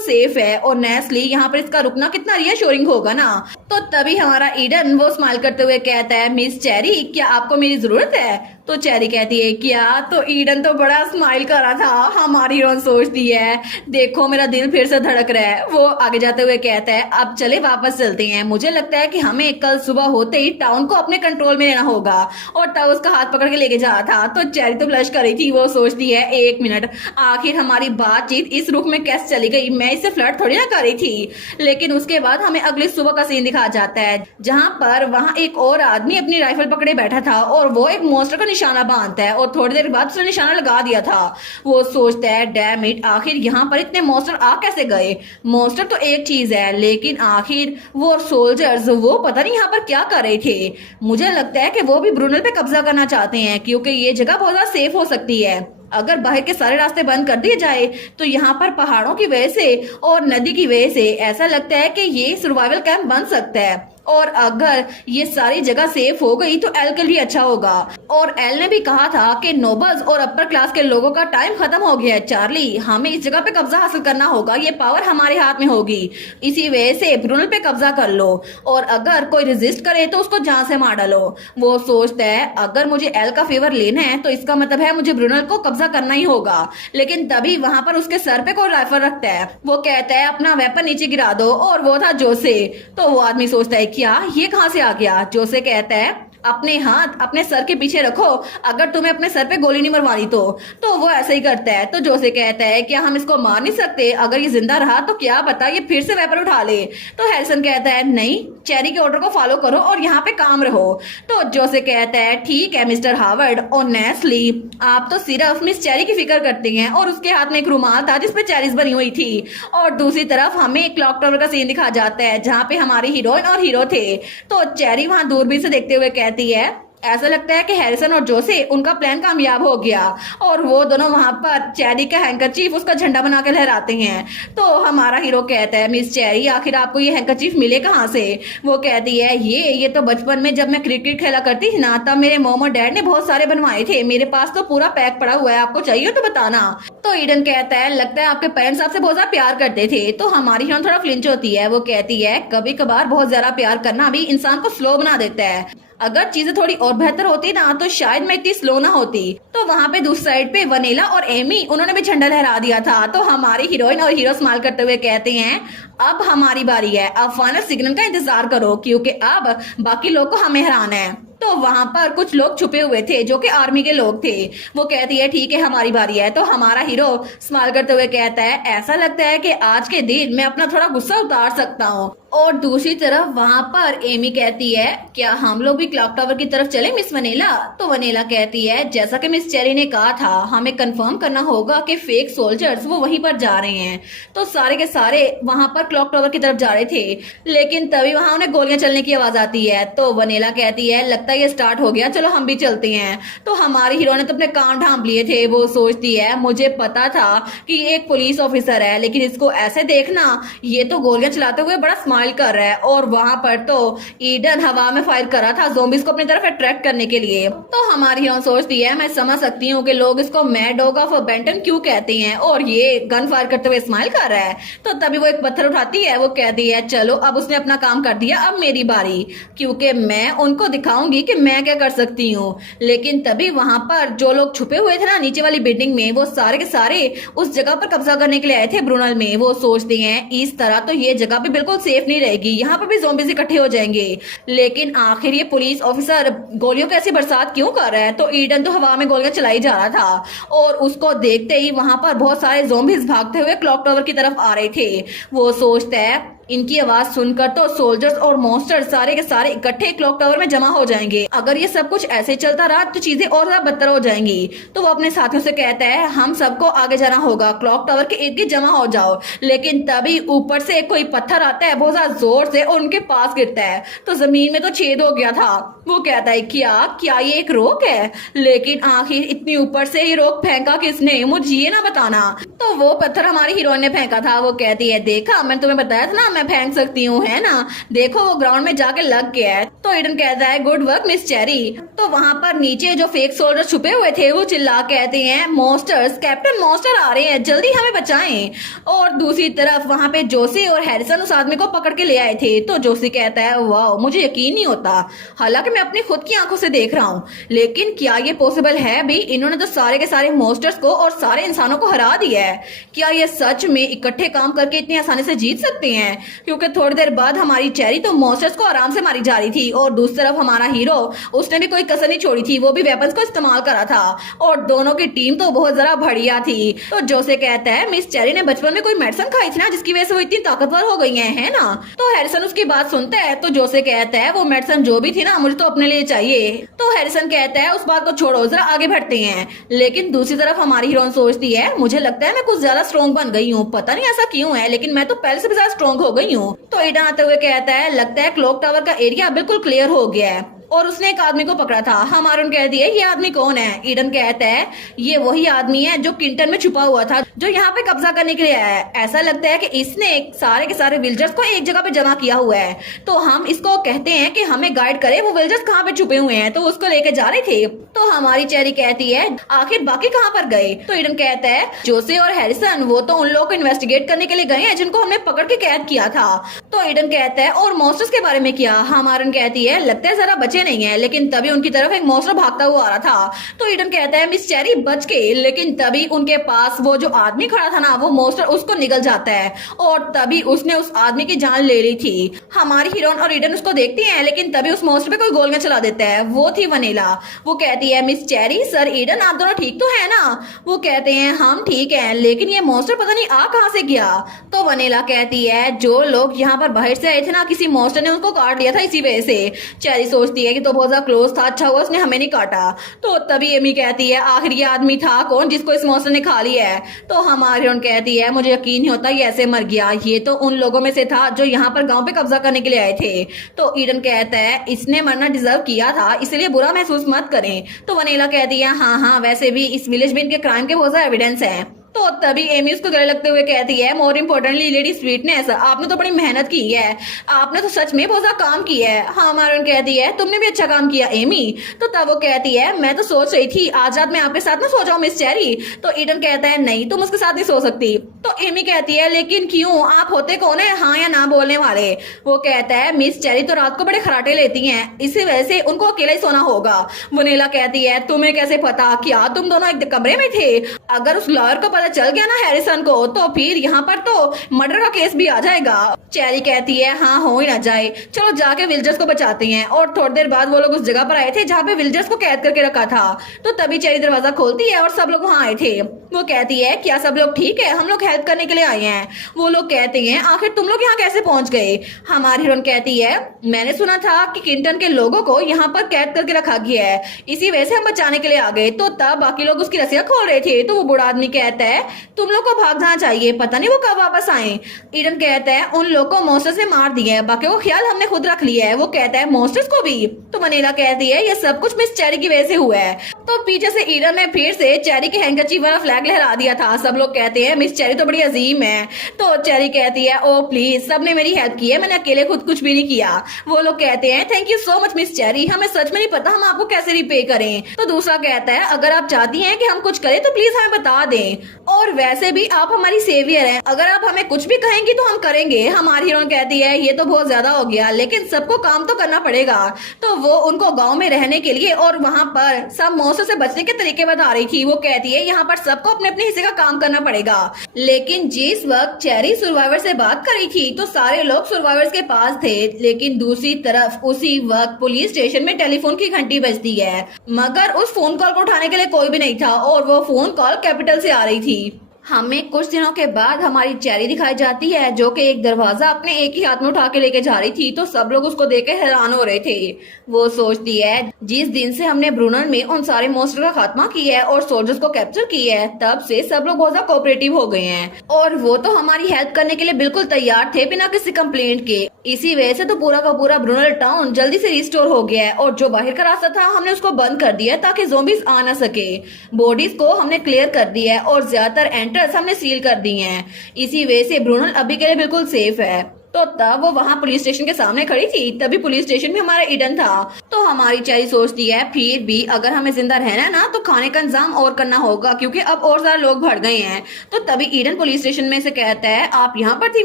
सेफ है और नेस्ली यहाँ पर इसका रुकना कितना रियश्योरिंग होगा ना। तो तभी हमारा ईडन वो स्माइल करते हुए कहता है मिस चेरी क्या आपको मेरी जरूरत है। तो चेरी कहती है क्या। तो ईडन तो बड़ा स्माइल कर रहा था। हमारी हीरोइन सोचती है देखो मेरा दिल फिर से धड़क रहा है। वो आगे जाते हुए कहता है अब चले वापस चलते हैं, मुझे लगता है कि हमें कल सुबह होते ही टाउन को अपने कंट्रोल में लेना होगा। और तब उसका हाथ पकड़ के लेके जा रहा था। तो चेरी तो ब्लश कर रही थी। वो सोचती है एक मिनट आखिर हमारी बातचीत इस रुख में कैसे चली गई, मैं इससे फ्लर्ट थोड़ी ना कर रही थी। लेकिन उसके बाद हमें अगली सुबह का सीन दिखाया जाता है जहां पर वहां एक और आदमी अपनी राइफल पकड़े बैठा था और वो एक मॉन्स्टर को निशाना बांधता है और थोड़ी देर बाद उसने निशाना लगा दिया था। वो सोचता है डैम इट, आखिर यहाँ पर इतने मॉन्स्टर आ कैसे गए। मॉन्स्टर तो एक चीज है, लेकिन आखिर वो सोल्जर्स वो पता नहीं यहाँ पर क्या कर रहे थे। मुझे लगता है कि वो भी ब्रुनल पे कब्जा करना चाहते हैं, क्योंकि ये जगह बहुत ज्यादा सेफ हो सकती है। अगर बाहर के सारे रास्ते बंद कर दिए जाए तो यहाँ पर पहाड़ों की वजह से और नदी की वजह से ऐसा लगता है कि ये सर्वाइवल कैंप बन सकता है। और अगर ये सारी जगह सेफ हो गई तो एल के लिए अच्छा होगा। और एल ने भी कहा था कि नोबल्स और अपर क्लास के लोगों का टाइम खत्म हो गया है चार्ली, हमें इस जगह पे कब्जा हासिल करना होगा, ये पावर हमारे हाथ में होगी, इसी वजह से ब्रुनल पे कब्जा कर लो और अगर कोई रेजिस्ट करे तो उसको जान से मार डालो। वो सोचता है अगर मुझे एल का फेवर लेना है तो इसका मतलब है मुझे ब्रुनल को कब्जा करना ही होगा। लेकिन तभी वहां पर उसके सर पे कोई राइफल रखता है। वो कहता है अपना वेपन नीचे गिरा दो, और वो था जोसे। तो वो आदमी सोचता है क्या ये कहां से आ गया। जोसे कहता है अपने हाथ अपने सर के पीछे रखो, अगर तुम्हें अपने सर पे गोली नहीं मरवानी तो वो ऐसे ही करता है। तो जोसे कहता है क्या हम इसको मार नहीं सकते, अगर ये जिंदा रहा तो क्या पता ये फिर से वेपन उठा ले। तो हैरिसन कहता है नहीं, चेरी के ऑर्डर को फॉलो करो और यहाँ पे काम रहो। तो जोसे कहता है ठीक है मिस्टर हार्वर्ड, ऑनेस्टली आप तो सिर्फ मिस चेरी की फिक्र करते हैं। और उसके हाथ में एक रुमाल था जिसपे चेरीज बनी हुई थी। और दूसरी तरफ हमें एक क्लॉक टावर का सीन दिखा जाता है जहाँ पे हमारी हीरोइन और हीरो थे। तो चेरी वहां दूरबीन से देखते हुए कहती है ऐसा लगता है कि हैरिसन और जोसे उनका प्लान कामयाब हो गया। और वो दोनों वहां पर चेरी का हैंकरचीफ उसका झंडा बना के लहराते हैं। तो हमारा हीरो कहता है मिस चेरी आखिर आपको ये हैंकरचीफ मिले कहाँ से। वो कहती है ये तो बचपन में जब मैं क्रिकेट खेला करती थी ना, तब मेरे मॉम और डैड ने बहुत सारे बनवाए थे, मेरे पास तो पूरा पैक पड़ा हुआ है, आपको चाहिए तो बताना। तो ईडन कहता है लगता है आपके पेरेंट्स आपसे बहुत ज्यादा प्यार करते थे। तो हमारी हीरोइन थोड़ा फ्लिंच होती है। वो कहती है कभी कभार बहुत ज्यादा प्यार करना भी इंसान को स्लो बना देता है, अगर चीजें थोड़ी और बेहतर होती ना तो शायद मैं इतनी स्लो ना होती। तो वहाँ पे दूसरी साइड पे वनीला और एमी उन्होंने भी झंडा लहरा दिया था। तो हमारी हीरोइन और हीरो स्माइल करते हुए कहते हैं अब हमारी बारी है, अब फाइनल सिग्नल का इंतजार करो क्योंकि अब बाकी लोग को हमें हराना है। तो वहां पर कुछ लोग छुपे हुए थे जो कि आर्मी के लोग थे। वो कहती है ठीक है हमारी बारी है। तो हमारा हीरो स्माइल करते हुए कहता है ऐसा लगता है कि आज के दिन मैं अपना थोड़ा गुस्सा उतार सकता हूँ। और दूसरी तरफ वहां पर एमी कहती है क्या हम लोग भी क्लॉक टावर की तरफ चले मिस वनीला। तो वनीला कहती है जैसा कि मिस चेरी ने कहा था हमें कंफर्म करना होगा कि फेक सोल्जर्स वो वहीं पर जा रहे हैं। तो सारे के सारे वहां पर क्लॉक टावर की तरफ जा रहे थे, लेकिन तभी वहां उन्हें गोलियां चलने की आवाज आती है। तो वनीला कहती है लगता है ये स्टार्ट हो गया, चलो हम भी चलते हैं। तो हमारी हीरो ने तो अपने कान ढांप लिए थे। वो सोचती है मुझे पता था कि ये एक पुलिस ऑफिसर है, लेकिन इसको ऐसे देखना, ये तो गोलियां चलाते हुए बड़ा स्माइल कर रहा है। और वहां पर तो ईडन हवा में फायर कर रहा था ज़ॉम्बीज को अपनी तरफ अट्रैक्ट करने के लिए। तो हमारी हीरो सोचती है मैं समझ सकती हूँ कि लोग इसको मैड डॉग ऑफ बेंटन क्यों कहते हैं, और ये गन फायर करते हुए स्माइल कर रहा है। तो तभी वो एक पत्थर उठाती है। वो कहती है चलो अब उसने अपना काम कर दिया, अब मेरी बारी, क्योंकि मैं उनको दिखाऊंगी कि मैं क्या कर सकती हूँ। लेकिन तभी वहां पर जो लोग छुपे हुए थे ना नीचे वाली बिल्डिंग में, वो सारे के सारे उस जगह पर कब्जा करने के लिए आए थे ब्रुनल में। वो सोचते हैं इस तरह तो ये जगह भी बिल्कुल सेफ नहीं रहेगी, यहाँ पर भी ज़ॉम्बीज़ इकट्ठे हो जाएंगे। लेकिन आखिर ये पुलिस ऑफिसर गोलियों की ऐसी बरसात क्यों कर रहा है। तो ईडन तो हवा में गोलियां चलाई जा रहा था, और उसको देखते ही वहां पर बहुत सारे ज़ॉम्बीज़ भागते हुए क्लॉक टावर की तरफ आ रहे थे। वो सोचता है इनकी आवाज सुनकर तो सोल्जर्स और मॉन्स्टर्स सारे के सारे इकट्ठे क्लॉक टावर में जमा हो जाएंगे। अगर ये सब कुछ ऐसे चलता रहा तो चीजें और ज्यादा बदतर हो जाएंगी। तो वो अपने साथियों से कहता है हम सबको आगे जाना होगा, क्लॉक टावर के इर्द गिर्द जमा हो जाओ। लेकिन तभी ऊपर से कोई पत्थर आता है बहुत ज्यादा जोर से और उनके पास गिरता है। तो जमीन में तो छेद हो गया था। वो कहता है क्या ये एक रोक है, लेकिन आखिर इतनी ऊपर से ही रोक फेंका किसने, मुझे ये ना बताना। तो वो पत्थर हमारी हीरोइन ने फेंका था। वो कहती है देखा मैंने तुम्हें बताया था ना मैं फेंक सकती हूँ, है ना, देखो वो ग्राउंड में जाके लग गया है। तो ईडन कहता है गुड वर्क मिस चेरी। तो वहां पर नीचे जो फेक सोल्जर छुपे हुए थे वो चिल्ला कहते हैं मॉन्स्टर्स, कैप्टन मॉन्स्टर आ रहे हैं, जल्दी हमें बचाएं। और दूसरी तरफ वहां पे जोशी और हैरिसन उस आदमी को पकड़ के ले आए थे। तो जोशी कहता है वाह मुझे यकीन नहीं होता, हालांकि मैं अपनी खुद की आंखों से देख रहा हूँ, लेकिन क्या ये पॉसिबल है भी, इन्होंने तो सारे के सारे मॉन्स्टर्स को और सारे इंसानों को हरा दिया है। क्या ये सच में इकट्ठे काम करके इतनी आसानी से जीत सकते हैं। क्योंकि थोड़ी देर बाद हमारी चेरी तो मॉन्स्टर्स को आराम से मारी जा रही थी और दूसरी तरफ हमारा हीरो, उसने भी कोई कसर नहीं छोड़ी थी, वो भी वेपन्स को इस्तेमाल करा था और दोनों की टीम तो बहुत जरा बढ़िया थी। तो जोसे कहता है मिस चेरी ने बचपन में कोई मेडिसिन खाई थी ना जिसकी वजह से वो इतनी ताकतवर हो गई है ना। तो हैरिसन उसकी बात सुनता है तो जोसे कहता है वो मेडिसिन जो भी थी ना मुझे तो अपने लिए चाहिए। तो हैरिसन कहता है उस बात को छोड़ो, जरा आगे बढ़ते हैं। लेकिन दूसरी तरफ हमारी हीरोइन सोचती है मुझे लगता है मैं कुछ ज्यादा स्ट्रॉन्ग बन गई हूँ, पता नहीं ऐसा क्यों है लेकिन मैं तो पहले से भी ज्यादा स्ट्रॉन्ग हो गई हूँ। तो ईडन आते हुए कहता है लगता है क्लॉक टावर का एरिया बिल्कुल क्लियर हो गया है और उसने एक आदमी को पकड़ा था। हमारून कहती है ये आदमी कौन है? ईडन कहता है ये वही आदमी है जो किंटन में छुपा हुआ था, जो यहाँ पे कब्जा करने के लिए आया है। ऐसा लगता है कि इसने सारे के सारे विल्जर्स को एक जगह पे जमा किया हुआ है, तो हम इसको कहते हैं कि हमें गाइड करे वो विल्जर्स कहाँ पे छुपे हुए हैं। तो उसको लेके जा रहे थे। तो हमारी चेरी कहती है आखिर बाकी कहाँ पर गए? तो ईडन कहता है जोसे और हैरिसन वो तो उन लोगों को इन्वेस्टिगेट करने के लिए गए हैं जिनको हमने पकड़ के कैद किया था। तो ईडन कहता है और मॉन्स्टर्स के बारे में क्या? हमारन कहती है लगता है जरा बचे नहीं है, लेकिन तभी उनकी तरफ एक मॉन्स्टर भागता हुआ आ रहा था। तो ईडन कहता है मिस चेरी बच गई, लेकिन तभी उनके पास वो जो आदमी खड़ा था ना वो मॉन्स्टर उसको निगल जाता है और तभी उसने उस आदमी की जान ले ली थी। हमारी हीरोइन और ईडन उसको देखती हैं, लेकिन तभी उस मॉन्स्टर पे कोई गोलियां चला देता है। वो थी वनीला। वो कहती है मिस चेरी सर ईडन आप दोनों ठीक तो है ना? वो कहते हैं हम ठीक है, लेकिन ये मॉन्स्टर पता नहीं आ कहां से गया। तो वनीला कहती है जो लोग यहाँ पर बाहर से आए थे ना किसी मॉन्स्टर ने उनको काट लिया था इसी वजह से। चेरी सोचती है कि तो बहुत ज्यादा क्लोज था, अच्छा हुआ उसने हमें नहीं काटा। तो तभी एमी कहती है आखिर ये आदमी था कौन जिसको इस मॉन्स्टर ने खा लिया है? तो हमारी हीरोइन कहती है मुझे यकीन नहीं होता ये ऐसे मर गया, ये तो उन लोगों में से था जो यहाँ पर गांव पे कब्जा करने के लिए आए थे। तो ईडन कहता है इसने मरना डिजर्व किया था, इसलिए बुरा महसूस मत करें। तो वनीला कहती है हाँ वैसे भी इस विलेज में इनके क्राइम के बहुत सारे एविडेंस है। तो तभी एमी उसको गले लगते हुए कहती है मोर इम्पोर्टेंटली लेडी स्वीटनेस आपने तो बड़ी मेहनत की है, आपने तो सच में बहुत ज्यादा काम किया है। हाँ मारून कहती है तुमने भी अच्छा काम किया एमी। तो तब वो कहती है मैं तो सोच रही थी आज रात मैं आपके साथ ना सो जाऊं मिस चेरी। तो ईडन कहता है नहीं तुम उसके साथ नहीं सो सकती। तो एमी कहती है लेकिन क्यों, आप होते कौन है हाँ या ना बोलने वाले? वो कहता है मिस चेरी तो रात को बड़े खराटे लेती हैं, इसी वजह से उनको अकेला ही सोना होगा। वनीला कहती है तुम्हें कैसे पता, क्या तुम दोनों एक कमरे में थे? अगर उस लॉयर को पता चल गया ना हैरिसन को तो फिर यहाँ पर तो मर्डर का केस भी आ जाएगा। चेरी कहती है हाँ हो ही ना जाए, चलो जाके विल्जर्स को बचाते हैं। और थोड़ी देर बाद वो लोग उस जगह पर आए थे जहाँ पे विल्जर्स को कैद करके रखा था। तो तभी चेरी दरवाजा खोलती है और सब लोग वहाँ आए थे। वो कहती है क्या सब लोग ठीक है, हम लोग हेल्प करने के लिए आए हैं। वो लोग कहते हैं आखिर तुम लोग यहाँ कैसे पहुंच गए? हमारी हीरोइन कहती है मैंने सुना था कि किंटन के लोगों को यहाँ पर कैद करके रखा गया है, इसी वजह से हम बचाने के लिए आ गए। तो तब बाकी लोग उसकी रस्सियां खोल रहे थे। तो वो बूढ़ा आदमी कहता है तुम लोग को भाग जाना चाहिए, पता नहीं वो कब वापस आए। ईडन कहता है उन लोग को मॉन्स्टर्स ने मार दिया है, बाकी वो ख्याल हमने खुद रख लिया है। वो कहता है मॉन्स्टर्स को भी? तो वनीला कहती है ये सब कुछ मिस चेरी की वजह से हुआ है। तो पीछे से ईडन ने फिर से चेरी के हैंकरचीफ वाला फ्लैग लहरा दिया था। सब लोग कहते हैं मिस चेरी तो बड़ी अजीम है। तो चेरी कहती है ओ प्लीज सबने मेरी हेल्प की है, मैंने अकेले खुद कुछ भी नहीं किया। वो लोग कहते हैं thank you so much miss cherry, हमें सच में नहीं पता हम आपको कैसे रिपे करें। तो दूसरा कहता है अगर आप चाहती हैं कि हम कुछ करें तो प्लीज हमें बता दें, और वैसे भी आप हमारी सेवियर हैं, अगर आप हमें कुछ भी कहेंगी तो हम करेंगे। हमारी हीरोइन कहती है ये तो बहुत ज्यादा हो गया, लेकिन सबको काम तो करना पड़ेगा। तो वो उनको गांव में रहने के लिए और वहां पर सब मौसम से बचने के तरीके बता रही थी। वो कहती है यहाँ पर सबको अपने अपने हिस्से का काम करना पड़ेगा। लेकिन जिस वक्त चेरी सर्वाइवर से बात करी थी तो सारे लोग सर्वाइवर्स के पास थे, लेकिन दूसरी तरफ उसी वक्त पुलिस स्टेशन में टेलीफोन की घंटी बजती है, मगर उस फोन कॉल को उठाने के लिए कोई भी नहीं था और वो फोन कॉल कैपिटल से आ रही थी। हमें कुछ दिनों के बाद हमारी चेरी दिखाई जाती है जो कि एक दरवाजा अपने एक ही हाथ में उठा के लेके जा रही थी। तो सब लोग उसको देख के हैरान हो रहे थे। वो सोचती है जिस दिन से हमने ब्रूनर में उन सारे मॉन्स्टर का खात्मा किया है और सोल्जर्स को कैप्चर किया है तब से सब लोग बहुत ज्यादा कोऑपरेटिव हो गए हैं और वो तो हमारी हेल्प करने के लिए बिल्कुल तैयार थे बिना किसी कंप्लेंट के। इसी वजह से तो पूरा का पूरा ब्रूनर टाउन जल्दी से रिस्टोर हो गया है और जो बाहर का रास्ता था हमने उसको बंद कर दिया ताकि ज़ोंबीज आ ना सके। बॉडीज को हमने क्लियर कर दिया है और ज्यादातर एंटर्स हमने सील कर दिए हैं। इसी वजह से ब्रूनर अभी के लिए बिल्कुल सेफ है। तो तब वो वहाँ पुलिस स्टेशन के सामने खड़ी थी, तभी पुलिस स्टेशन में हमारा ईडन था। तो हमारी चेरी सोचती है फिर भी अगर हमें जिंदा रहना है ना तो खाने का इंतजाम और करना होगा क्योंकि अब और ज्यादा लोग भर गए हैं। तो तभी ईडन पुलिस स्टेशन में से कहता है आप यहाँ पर थी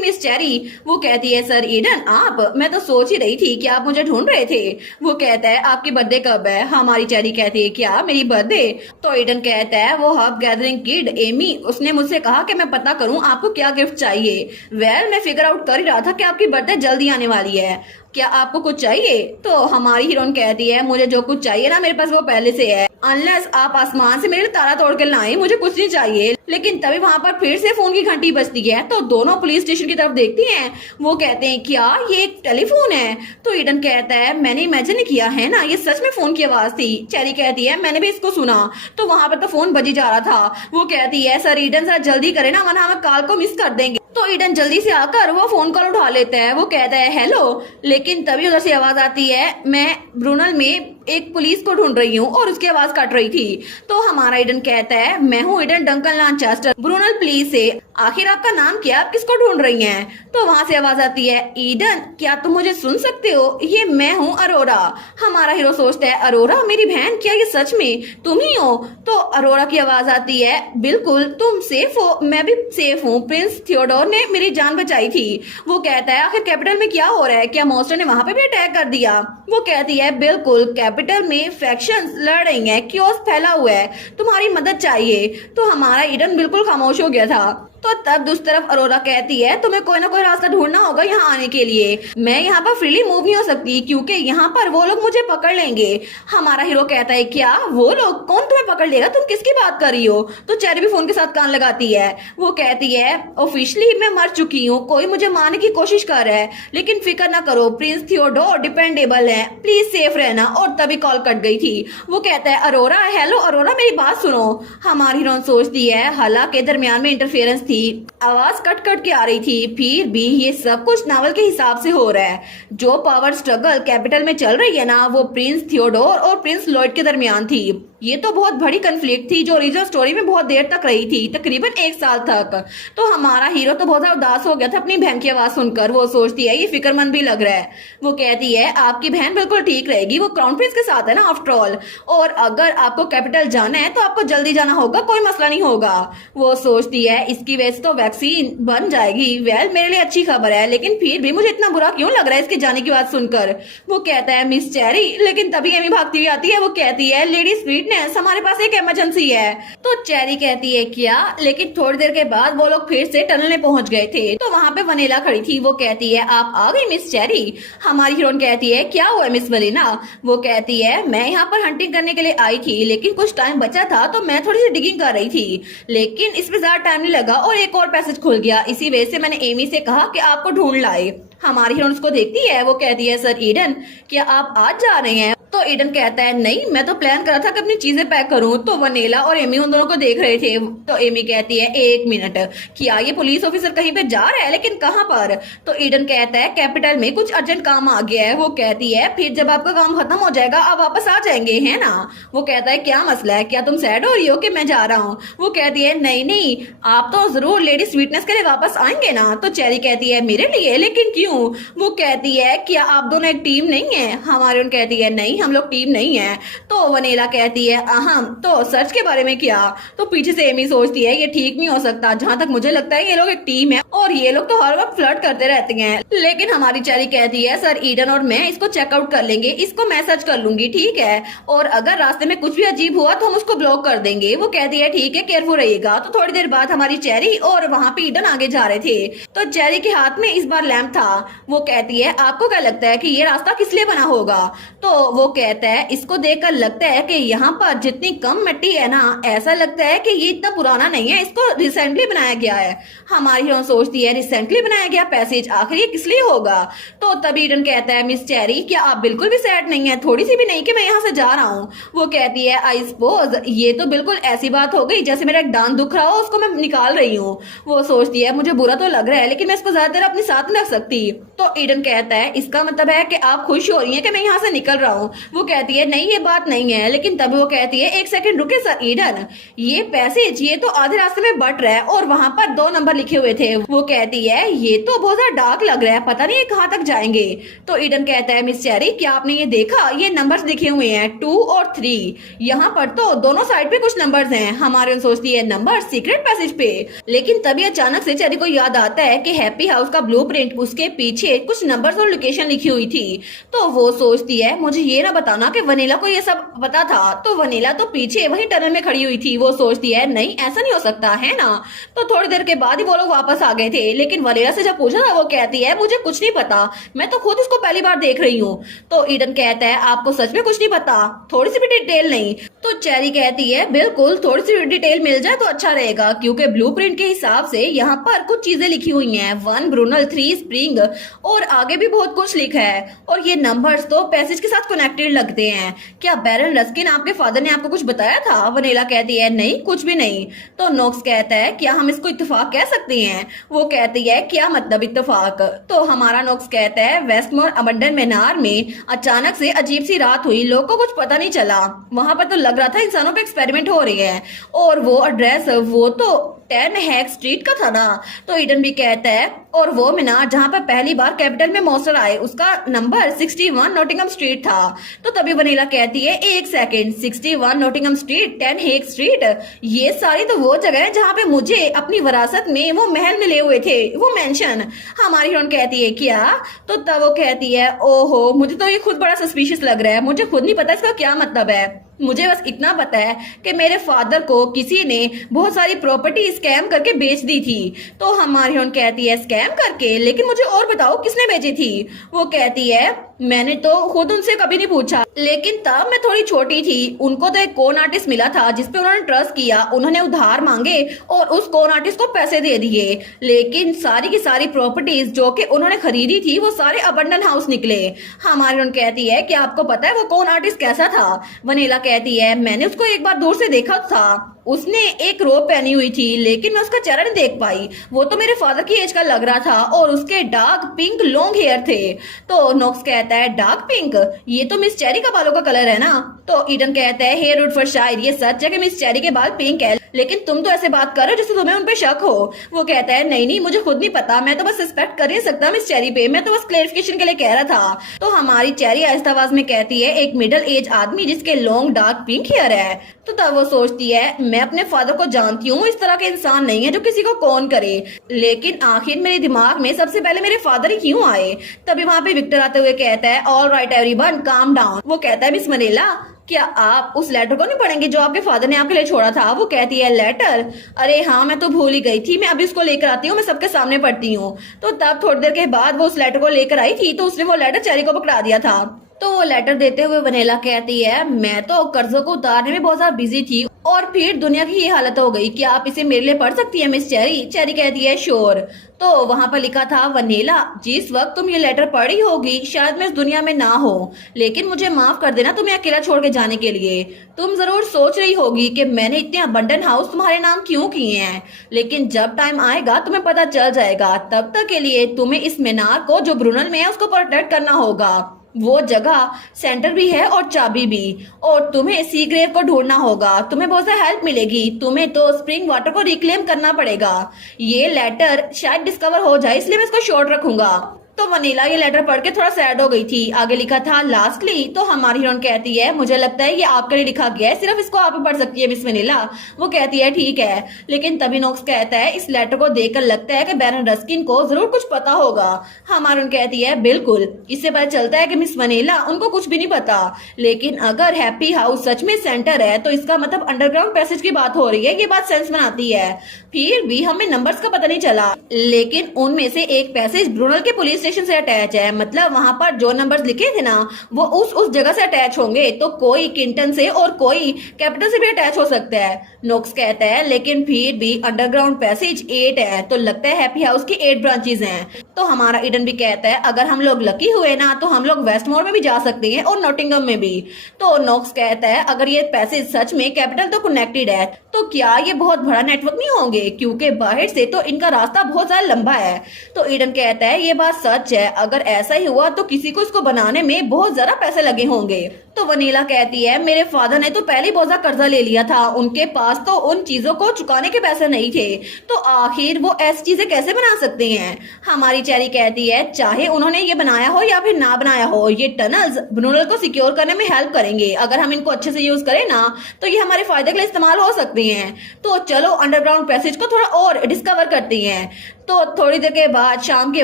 मिस चेरी? वो कहती है सर ईडन आप, मैं तो सोच ही रही थी कि आप मुझे ढूंढ रहे थे। वो कहता है आपकी बर्थडे कब है? हमारी चेरी कहती है क्या मेरी बर्थडे? तो ईडन कहता है वो हब गैदरिंग किड एमी, उसने मुझसे कहा कि मैं पता करूं आपको क्या गिफ्ट चाहिए। वेल मैं फिगर आउट कर ही रहा था कि आपकी बर्थडे जल्दी आने वाली है, क्या आपको कुछ चाहिए? तो हमारी हीरोइन कहती है मुझे जो कुछ चाहिए ना मेरे पास वो पहले से है, अनलेस आप आसमान से मेरे लिए तारा तोड़ के लाएं, मुझे कुछ नहीं चाहिए। लेकिन तभी वहाँ पर फिर से फोन की घंटी बजती है तो दोनों पुलिस स्टेशन की तरफ देखती हैं। वो कहते हैं क्या ये एक टेलीफोन है? तो ईडन कहता है मैंने इमेजिन नहीं किया है ना, ये सच में फोन की आवाज थी। चेरी कहती है मैंने भी इसको सुना, तो वहाँ पर तो फोन बजी जा रहा था। वो कहती है सर ईडन सर जल्दी करे ना वरना हम कॉल को मिस कर देंगे। तो ईडन जल्दी से आकर वो फोन कॉल उठा लेता है। वो कहता है हेलो, लेकिन तभी उधर से आवाज आती है मैं ब्रूनल में एक पुलिस को ढूंढ रही हूँ और उसकी आवाज कट रही थी। तो हमारा ईडन कहता है मैं हूँ ईडन डंकन लांचेस्टर ब्रूनल पुलिस से, आखिर आपका नाम क्या, आप किसको ढूंढ रही हैं? तो वहाँ से आवाज आती है ईडन क्या तुम मुझे सुन सकते हो, ये मैं हूँ अरोरा। हमारा हीरो सोचता है अरोरा मेरी बहन, क्या ये सच में तुम ही हो? तो अरोरा की आवाज आती है बिल्कुल तुम सेफ हो, मैं भी सेफ हूँ, प्रिंस थियोडोर ने मेरी जान बचाई थी। वो कहता है आखिर कैपिटल में क्या हो रहा है, क्या मॉन्स्टर ने वहां पे भी अटैक कर दिया? वो कहती है बिल्कुल कैपिटल में फैक्शंस लड़ रही हैं, क्योस फैला हुआ है, तुम्हारी मदद चाहिए। तो हमारा ईडन बिल्कुल खामोश हो गया था। तो तब दूसरी तरफ अरोरा कहती है तुम्हें कोई ना कोई रास्ता ढूंढना होगा यहाँ आने के लिए, मैं यहाँ पर फ्रीली मूव नहीं हो सकती क्योंकि यहाँ पर वो लोग मुझे पकड़ लेंगे। हमारा हीरो कहता है क्या वो लोग, कौन तुम्हें पकड़ लेगा, तुम किसकी बात कर रही हो? तो चेरी भी फोन के साथ कान लगाती है। वो कहती है ऑफिशियली मैं मर चुकी हूँ, कोई मुझे मारने की कोशिश कर रहा है, लेकिन फिक्र ना करो प्रिंस थियोडोर डिपेंडेबल है, प्लीज सेफ रहना। और तभी कॉल कट गई थी। वो कहता है अरोरा हेलो अरोरा मेरी बात सुनो। हमारी हीरोइन सोचती है हालांकि दरमियान में इंटरफेरेंस थी, आवाज कट कट के आ रही थी, फिर भी ये सब कुछ नावल के हिसाब से हो रहा है। जो पावर स्ट्रगल कैपिटल में चल रही है ना वो प्रिंस थियोडोर और प्रिंस लॉयड के दरमियान थी। ये तो बहुत बड़ी कन्फ्लिक्ट थी जो ओरिजिनल स्टोरी में बहुत देर तक रही थी, तकरीबन 1 साल तक। तो हमारा हीरो तो बहुत ज्यादा उदास हो गया था अपनी बहन की आवाज सुनकर। वो सोचती है ये फिक्रमंद भी लग रहा है। वो कहती है आपकी बहन बिल्कुल ठीक रहेगी, वो क्राउन प्रिंस के साथ है ना आफ्टर ऑल, और अगर आपको कैपिटल जाना है तो आपको जल्दी जाना होगा, कोई मसला नहीं होगा। वो सोचती है इसकी वजह से तो वैक्सीन बन जाएगी। वेल मेरे लिए अच्छी खबर है, लेकिन फिर भी मुझे इतना बुरा क्यों लग रहा है इसके जाने की बात सुनकर। वो कहता है मिस चेरी, लेकिन तभी एमी भागती हुई आती है। वो कहती है लेडी स्वीटनेस हमारे पास एक इमरजेंसी है। तो चेरी कहती है क्या, लेकिन थोड़ी देर के बाद वो लोग फिर से टनल में पहुंच गए थे। तो वहां पे वनीला खड़ी थी। वो कहती है आप आ गई मिस चेरी? हमारी हीरोइन कहती है क्या हुआ मिस वनीला? वो कहती है मैं यहाँ पर हंटिंग करने के लिए आई थी, लेकिन कुछ टाइम बचा था तो मैं थोड़ी सी डिगिंग कर रही थी, लेकिन इसमें ज्यादा टाइम नहीं लगा और एक और पैसेज खुल गया, इसी वजह से मैंने एमी से कहा कि आपको ढूंढ लाए। हमारी हीरोइन उसको देखती है। वो कहती है सर ईडन क्या आप आज जा रहे हैं? तो ईडन कहता है नहीं, मैं तो प्लान करा था कि अपनी चीजें पैक करूं। तो वनीला और एमी उन दोनों को देख रहे थे। तो एमी कहती है 1 मिनट, क्या ये पुलिस ऑफिसर कहीं पे जा रहा है, लेकिन कहाँ पर? तो ईडन कहता है कैपिटल में कुछ अर्जेंट काम आ गया है। वो कहती है फिर जब आपका काम खत्म हो जाएगा आप वापस आ जाएंगे है ना? वो कहता है क्या मसला है, क्या तुम सैड हो रही हो कि मैं जा रहा हूँ? वो कहती है नहीं नहीं, आप तो जरूर लेडी स्वीटनेस के लिए वापस आएंगे ना? तो चेरी कहती है मेरे लिए, लेकिन क्यों? वो कहती है क्या आप दोनों एक टीम नहीं है? हमारी उन कहती है नहीं हम लोग टीम नहीं है। तो वनीला कहती है अहम, तो सर्च के बारे में क्या? तो पीछे से एमी सोचती है ये ठीक नहीं हो सकता, जहां तक मुझे लगता है ये लोग एक टीम है और ये लोग तो हर वक्त फ्लर्ट करते रहते हैं। लेकिन हमारी चेरी कहती है सर ईडन और मैं इसको चेकआउट कर लेंगे, इसको मैं सर्च कर लूंगी ठीक है, और अगर रास्ते में कुछ भी अजीब हुआ तो हम उसको ब्लॉक कर देंगे। वो कहती है ठीक है केयरफुल रहिएगा। तो थोड़ी देर बाद हमारी चेरी और वहाँ पे ईडन आगे जा रहे थे। तो चेरी के हाथ में इस बार लैंप था। वो कहती है आपको क्या लगता है कि ये रास्ता किस लिए बना होगा? तो वो कहता है इसको देखकर लगता है कि यहाँ पर जितनी कम मिट्टी है ना, ऐसा लगता है कि ये इतना पुराना नहीं है, इसको रिसेंटली बनाया गया है। हमारी हीरोइन सोचती है रिसेंटली बनाया गया पैसेज, आखिर ये किस लिए होगा? तो तभी ईडन कहता है मिस चेरी क्या आप बिल्कुल भी सैड नहीं है, थोड़ी सी भी नहीं कि मैं यहाँ से जा रहा हूँ? वो कहती है आई सपोज ये तो बिल्कुल ऐसी बात हो गई जैसे मेरा एक दांत दुख रहा हो उसको मैं निकाल रही हूँ। वो सोचती है मुझे बुरा तो लग रहा है, लेकिन मैं इसको ज्यादा देर अपने साथ नहीं रख सकती। तो ईडन कहता है इसका मतलब है कि आप खुश हो रही हैं कि मैं यहाँ से निकल रहा हूँ? वो कहती है नहीं ये बात नहीं है, लेकिन तभी वो कहती है 1 सेकंड रुके सर ईडन, ये पैसेज ये तो आधे रास्ते में बट रहा है और वहाँ पर 2 नंबर लिखे हुए थे। वो कहती है ये तो बहुत ज्यादा डार्क लग रहा है, पता नहीं ये कहाँ तक जाएंगे। तो ईडन कहता है मिस चेरी क्या आपने ये देखा, ये नंबर्स लिखे हुए हैं 2 और 3, यहाँ पर तो दोनों साइड पे कुछ नंबर्स हैं। हमारे सोचती है नंबर सीक्रेट पैसेज पे, लेकिन तभी अचानक से चेरी को याद आता है कि हैप्पी हाउस का ब्लूप्रिंट उसके पीछे कुछ नंबर्स और लोकेशन लिखी हुई थी। तो वो सोचती है मुझे ये ना बताना कि वनीला को ये सब पता था। तो वनीला तो पीछे वही टनल में खड़ी हुई थी। वो सोचती है नहीं ऐसा नहीं हो सकता है ना। तो थोड़ी देर के बाद ही वो लोग वापस आ गए थे, लेकिन वनीला से जब पूछा था वो कहती है मुझे कुछ नहीं पता, मैं तो खुद इसको पहली बार देख रही हूँ। तो ईडन कहता है आपको सच में कुछ नहीं पता, थोड़ी सी भी डिटेल नहीं। तो चेरी कहती है बिल्कुल थोड़ी सी डिटेल मिल जाए तो अच्छा रहेगा, क्योंकि ब्लूप्रिंट के हिसाब से यहाँ पर कुछ चीजें लिखी हुई हैं, 1 ब्रूनल 3 स्प्रिंग और आगे भी बहुत कुछ लिखा है। और ये नंबर्स तो पैसेज के साथ कनेक्टेड लगते हैं। क्या बैरन रस्किन आपके फादर ने आपको कुछ बताया था? वनीला कहती है नहीं कुछ भी नहीं। तो नोक्स कहता है क्या हम इसको इत्तेफाक कह सकते हैं? वो कहती है क्या मतलब इत्तेफाक? तो हमारा नोक्स कहता है वेस्टमोर अबंडन मीनार में अचानक से अजीब सी रात हुई, लोगों को कुछ पता नहीं चला। वहां पर तो लग रहा था इंसानों पे एक्सपेरिमेंट हो रही है। और वो एड्रेस वो तो 10 हैक स्ट्रीट का था ना। तो ईडन भी कहता है और वो मीनार जहां पर पहली बार कैपिटल में मॉन्स्टर आए उसका नंबर 61 नॉटिंगम स्ट्रीट था। तो तभी वनीला कहती है एक सेकंड, 61 नॉटिंगम स्ट्रीट 10 हेक स्ट्रीट, ये सारी तो वो जगह है जहां पे मुझे अपनी विरासत में वो महल मिले हुए थे, वो मेंशन। हमारी हीरोइन कहती है क्या? तो तब वो कहती है ओहो मुझे तो ये खुद बड़ा सस्पिशियस लग रहा है, मुझे खुद नहीं पता इसका क्या मतलब है। मुझे बस इतना पता है कि मेरे फादर को किसी ने बहुत सारी प्रॉपर्टी स्कैम करके बेच दी थी। तो हमारी हीरोइन कहती है स्कैम करके, लेकिन मुझे और बताओ किसने बेची थी? वो कहती है मैंने तो खुद उनसे कभी नहीं पूछा, लेकिन तब मैं थोड़ी छोटी थी। उनको तो एक कॉन आर्टिस्ट मिला था जिसपे उन्होंने ट्रस्ट किया, उन्होंने उधार मांगे और उस कॉन आर्टिस्ट को पैसे दे दिए। लेकिन सारी की सारी प्रॉपर्टीज जो कि उन्होंने खरीदी थी वो सारे अबंडन हाउस निकले। हमारी उन कहती है कि आपको पता है वो कॉन आर्टिस्ट कैसा था? वनीला कहती है मैंने उसको एक बार दूर से देखा था, उसने एक रोब पहनी हुई थी लेकिन मैं उसका चेहरा नहीं देख पाई। वो तो मेरे फादर की एज का लग रहा था और उसके डार्क पिंक लॉन्ग हेयर थे। तो नॉक्स कहता है डार्क पिंक, ये तो मिस चेरी का बालों का कलर है ना। तो ईडन कहता है हेयर रूट फॉर शायर, ये सच है कि मिस चेरी के बाल पिंक है, लेकिन तुम तो ऐसे बात कर रहे हो जैसे तुम्हें उन पे शक हो। वो कहता है नहीं नहीं मुझे खुद नहीं पता, मैं तो बस सस्पेक्ट कर नहीं सकता मिस चेरी पे, मैं तो बस क्लेरिफिकेशन के लिए कह रहा था। तो हमारी चेरी आहिस्ता आवाज में कहती है एक मिडिल एज आदमी जिसके लॉन्ग डार्क पिंक हेयर है। तो तब वो सोचती है मैं अपने फादर को जानती हूँ, इस तरह के इंसान नहीं है जो किसी को कौन करे, लेकिन आखिर मेरे दिमाग में सबसे पहले मेरे फादर ही क्यों आए? तभी वहां पे विक्टर आते हुए कहता है all right everyone calm down. वो कहता है मिस मनीला क्या आप उस लेटर को नहीं पढ़ेंगे जो आपके फादर ने आपके लिए छोड़ा था? वो कहती है लेटर, अरे हाँ मैं तो भूल ही गई थी, मैं अभी उसको लेकर आती हूँ, मैं सबके सामने पढ़ती हूँ। तो तब थोड़ी देर के बाद वो उस लेटर को लेकर आई थी, तो उसने वो लेटर चेरी को पकड़ा दिया था। तो वो लेटर देते हुए वनीला कहती है मैं तो कर्जों को उतारने में बहुत ज्यादा बिजी थी और फिर दुनिया की ये हालत हो गई, क्या आप इसे मेरे लिए पढ़ सकती है मिस चेरी? चेरी कहती है श्योर। तो वहां पर लिखा था वनीला जिस वक्त तुम ये लेटर पढ़ी होगी शायद मैं इस दुनिया में ना हो, लेकिन मुझे माफ कर देना तुम्हें अकेला छोड़ के जाने के लिए। तुम जरूर सोच रही होगी कि मैंने इतने अबंडन हाउस तुम्हारे नाम क्यों किए हैं, लेकिन जब टाइम आएगा तुम्हें पता चल जाएगा। तब तक के लिए तुम्हें इस मीनार को जो ब्रूनल में है उसको प्रोटेक्ट करना होगा। वो जगह सेंटर भी है और चाबी भी, और तुम्हें सी ग्रेव को ढूंढना होगा, तुम्हें बहुत सा हेल्प मिलेगी। तुम्हें तो स्प्रिंग वाटर को रिक्लेम करना पड़ेगा। ये लेटर शायद डिस्कवर हो जाए इसलिए मैं इसको शॉर्ट रखूंगा। तो वनीला ये लेटर पढ़ के थोड़ा सैड हो गई थी। आगे लिखा था लास्टली। तो हमारी हीरोइन कहती है मुझे लगता है ये आपके लिए लिखा गया है, सिर्फ इसको आप ही पढ़ सकती है मिस वनीला। वो कहती है ठीक है, लेकिन तभी नोक्स कहता है इस लेटर को देखकर लगता है कि बैरन रस्किन को जरूर कुछ पता होगा। हमारी हीरोइन कहती है बिल्कुल, इससे पता चलता है कि मिस वनीला उनको कुछ भी नहीं पता। लेकिन अगर हैप्पी हाउस सच में सेंटर है तो इसका मतलब अंडरग्राउंड पैसेज की बात हो रही है, ये बात सेंस बनाती है। फिर भी हमें नंबर्स का पता नहीं चला, लेकिन उनमें से एक पैसेज ब्रूनल के पुलिस स्टेशन से अटैच है, मतलब वहां पर जो नंबर्स लिखे थे ना वो उस जगह से अटैच होंगे। तो कोई किंटन से और कोई कैपिटल से भी अटैच हो सकता है। नोक्स कहता है लेकिन फिर भी अंडरग्राउंड पैसेज 8 है, तो लगता है हैप्पी हाउस की 8 ब्रांचेस हैं। तो हमारा ईडन भी कहता है अगर हम लोग लकी हुए ना तो हम लोग वेस्टमोर में भी जा सकते हैं और नॉटिंगम में भी। तो नोक्स कहता है अगर ये पैसेज सच में कैपिटल तो कनेक्टेड है तो क्या ये बहुत बड़ा नेटवर्क नहीं होंगे, क्योंकि बाहर से तो इनका रास्ता बहुत ज्यादा लंबा है। तो ईडन कहता है ये बात सच है, अगर ऐसा ही हुआ तो किसी को इसको बनाने में बहुत ज्यादा पैसे लगे होंगे। तो वनीला कहती है मेरे फादर ने तो पहले बहुत ज्यादा कर्जा ले लिया था, उनके पास तो उन चीजों को चुकाने के पैसे नहीं थे, तो आखिर वो ऐसी चीजें कैसे बना सकते हैं? हमारी चेरी कहती है चाहे उन्होंने ये बनाया हो या फिर ना बनाया हो, ये टनल्स ब्रूनल को सिक्योर करने में हेल्प करेंगे। अगर हम इनको अच्छे से यूज करें ना तो ये हमारे फायदे के लिए इस्तेमाल हो सकते हैं। तो चलो अंडरग्राउंड पैसेज को थोड़ा और डिस्कवर करते हैं। तो थोड़ी देर के बाद शाम के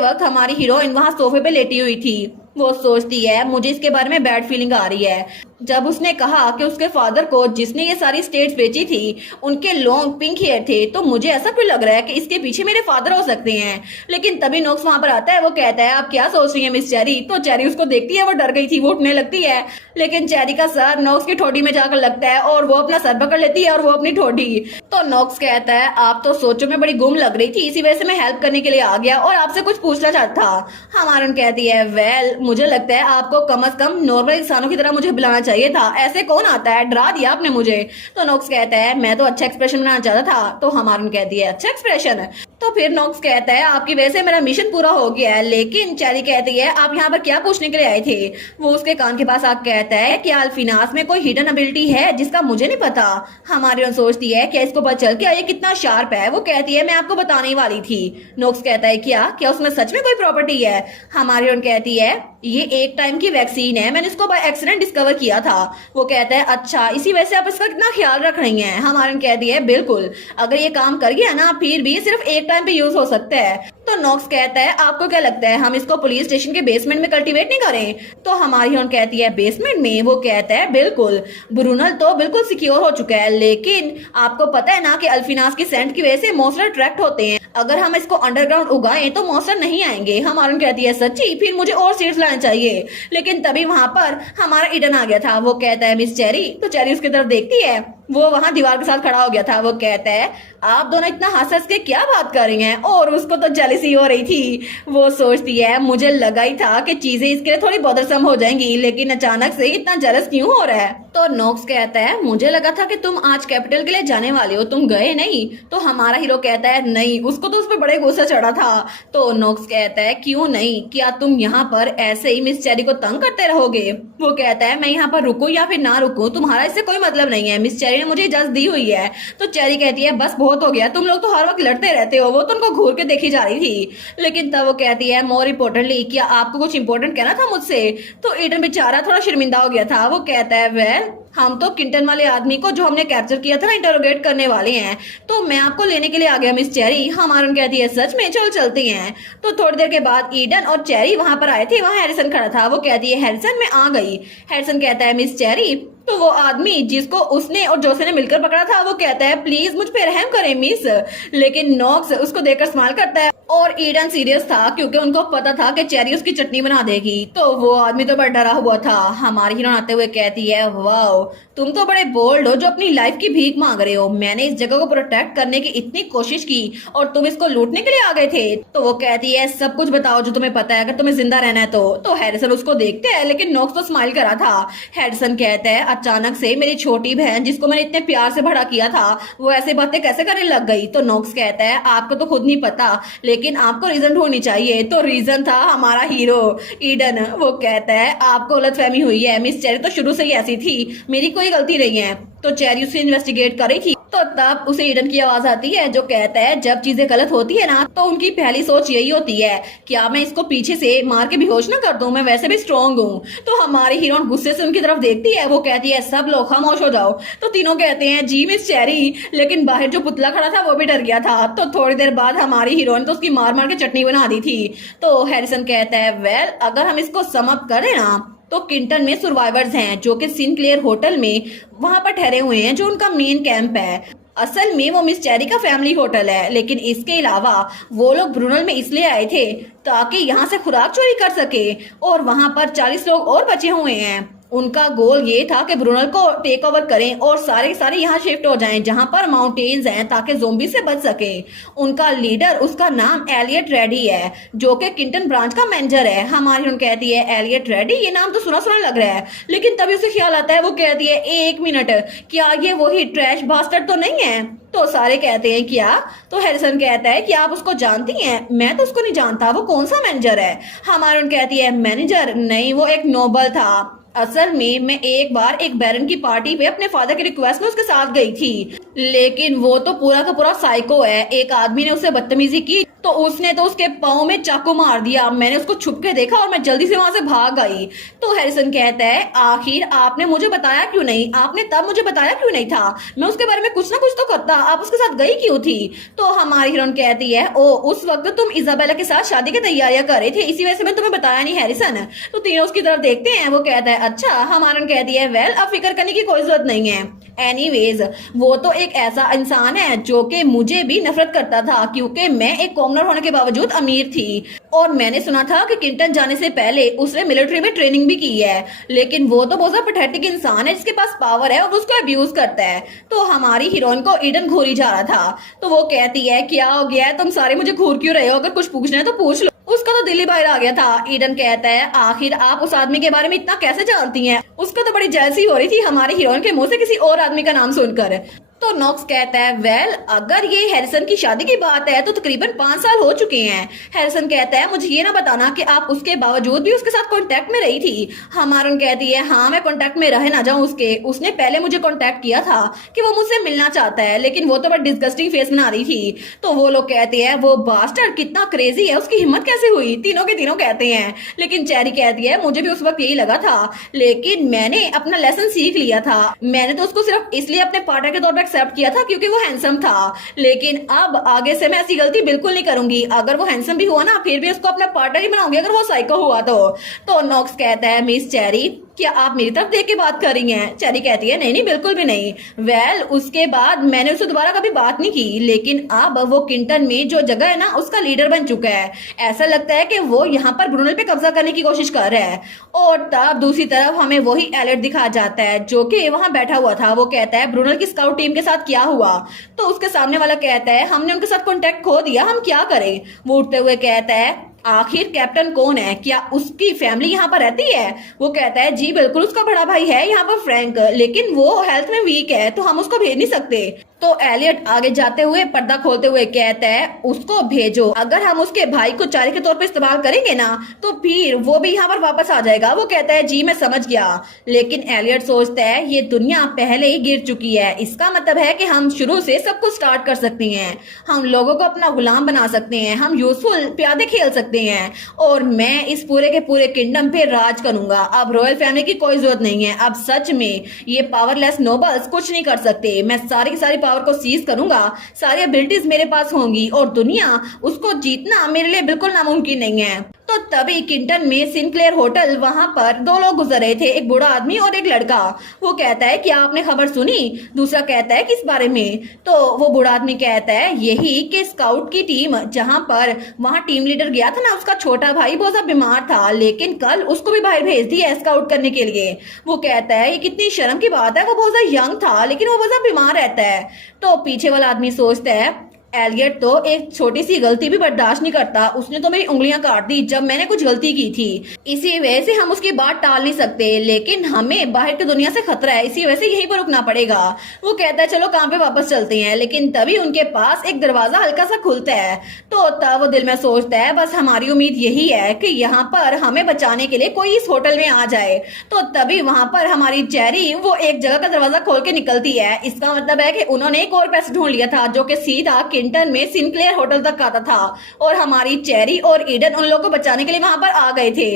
वक्त हमारी हीरोइन वहां सोफे पे लेटी हुई थी वो सोचती है मुझे इसके बारे में बैड फीलिंग आ रही है। जब उसने कहा कि उसके फादर को जिसने ये सारी स्टेट्स बेची थी उनके लॉन्ग पिंक हेयर थे, तो मुझे ऐसा क्यों लग रहा है कि इसके पीछे मेरे फादर हो सकते हैं। लेकिन तभी नोक्स वहां पर आता है। वो कहता है आप क्या सोच रही है मिस चेरी। तो चेरी उसको देखती है, वो डर गई थी, वो उठने लगती है, लेकिन चेरी का सर नोक्स की ठोडी में जाकर लगता है और वो अपना सर पकड़ लेती है और वो अपनी ठोडी। तो नोक्स कहता है आप तो सोचो में बड़ी गुम लग रही थी, इसी वजह से मैं हेल्प करने के लिए आ गया और आपसे कुछ पूछना चाहता था। हमारन कहती है वेल मुझे लगता है आपको कम से कम नॉर्मल इंसानों की तरह मुझे बुलाना चाहिए था, ऐसे कौन आता है, डरा दिया आपने मुझे। तो नोक्स कहता है मैं तो अच्छा एक्सप्रेशन बनाना चाहता था। तो हमारन कहती है अच्छा एक्सप्रेशन। तो फिर नोक्स कहता है आपकी वजह से मेरा मिशन पूरा हो गया है। लेकिन चेरी कहती है आप यहाँ पर क्या पूछने के लिए आए थे। वो उसके कान के पास आकर कहता है कि अल्फिनास में कोई हिडन एबिलिटी है जिसका मुझे नहीं पता। हमारी सोचती है क्या इसको पता चल गया ये कितना शार्प है। वो कहती है मैं आपको बताने ही वाली थी। नोक्स कहता है क्या क्या उसमें सच में कोई प्रॉपर्टी है। हमारी कहती है ये एक टाइम की वैक्सीन है, मैंने इसको बाय एक्सीडेंट डिस्कवर किया था। वो कहता है अच्छा इसी वजह से आप इसका कितना ख्याल रख रही हैं। हमारी कहती है बिल्कुल, अगर ये काम कर गया ना फिर भी सिर्फ एक टाइम पे यूज हो सकता है। तो नॉक्स कहता है आपको क्या लगता है हम इसको पुलिस स्टेशन के बेसमेंट में कल्टीवेट नहीं करें। तो हमारी कहती है बेसमेंट में। वो कहता है बिल्कुल, ब्रूनल तो बिल्कुल सिक्योर हो चुका है, लेकिन आपको पता है ना कि अल्फिनास की सेंट की वजह से मॉन्स्टर अट्रैक्ट होते हैं, अगर हम इसको अंडरग्राउंड उगाएं तो मॉन्स्टर नहीं आएंगे। हमारी कहती है सच्ची, फिर मुझे और सीड्स लाने चाहिए। लेकिन तभी वहां पर हमारा ईडन आ गया था। वो कहता है मिस चेरी। तो चेरी उसकी तरफ देखती है, वो वहां दीवार के साथ खड़ा हो गया था। वो कहता है आप दोनों इतना हंस हंस के क्या बात कर रही हैं। और उसको तो जेलसी हो रही थी। वो सोचती है मुझे लगा ही था कि चीजें इसके लिए थोड़ी बॉदरसम हो जाएंगी, लेकिन अचानक से इतना जेलस क्यों हो रहा है। तो नोक्स कहता है मुझे लगा था कि तुम आज कैपिटल के लिए जाने वाले हो, तुम गए नहीं। तो हमारा हीरो कहता है नहीं, उसको तो उस पर बड़े गुस्सा चढ़ा था। तो नोक्स कहता है क्यों नहीं, क्या तुम यहाँ पर ऐसे ही मिस चेरी को तंग करते रहोगे। वो कहता है मैं यहाँ पर रुकूं या फिर ना रुकूं तुम्हारा इससे कोई मतलब नहीं है, मिस चेरी ने मुझे इजाजत दी हुई है। तो चेरी कहती है बस बहुत हो गया, तुम लोग तो हर वक्त लड़ते रहते हो। वो तो उनको घूर के देखी जा रही थी। लेकिन तब वो कहती है मोर इम्पोर्टेंटली क्या आपको कुछ इम्पोर्टेंट कहना था मुझसे। तो ईडन बेचारा थोड़ा शर्मिंदा हो गया था। वो कहता है वेल हम तो किंटन वाले आदमी को जो हमने कैप्चर किया था ना इंटरोगेट करने वाले हैं, तो मैं आपको लेने के लिए आ गया मिस चेरी। हमारा कहती है सच में, चलो चलते हैं। तो थोड़ी देर के बाद ईडन और चेरी वहां पर आए थे, वहां हैरिसन खड़ा था। वो कहती है हैरिसन मैं आ गई। हैरिसन कहता है मिस चेरी। तो वो आदमी जिसको उसने और जोसे ने मिलकर पकड़ा था वो कहता है प्लीज मुझ पे रहम करें मिस। लेकिन नॉक्स उसको देखकर स्माइल करता है और ईडन सीरियस था क्योंकि उनको पता था कि चेरी उसकी चटनी बना देगी। तो वो आदमी तो बड़ा डरा हुआ था। हमारी हीरोइन आते हुए कहती है वाओ तुम तो बड़े बोल्ड हो जो अपनी लाइफ की भीख मांग रहे हो। मैंने इस जगह को प्रोटेक्ट करने की इतनी कोशिश की और तुम इसको लूटने के लिए आ गए थे। तो वो कहती है सब कुछ बताओ जो तुम्हें पता है, अगर तुम्हें जिंदा रहना है तो हैरिसन उसको देखते हैं, लेकिन नॉक्स तो स्माइल करा था। हैरिसन कहता है अचानक से मेरी छोटी बहन जिसको मैंने इतने प्यार से बड़ा किया था वो ऐसे बातें कैसे करने लग गई। तो नॉक्स कहता है आपको तो खुद नहीं पता, लेकिन आपको रीजन ढूंढनी चाहिए। तो रीजन था हमारा हीरो ईडन। वो कहता है आपको गलतफहमी हुई है, मिस चेरी तो शुरू से ही ऐसी थी, मेरी कोई गलती नहीं है। तो चेरी उसे इन्वेस्टिगेट कर रही थी। तो तब उसे ईडन की आवाज आती है जो कहता है जब चीजें गलत होती है ना तो उनकी पहली सोच यही होती है क्या मैं इसको पीछे से मार के बेहोश ना कर दूं, मैं वैसे भी स्ट्रॉन्ग हूँ। तो हमारी हीरोइन गुस्से से उनकी तरफ देखती है। वो कहती है सब लोग खामोश हो जाओ। तो तीनों कहते हैं जी मिस चेरी। लेकिन बाहर जो पुतला खड़ा था वो भी डर गया था। तो थोड़ी देर बाद हमारी हीरोइन तो उसकी मार मार के चटनी बना दी थी। तो हैरिसन कहता है वेल अगर हम इसको सम अप करें ना तो किंटन में सर्वाइवर्स हैं जो कि सिनक्लेयर होटल में वहां पर ठहरे हुए हैं जो उनका मेन कैंप है। असल में वो मिस चेरी का फैमिली होटल है, लेकिन इसके अलावा वो लोग ब्रूनल में इसलिए आए थे ताकि यहाँ से खुराक चोरी कर सके। और वहां पर 40 लोग और बचे हुए हैं। उनका गोल ये था कि ब्रूनल को टेक ओवर करें और सारे यहाँ शिफ्ट हो जाएं जहां पर माउंटेन्स हैं ताकि ज़ोंबी से बच सके। उनका लीडर उसका नाम एलियट रेडी है जो कि किंटन ब्रांच का मैनेजर है। हमारी उन कहती है एलियट रेडी, ये नाम तो सुना सुना लग रहा है। लेकिन तभी उसे ख्याल आता है, वो कहती है एक मिनट, क्या ये वही ट्रैश बास्टर्ड तो नहीं है। तो सारे कहते हैं क्या। तो हैरिसन कहता है कि आप उसको जानती हैं। मैं तो उसको नहीं जानता, वो कौन सा मैनेजर है। हमारी उन कहती है मैनेजर नहीं, वो एक नोबल था। असल में मैं एक बार एक बैरन की पार्टी पे अपने फादर की रिक्वेस्ट में उसके साथ गई थी, लेकिन वो तो पूरा का पूरा साइको है। एक आदमी ने उससे बदतमीजी की तो उसने तो उसके पाँव में चाकू मार दिया। मैंने उसको छुप के देखा और मैं जल्दी से वहां से भाग आई। तो हैरिसन कहता है, आखिर आपने मुझे बताया क्यों नहीं? आपने तब मुझे बताया क्यों नहीं था? मैं उसके बारे में कुछ ना कुछ तो करता। आप उसके साथ गई क्यों थी? तो हमारी हीरोइन कहती है, ओ उस वक्त तुम इजाबेला के साथ शादी की तैयारियां कर रहे थे, इसी वजह से मैं तुम्हें बताया नहीं हैरिसन। तो तीनों उसकी तरफ देखते हैं। वो कहता है, अच्छा। हमारी कहती है, वेल अब फिक्र करने की कोई जरूरत नहीं है। एनीवेज वो तो एक ऐसा इंसान है जो कि मुझे भी नफरत करता था, क्योंकि मैं एक कॉमनर होने के बावजूद अमीर थी। और मैंने सुना था कि क्लिंटन जाने से पहले उसने मिलिट्री में ट्रेनिंग भी की है। लेकिन वो तो बहुत ज्यादा पैथेटिक इंसान है जिसके पास पावर है और उसको अब्यूज करता है। तो हमारी हीरोइन को ईडन घूरी जा रहा था। तो वो कहती है, क्या हो गया है? तुम सारे मुझे घूर क्यों रहे हो? अगर कुछ पूछना है तो पूछ लो। उसका तो दिल ही बाहर आ गया था। ईडन कहता है, आखिर आप उस आदमी के बारे में इतना कैसे जानती हैं? उसका तो बड़ी जेलसी हो रही थी हमारी हीरोइन के मुंह से किसी और आदमी का नाम सुनकर। तो नॉक्स कहता है, वेल अगर ये हैरिसन की शादी की बात है तो तकरीबन 5 साल हो चुके हैं। हैरिसन कहता है, मुझे ये ना बताना कि आप उसके बावजूद भी उसके साथ कांटेक्ट में रही थी। हमारून कहती है, हाँ मैं कांटेक्ट में रह ना जाऊं उसने पहले मुझे कांटेक्ट किया था कि वो मुझसे मिलना चाहता है, लेकिन वो तो बड़ा डिस्गस्टिंग फेस बना रही थी। तो वो लोग कहते हैं, वो बास्टर्ड कितना क्रेजी है, उसकी हिम्मत कैसे हुई? तीनों के तीनों कहते हैं। लेकिन चेरी कहती है, मुझे भी उस वक्त यही लगा था, लेकिन मैंने अपना लेसन सीख लिया था। मैंने तो उसको सिर्फ इसलिए अपने पार्टनर के तौर पर एक्सेप्ट किया था क्योंकि वो हैंडसम था, लेकिन अब आगे से मैं ऐसी गलती बिल्कुल नहीं करूंगी। अगर वो हैंडसम भी हुआ ना, फिर भी उसको अपना पार्टनर ही बनाऊंगी अगर वो साइको हुआ तो नॉक्स कहता है, मिस चेरी क्या आप मेरी तरफ देख के बात कर रही हैं? चेरी कहती है, नहीं नहीं बिल्कुल भी नहीं। वेल उसके बाद मैंने उससे दोबारा कभी बात नहीं की, लेकिन अब वो क्लिंटन में जो जगह है ना उसका लीडर बन चुका है। ऐसा लगता है कि वो यहाँ पर ब्रूनल पे कब्जा करने की कोशिश कर रहा है। और तब दूसरी तरफ हमें वही एलियट दिखाया जाता है जो कि वहां बैठा हुआ था। वो कहता है, ब्रूनल की स्काउट टीम के साथ क्या हुआ? तो उसके सामने वाला कहता है, हमने उनके साथ कॉन्टेक्ट खो दिया, हम क्या करें? वो उठते हुए कहता है, आखिर कैप्टन कौन है? क्या उसकी फैमिली यहाँ पर रहती है? वो कहता है, जी बिल्कुल, उसका बड़ा भाई है यहाँ पर फ्रैंक, लेकिन वो हेल्थ में वीक है तो हम उसको भेज नहीं सकते। तो एलियट आगे जाते हुए पर्दा खोलते हुए कहता है, उसको भेजो। अगर हम उसके भाई को चारे के तौर पर इस्तेमाल करेंगे ना तो फिर वो भी यहाँ पर वापस आ जाएगा। वो कहता है, जी मैं समझ गया। लेकिन एलियट सोचता है, ये दुनिया पहले ही गिर चुकी है, इसका मतलब है कि हम शुरू से सब कुछ स्टार्ट कर सकते हैं। हम लोगों को अपना गुलाम बना सकते हैं, हम यूजफुल प्यादे खेल सकते हैं, और मैं इस पूरे के पूरे किंगडम पे राज करूंगा। अब रॉयल फैमिली की कोई जरूरत नहीं है। अब सच में ये पावरलेस नोबल्स कुछ नहीं कर सकते। मैं सारी की सारी पावर को सीज करूंगा, सारी एबिलिटीज मेरे पास होंगी और दुनिया उसको जीतना मेरे लिए बिल्कुल नामुमकिन नहीं है। तो तभी क्लिंटन में सिनक्लेयर होटल, वहां पर 2 लोग गुजर रहे थे, एक बूढ़ा आदमी और एक लड़का। वो कहता है, क्या आपने खबर सुनी? दूसरा कहता है, किस बारे में? तो वो बूढ़ा आदमी कहता है, यही कि स्काउट की टीम जहां पर वहां टीम लीडर गया था ना, उसका छोटा भाई बहुत ज्यादा बीमार था, लेकिन कल उसको भी बाहर भेज दिया स्काउट करने के लिए। वो कहता है, ये कितनी शर्म की बात है, वो बहुत ज्यादा यंग था लेकिन वो बहुत ज्यादा बीमार रहता है। तो पीछे वाला आदमी सोचता है, एलियट तो एक छोटी सी गलती भी बर्दाश्त नहीं करता, उसने तो मेरी उंगलियां काट दी जब मैंने कुछ गलती की थी, इसी वजह से हम उसकी बात टाल नहीं सकते, लेकिन हमें बाहर की दुनिया से खतरा है, इसी वजह से यहीं पर रुकना पड़ेगा। वो कहता है, चलो काम पे वापस चलते हैं। लेकिन तभी उनके पास एक दरवाजा हल्का सा खुलता है। तो तब वो दिल में सोचता है, बस हमारी उम्मीद यही है कि यहाँ पर हमें बचाने के लिए कोई इस होटल में आ जाए। तो तभी वहां पर हमारी चेरी वो एक जगह का दरवाजा खोल के निकलती है। इसका मतलब है कि उन्होंने एक और पैसे ढूंढ लिया था जो कि सीधा क्लिंटन में सिनक्लेयर होटल तक आता था, और हमारी चेरी और ईडन उन लोगों को बचाने के लिए वहां पर आ गए थे।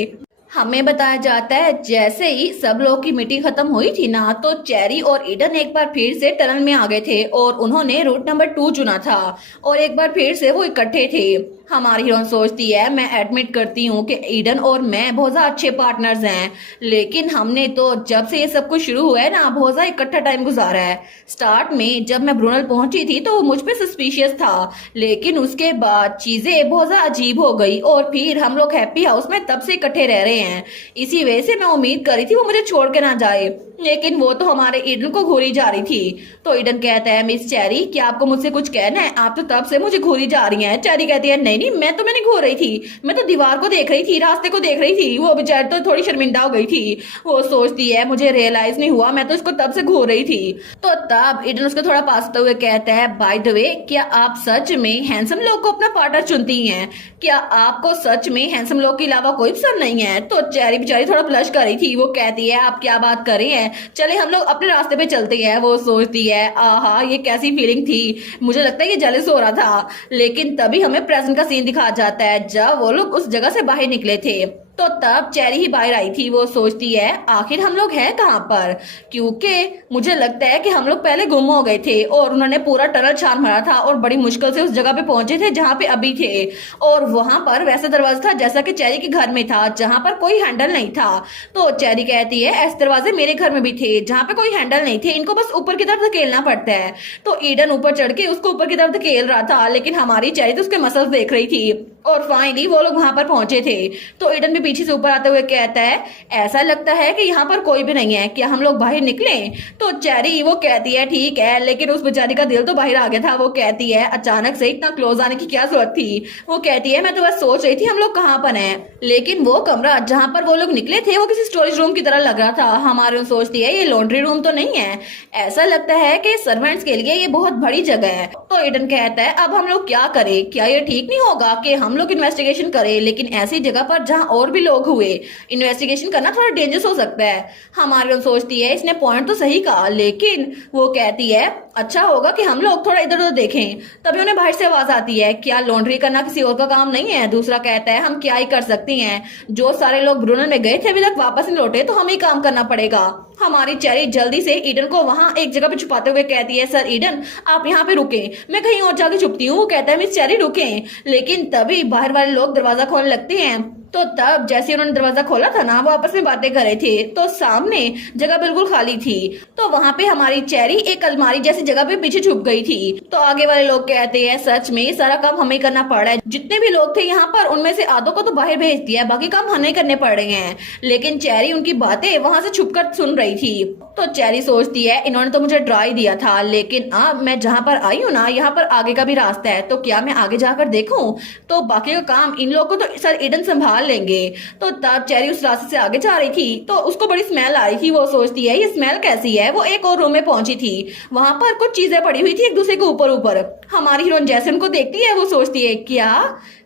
हमें बताया जाता है, जैसे ही सब लोगों की मीटिंग खत्म हुई थी ना, तो चेरी और ईडन एक बार फिर से टनल में आ गए थे और उन्होंने रूट नंबर 2 चुना था, और एक बार फिर से वो इकट्ठे थे। हमारी हीरोइन सोचती है, मैं एडमिट करती हूँ कि ईडन और मैं बहुत ज्यादा अच्छे पार्टनर्स हैं, लेकिन हमने तो जब से ये सब कुछ शुरू हुआ है ना, बहुत ज्यादा इकट्ठा टाइम गुजारा है। स्टार्ट में जब मैं ब्रूनल पहुंची थी तो वो मुझ पे सस्पिशियस था, लेकिन उसके बाद चीजें बहुत ज्यादा अजीब हो गई, और फिर हम लोग हैप्पी हाउस में तब से इकट्ठे रह रहे हैं। इसी वजह से मैं उम्मीद करी थी वो मुझे छोड़ के ना जाए, लेकिन वो तो हमारे ईडन को घूरी जा रही थी। तो ईडन कहता है, मिस चेरी क्या आपको मुझसे कुछ कहना है? आप तो तब से मुझे घूरी जा रही हैं। चेरी कहती है, नहीं नहीं, मैं तो नहीं घूर रही थी, मैं तो दीवार को देख रही थी, रास्ते को देख रही थी। वो बेचारी तो थोड़ी शर्मिंदा हो गई थी। वो सोचती है, मुझे रियलाइज नहीं हुआ, मैं तो इसको तब से घूर रही थी। तो तब ईडन उसको थोड़ा पासते हुए कहता है, बाय द वे क्या आप सच में हैंडसम लोग को अपना पार्टनर चुनती हैं? क्या आपको सच में हैंडसम लोग के अलावा कोई पसंद नहीं है? तो चेरी बेचारी थोड़ा ब्लश कर रही थी। वो कहती है आप क्या बात कर रही हैं, चले हम लोग अपने रास्ते पे चलते हैं। वो सोचती है आहा ये कैसी फीलिंग थी, मुझे लगता है ये जेलस हो रहा था। लेकिन तभी हमें प्रेजेंट का सीन दिखाया जाता है जब वो लोग उस जगह से बाहर निकले थे। तो तब चेरी ही बाहर आई थी। वो सोचती है आखिर हम लोग हैं कहाँ पर, क्योंकि मुझे लगता है कि हम लोग पहले गुम हो गए थे और उन्होंने पूरा टनल छान मारा था और बड़ी मुश्किल से उस जगह पे पहुंचे थे जहाँ पे अभी थे। और वहां पर वैसा दरवाजा था जैसा कि चेरी के घर में था, जहां पर कोई हैंडल नहीं था। तो चेरी कहती है ऐसे दरवाजे मेरे घर में भी थे जहाँ पे कोई हैंडल नहीं थे, इनको बस ऊपर की तरफ धकेलना पड़ता है। तो ईडन ऊपर चढ़ के उसको ऊपर की तरफ धकेल रहा था, लेकिन हमारी चेरी तो उसके मसल्स देख रही थी। और फाइनली वो लोग वहां पर पहुंचे थे। तो ईडन भी पीछे से ऊपर आते हुए कहता है ऐसा लगता है कि यहाँ पर कोई भी नहीं है, क्या हम लोग बाहर निकले। तो चेरी वो कहती है ठीक है, लेकिन उस बेचारी का दिल तो बाहर आ गया था। वो कहती है अचानक से इतना क्लोज आने की क्या जरूरत थी। वो कहती है मैं तो बस सोच रही थी हम लोग कहाँ पर हैं। लेकिन वो कमरा जहाँ पर वो लोग निकले थे वो किसी स्टोरेज रूम की तरह लग रहा था। हमारे सोचती है ये लॉन्ड्री रूम तो नहीं है, ऐसा लगता है कि सर्वेंट्स के लिए ये बहुत बड़ी जगह है। तो ईडन कहता है अब हम लोग क्या करें, क्या ये ठीक नहीं होगा कि हम लोग इन्वेस्टिगेशन करें, लेकिन ऐसी जगह पर जहाँ और भी लोग हुए इन्वेस्टिगेशन करना थोड़ा डेंजरस हो सकता है। हमारी सोचती है इसने पॉइंट तो सही कहा, लेकिन वो कहती है अच्छा होगा कि हम लोग थोड़ा इधर उधर देखें। तभी उन्हें बाहर से आवाज आती है क्या लॉन्ड्री करना किसी और का काम नहीं है। दूसरा कहता है हम क्या ही कर सकती हैं, जो सारे लोग ब्रूनल में गए थे अभी तक वापस नहीं लौटे, तो हमें काम करना पड़ेगा। हमारी चेरी जल्दी से ईडन को वहां एक जगह पे छुपाते हुए कहती है सर ईडन आप यहाँ पे रुके, मैं कहीं और जाके छुपती हूँ। वो कहता है मिस चेरी रुके, लेकिन तभी बाहर वाले लोग दरवाजा खोलने लगते हैं। तो तब जैसे उन्होंने दरवाजा खोला था ना, वो आपस में बातें कर रहे थे, तो सामने जगह बिल्कुल खाली थी। तो वहां पे हमारी चेरी एक अलमारी जैसी जगह पे पीछे छुप गई थी। तो आगे वाले लोग कहते हैं सच में सारा काम हमें करना पड़ रहा है, जितने भी लोग थे यहाँ पर उनमें से आधों को तो बाहर भेज दिया, बाकी काम हमें करने पड़ रहे हैं। लेकिन चेरी उनकी बातें वहां से छुपकर सुन रही थी। तो चेरी सोचती है इन्होंने तो मुझे डरा ही दिया था, लेकिन अब मैं जहाँ पर आई हूँ ना यहाँ पर आगे का भी रास्ता है, तो क्या मैं आगे जाकर देखूं, तो बाकी का काम इन लोगों को तो सर ईडन संभाल लेंगे। तो तब चेरी उस रास्ते से आगे जा रही थी, तो उसको बड़ी स्मेल आ रही थी। वो सोचती है ये स्मेल कैसी है। वो एक और रूम में पहुंची थी, वहां पर कुछ चीजें पड़ी हुई थी एक दूसरे के ऊपर ऊपर। हमारी हीरोइन जैसे उनको देखती है वो सोचती है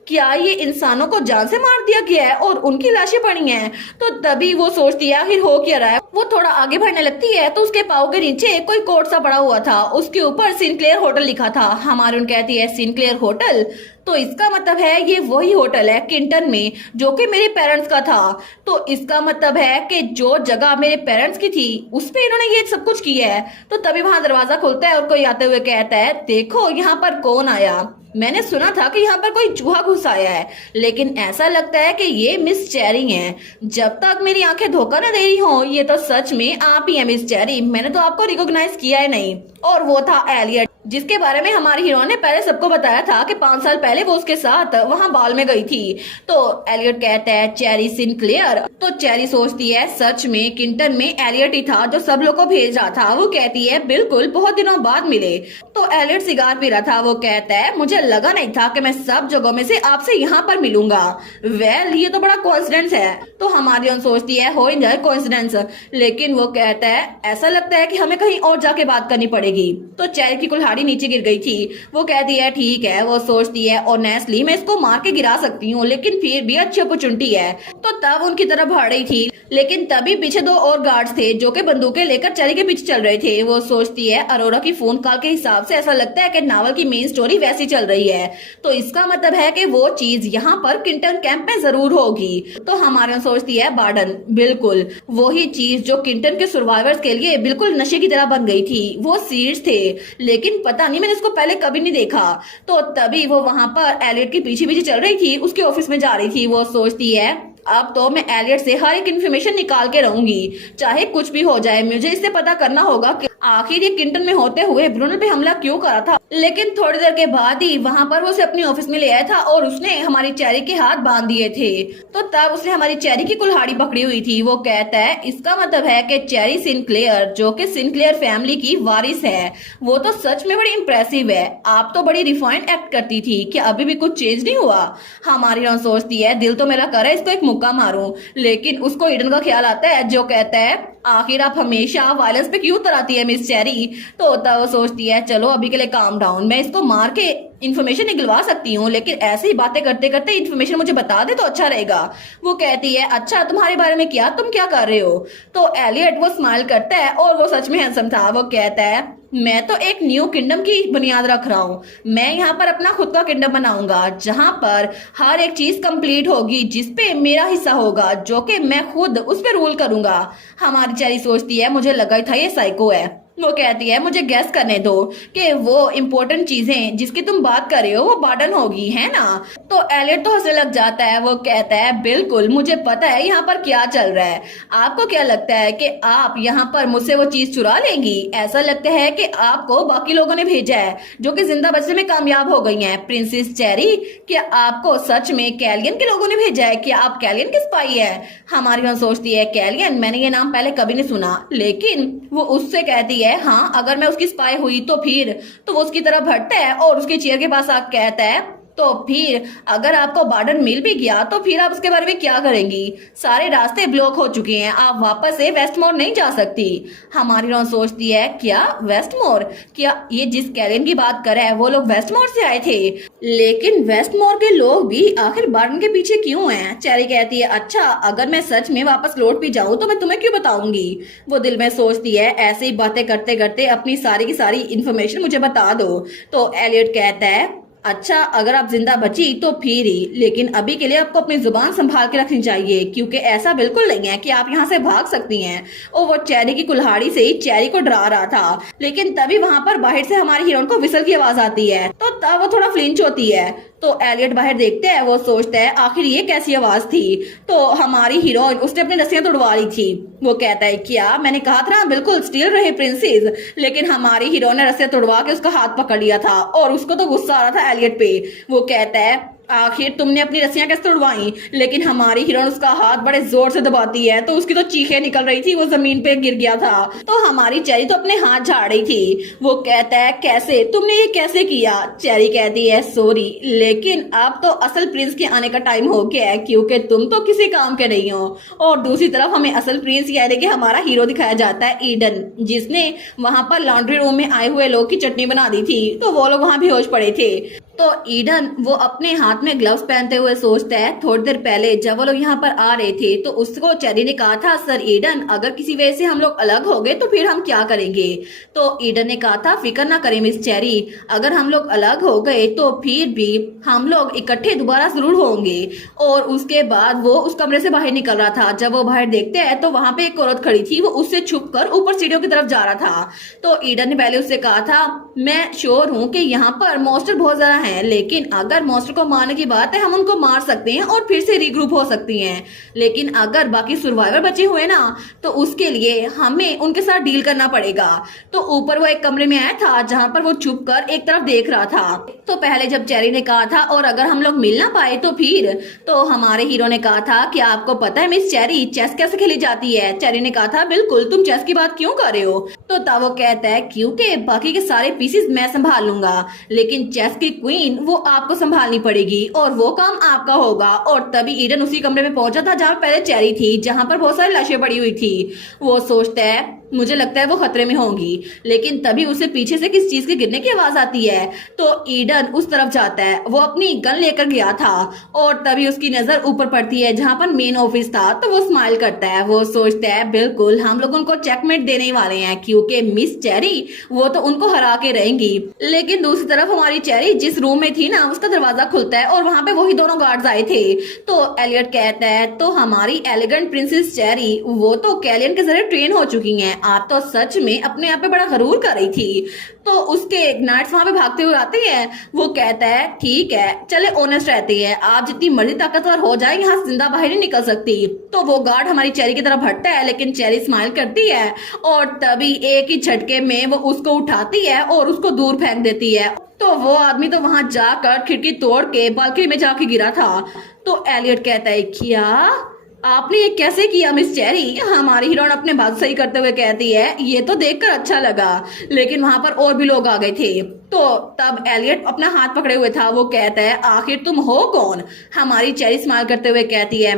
क्या ये इंसानों को जान से मार दिया गया है और उनकी लाशें पड़ी हैं। तो तभी वो सोचती है आखिर हो क्या रहा है। वो थोड़ा आगे बढ़ने लगती है तो उसके पाँव के नीचे कोई कोट सा पड़ा हुआ था, उसके ऊपर सिनक्लेयर होटल लिखा था। हमारी उन कहती है सिनक्लेयर होटल, तो इसका मतलब है ये वही होटल है किंटन में जो कि मेरे पेरेंट्स का था। तो इसका मतलब है कि जो जगह मेरे पेरेंट्स की थी उस पे इन्होंने ये सब कुछ किया है। तो तभी वहां दरवाजा खुलता है और कोई आते हुए कहता है देखो यहाँ पर कौन आया, मैंने सुना था कि यहाँ पर कोई चूहा घुस आया है, लेकिन ऐसा लगता है कि ये मिस चेरी हैं। जब तक मेरी आंखें धोखा न दे रही हो, ये तो सच में आप ही हैं मिस चेरी, मैंने तो आपको रिकॉग्नाइज किया है नहीं। और वो था एलियट, जिसके बारे में हमारी हीरो ने पहले सबको बताया था कि 5 साल पहले वो उसके साथ वहां बाल में गई थी। तो एलियट कहता है चेरी सिनक्लेयर। तो चेरी सोचती है सच में किंटन में एलियट ही था जो सब लोग को भेज रहा था। वो कहती है बिल्कुल, बहुत दिनों बाद मिले। तो एलियट सिगार पी रहा था। वो कहता है मुझे लगा नहीं था कि मैं सब जगहों में से आपसे यहाँ पर मिलूंगा। वेल ये तो बड़ा कोइंसिडेंस है। तो हमारी ऑन सोचती है हो इन जाए कोइंसिडेंस, लेकिन वो कहता है ऐसा लगता है कि हमें कहीं और जाके बात करनी पड़ेगी। तो चेरी की कुल्हाड़ी नीचे गिर गई थी। वो कहती है ठीक है। वो सोचती है ऑनेस्टली मैं इसको मार के गिरा सकती हूँ, लेकिन फिर भी अच्छी अपॉर्चुनिटी है। तो तब उनकी तरफ बढ़ रही थी, लेकिन तभी पीछे 2 और गार्ड्स थे जो कि बंदूकें लेकर चेरी के पीछे चल रहे थे। वो सोचती है अरोरा की फोन कॉल के हिसाब से ऐसा लगता है कि नावल की मेन स्टोरी वैसी चल रही है, तो इसका मतलब है कि वो चीज यहाँ पर किंटन कैंप में जरूर होगी। तो हमारे सोचती है बार्डन, बिल्कुल वही चीज जो किंटन के सर्वाइवर्स के लिए बिल्कुल नशे की तरह बन गई थी। वो सीड्स थे, लेकिन पता नहीं मैंने इसको पहले कभी नहीं देखा। तो तभी वो वहां पर एलियट के पीछे पीछे चल रही थी, उसके ऑफिस में जा रही थी। वो सोचती है अब तो मैं एलियट से हर एक इन्फॉर्मेशन निकाल के रहूंगी, चाहे कुछ भी हो जाए। मुझे इससे पता करना होगा कि आखिर ये किंटन में होते हुए ब्रूनल पे हमला क्यों करा था। लेकिन थोड़ी देर के बाद ही वहां पर वो उसे अपनी ऑफिस में ले आया था और उसने हमारी चेरी के हाथ बांध दिए थे। तो तब उसने हमारी चेरी की कुल्हाड़ी पकड़ी हुई थी। वो कहता है इसका मतलब है कि चेरी सिनक्लेयर जो कि सिनक्लेयर फैमिली की वारिस है। वो तो सच में बड़ी इंप्रेसिव है। आप तो बड़ी रिफाइंड एक्ट करती थी, कि अभी भी कुछ चेंज नहीं हुआ। हमारी रॉन सोचती है दिल तो मेरा कर है इसको एक मुक्का मारूं, लेकिन उसको ईडन का ख्याल आता है जो कहता है आखिर आप हमेशा वायलेंस पे क्यों उतराती है मिस चेरी। तो तब वो सोचती है चलो अभी के लिए काम डाउन, मैं इसको मार के इन्फॉर्मेशन निकलवा सकती हूँ, लेकिन ऐसे ही बातें करते करते इन्फॉर्मेशन मुझे बता दे तो अच्छा रहेगा। वो कहती है अच्छा तुम्हारे बारे में क्या, तुम क्या कर रहे हो? तो एलियट वो स्माइल करता है और वो सच में हैंडसम था। वो कहता है मैं तो एक न्यू किंगडम की बुनियाद रख रहा हूँ। मैं यहाँ पर अपना खुद का किंगडम बनाऊंगा जहाँ पर हर एक चीज कंप्लीट होगी जिसपे मेरा हिस्सा होगा, जो कि मैं खुद उस पर रूल करूंगा। हमारी चेरी सोचती है मुझे लगा ही था ये साइको है। वो कहती है मुझे गैस करने दो कि वो इम्पोर्टेंट चीजें जिसकी तुम बात कर रहे हो वो बार्डन होगी, है ना? तो एलियट तो हंसने लग जाता है। वो कहता है बिल्कुल मुझे पता है यहाँ पर क्या चल रहा है। आपको क्या लगता है कि आप यहाँ पर मुझसे वो चीज चुरा लेंगी? ऐसा लगता है कि आपको बाकी लोगों ने भेजा है जो कि जिंदा बचने में कामयाब हो गई हैं। प्रिंसेस चेरी, क्या आपको सच में कैलियन के लोगों ने भेजा है? क्या आप कैलियन की स्पाई है? हमारी बहन सोचती है कैलियन, मैंने ये नाम पहले कभी नहीं सुना। लेकिन वो उससे कहती है हाँ अगर मैं उसकी स्पाई हुई तो फिर। तो वो उसकी तरफ हटता है और उसकी चेयर के पास आकर कहता है तो फिर अगर आपको बार्डन मिल भी गया तो फिर आप उसके बारे में क्या करेंगी? सारे रास्ते ब्लॉक हो चुके हैं, आप वापस से वेस्टमोर नहीं जा सकती। हमारी रॉन सोचती है क्या वेस्टमोर? क्या ये जिस कैलियन की बात कर रहा है वो लोग वेस्टमोर से आए थे? लेकिन वेस्टमोर के लोग भी आखिर बार्डन के पीछे क्यों हैं? चेरी कहती है अच्छा अगर मैं सच में वापस लौट भी जाऊं तो मैं तुम्हें क्यों बताऊंगी? वो दिल में सोचती है ऐसे ही बातें करते करते अपनी सारी की सारी इन्फॉर्मेशन मुझे बता दो। तो एलियट कहता है अच्छा अगर आप जिंदा बची तो फिर ही, लेकिन अभी के लिए आपको अपनी जुबान संभाल के रखनी चाहिए क्योंकि ऐसा बिल्कुल नहीं है कि आप यहाँ से भाग सकती हैं। और वो चेरी की कुल्हाड़ी से ही चेरी को डरा रहा था, लेकिन तभी वहां पर बाहर से हमारी हीरोइन को विसल की आवाज आती है तो तब वो थोड़ा फ्लिंच होती है। तो एलियट बाहर देखते हैं, वो सोचता है आखिर ये कैसी आवाज थी? तो हमारी हीरोइन उसने अपनी रस्सियां तोड़वा ली थी। वो कहता है क्या मैंने कहा था ना बिल्कुल स्टील रहे प्रिंसेस। लेकिन हमारी हीरोइन ने रस्सियां तोड़वा के उसका हाथ पकड़ लिया था और उसको तो गुस्सा आ रहा था एलियट पे। वो कहता है आखिर तुमने अपनी रस्सियां कैसे तोड़वाई? लेकिन हमारी हीरोइन उसका हाथ बड़े जोर से दबाती है तो उसकी तो चीखें निकल रही थी, वो जमीन पे गिर गया था। तो हमारी चेरी तो अपने हाथ झाड़ रही थी। वो कहता है कैसे, तुमने ये कैसे किया? चेरी कहती है सॉरी, लेकिन अब तो असल प्रिंस के आने का टाइम हो गया है क्योंकि तुम तो किसी काम के नहीं हो। और दूसरी तरफ हमें असल प्रिंस यानी कि हमारा हीरो दिखाया जाता है ईडन, जिसने वहां पर लॉन्ड्री रूम में आए हुए लोग की चटनी बना दी थी तो वो लोग वहां बेहोश पड़े थे। तो ईडन वो अपने हाथ में ग्लव्स पहनते हुए सोचता है थोड़ी देर पहले जब वो लोग यहाँ पर आ रहे थे तो उसको चेरी ने कहा था सर ईडन अगर किसी वजह से हम लोग अलग हो गए तो फिर हम क्या करेंगे? तो ईडन ने कहा था फिक्र ना करें मिस चेरी, अगर हम लोग अलग हो गए तो फिर भी हम लोग इकट्ठे दोबारा जरूर होंगे। और उसके बाद वो उस कमरे से बाहर निकल रहा था। जब वो बाहर देखते हैं तो वहां पे एक औरत खड़ी थी, वो उससे छुप कर ऊपर सीढ़ियों की तरफ जा रहा था। तो ईडन ने पहले उससे कहा था मैं श्योर हूँ कि यहाँ पर मॉन्स्टर बहुत ज्यादा है, लेकिन अगर मॉन्स्टर को मारने की बात है हम उनको मार सकते हैं और फिर से रीग्रुप हो सकती हैं। लेकिन अगर बाकी सर्वाइवर बचे हुए ना तो उसके लिए हमें उनके साथ डील करना पड़ेगा। तो ऊपर वो एक कमरे में आया था जहां पर वो छुप कर एक तरफ देख रहा था। तो पहले जब चेरी ने कहा था और अगर हम लोग मिल ना पाए तो फिर, तो हमारे हीरो ने कहा था कि आपको पता है मिस चेरी चेस कैसे खेली जाती है? चेरी ने कहा था बिल्कुल, तुम चेस की बात क्यों कर रहे हो? तो तब वो कहता है क्योंकि बाकी के सारे पीसेस मैं संभाल लूंगा, लेकिन चेस की क्वीन वो आपको संभालनी पड़ेगी और वो काम आपका होगा। और तभी ईडन उसी कमरे में पहुंचा था जहां पहले चेरी थी, जहां पर बहुत सारी लाशें पड़ी हुई थी। वो सोचता है मुझे लगता है वो खतरे में होंगी, लेकिन तभी उसे पीछे से किस चीज के गिरने की आवाज आती है। तो ईडन उस तरफ जाता है, वो अपनी गन लेकर गया था और तभी उसकी नजर ऊपर पड़ती है जहां पर मेन ऑफिस था। तो वो स्माइल करता है, वो सोचता है बिल्कुल हम लोग उनको चेकमेट देने वाले हैं क्योंकि मिस चेरी वो तो उनको हरा के रहेंगी। लेकिन दूसरी तरफ हमारी चेरी जिस रूम में थी ना उसका दरवाजा खुलता है और वहां पे वही दोनों गार्ड्स आए थे। तो एलियट कहता है तो हमारी एलिगेंट प्रिंसेस चेरी वो तो कैलियन के जरिए ट्रेन हो चुकी हैं, आप तो सच में अपने आप पे बड़ा गरूर कर रही थी। तो उसके नाइट्स वहां पे भागते हुए आते हैं। वो कहता है ठीक है चले ऑनेस्ट रहते हैं, आप जितनी मर्जी ताकतवर हो जाए यहाँ से जिंदा बाहर नहीं निकल सकती। तो वो गार्ड हमारी चेरी की तरफ हटता है, लेकिन चेरी स्माइल करती है और तभी एक ही झटके में वो उसको उठाती है और उसको दूर फेंक देती है। तो वो आदमी तो वहां जाकर खिड़की तोड़ के बालकनी में जाके गिरा था। तो एलियट कहता है क्या आपने ये कैसे किया मिस चेरी? हमारी हीरोइन अपने बात सही करते हुए कहती है ये तो देखकर अच्छा लगा, लेकिन वहां पर और भी लोग आ गए थे। तो तब एलियट अपना हाथ पकड़े हुए था। वो कहता है आखिर तुम हो कौन? हमारी चेरी स्माइल करते हुए कहती है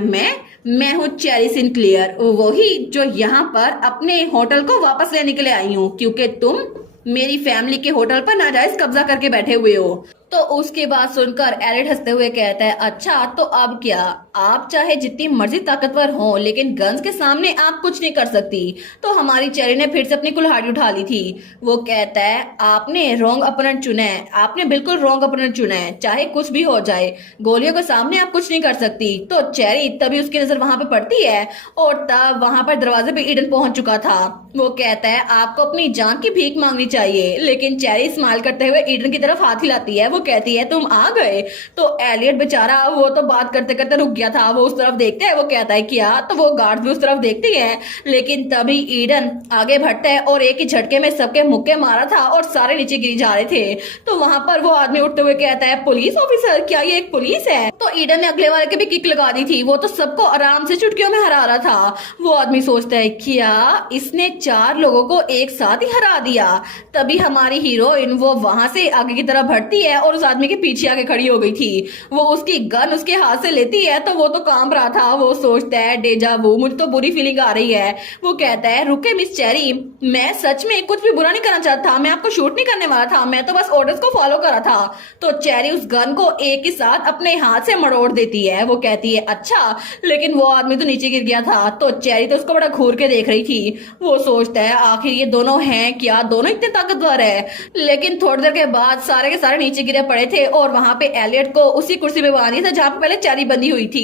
मैं हूँ चेरी सिंक्लेयर, वही जो यहाँ पर अपने होटल को वापस लेने के लिए आई हूँ क्योंकि तुम मेरी फैमिली के होटल पर नाजायज कब्जा करके बैठे हुए हो। तो उसकी बात सुनकर एलिट हंसते हुए कहता है, अच्छा तो अब क्या, आप चाहे जितनी मर्जी ताकतवर हो लेकिन गन्स के सामने आप कुछ नहीं कर सकती। तो हमारी चेरी ने फिर से अपनी कुल्हाड़ी उठा ली थी। वो कहता है, आपने रॉन्ग अपोनेंट चुना है, आपने बिल्कुल रॉन्ग अपोनेंट चुना है, चाहे कुछ भी हो जाए, गोलियों के सामने आप कुछ नहीं कर सकती। तो चेरी तभी उसकी नजर वहां पे पड़ती है और तब वहां पर दरवाजे पे ईडन पहुंच चुका था। वो कहता है, आपको अपनी जान की भीख मांगनी चाहिए, लेकिन चेरी स्माइल करते हुए ईडन की तरफ हाथ हिलाती है। वो कहती है, तुम आ गए। तो एलियट बेचारा वो तो बात करते करते रुक गया था, वो उस तरफ देखते हैं। वो कहता है क्या, तो वो गार्ड भी उस तरफ देखती है, लेकिन तभी ईडन आगे बढ़ता है और एक ही झटके में सबके मुक्के मारा था और सारे नीचे गिरी जा रहे थे। तो वहां पर वो आदमी उठते हुए कहता है, पुलिस ऑफिसर, क्या ये एक पुलिस है? तो ईडन ने अगले वाले के भी किक लगा दी थी, वो तो सबको आराम से चुटकियों में हरा रहा था। वो आदमी सोचता है, क्या इसने 4 लोगों को एक साथ ही हरा दिया? तभी हमारी हीरोइन वो वहां से आगे की तरफ बढ़ती है और उस आदमी के पीछे आके खड़ी हो गई थी। वो उसकी गन उसके हाथ से लेती है तो वो तो कांप रहा था। वो सोचता है, डेजा वू, मुझे तो बुरी फीलिंग आ रही है। वो कहता है, रुके मिस चेरी, मैं सच में कुछ भी बुरा नहीं करना चाहता, मैं आपको शूट नहीं करने वाला था, मैं तो बस ऑर्डर्स को फॉलो कर रहा था। तो चेरी उस गन को एक ही साथ अपने हाथ से मरोड़ देती है। वो कहती है, अच्छा, लेकिन वो आदमी तो नीचे गिर गया था। तो चेरी तो उसको बड़ा घूर के देख रही थी। वो सोचता है, आखिर ये दोनों हैं क्या, दोनों इतने ताकतवर है? लेकिन थोड़ी देर के बाद सारे के सारे नीचे गिरे पड़े थे और वहां पे एलियट को उसी कुर्सी पे बांध दिया था जहां पे पहले चेरी बंधी हुई थी।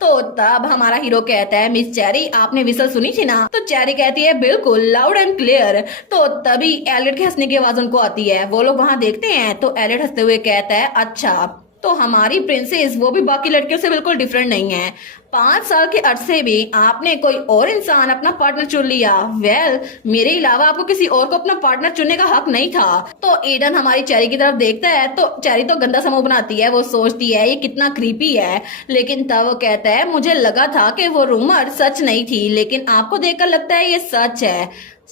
तो तब हमारा हीरो कहता है, मिस चेरी, आपने विसल सुनी थी ना? तो चेरी कहती है, बिल्कुल, लाउड एंड क्लियर। तो तभी एलियट के हंसने की आवाज उनको आती है। वो लोग वहां देखते हैं तो एलियट हंसते हुए कहता है, अच्छा, तो हमारी प्रिंसेस वो भी बाकी लड़कियों से बिल्कुल डिफरेंट नहीं है। 5 साल के अरसे में आपने कोई और इंसान अपना पार्टनर चुन लिया। वेल, मेरे अलावा आपको किसी और को अपना पार्टनर चुनने का हक नहीं था। तो ईडन हमारी चेरी की तरफ देखता है तो चेरी तो गंदा समूह बनाती है। वो सोचती है, ये कितना क्रीपी है, लेकिन तब वो कहता है, मुझे लगा था कि वो रूमर सच नहीं थी, लेकिन आपको देखकर लगता है ये सच है।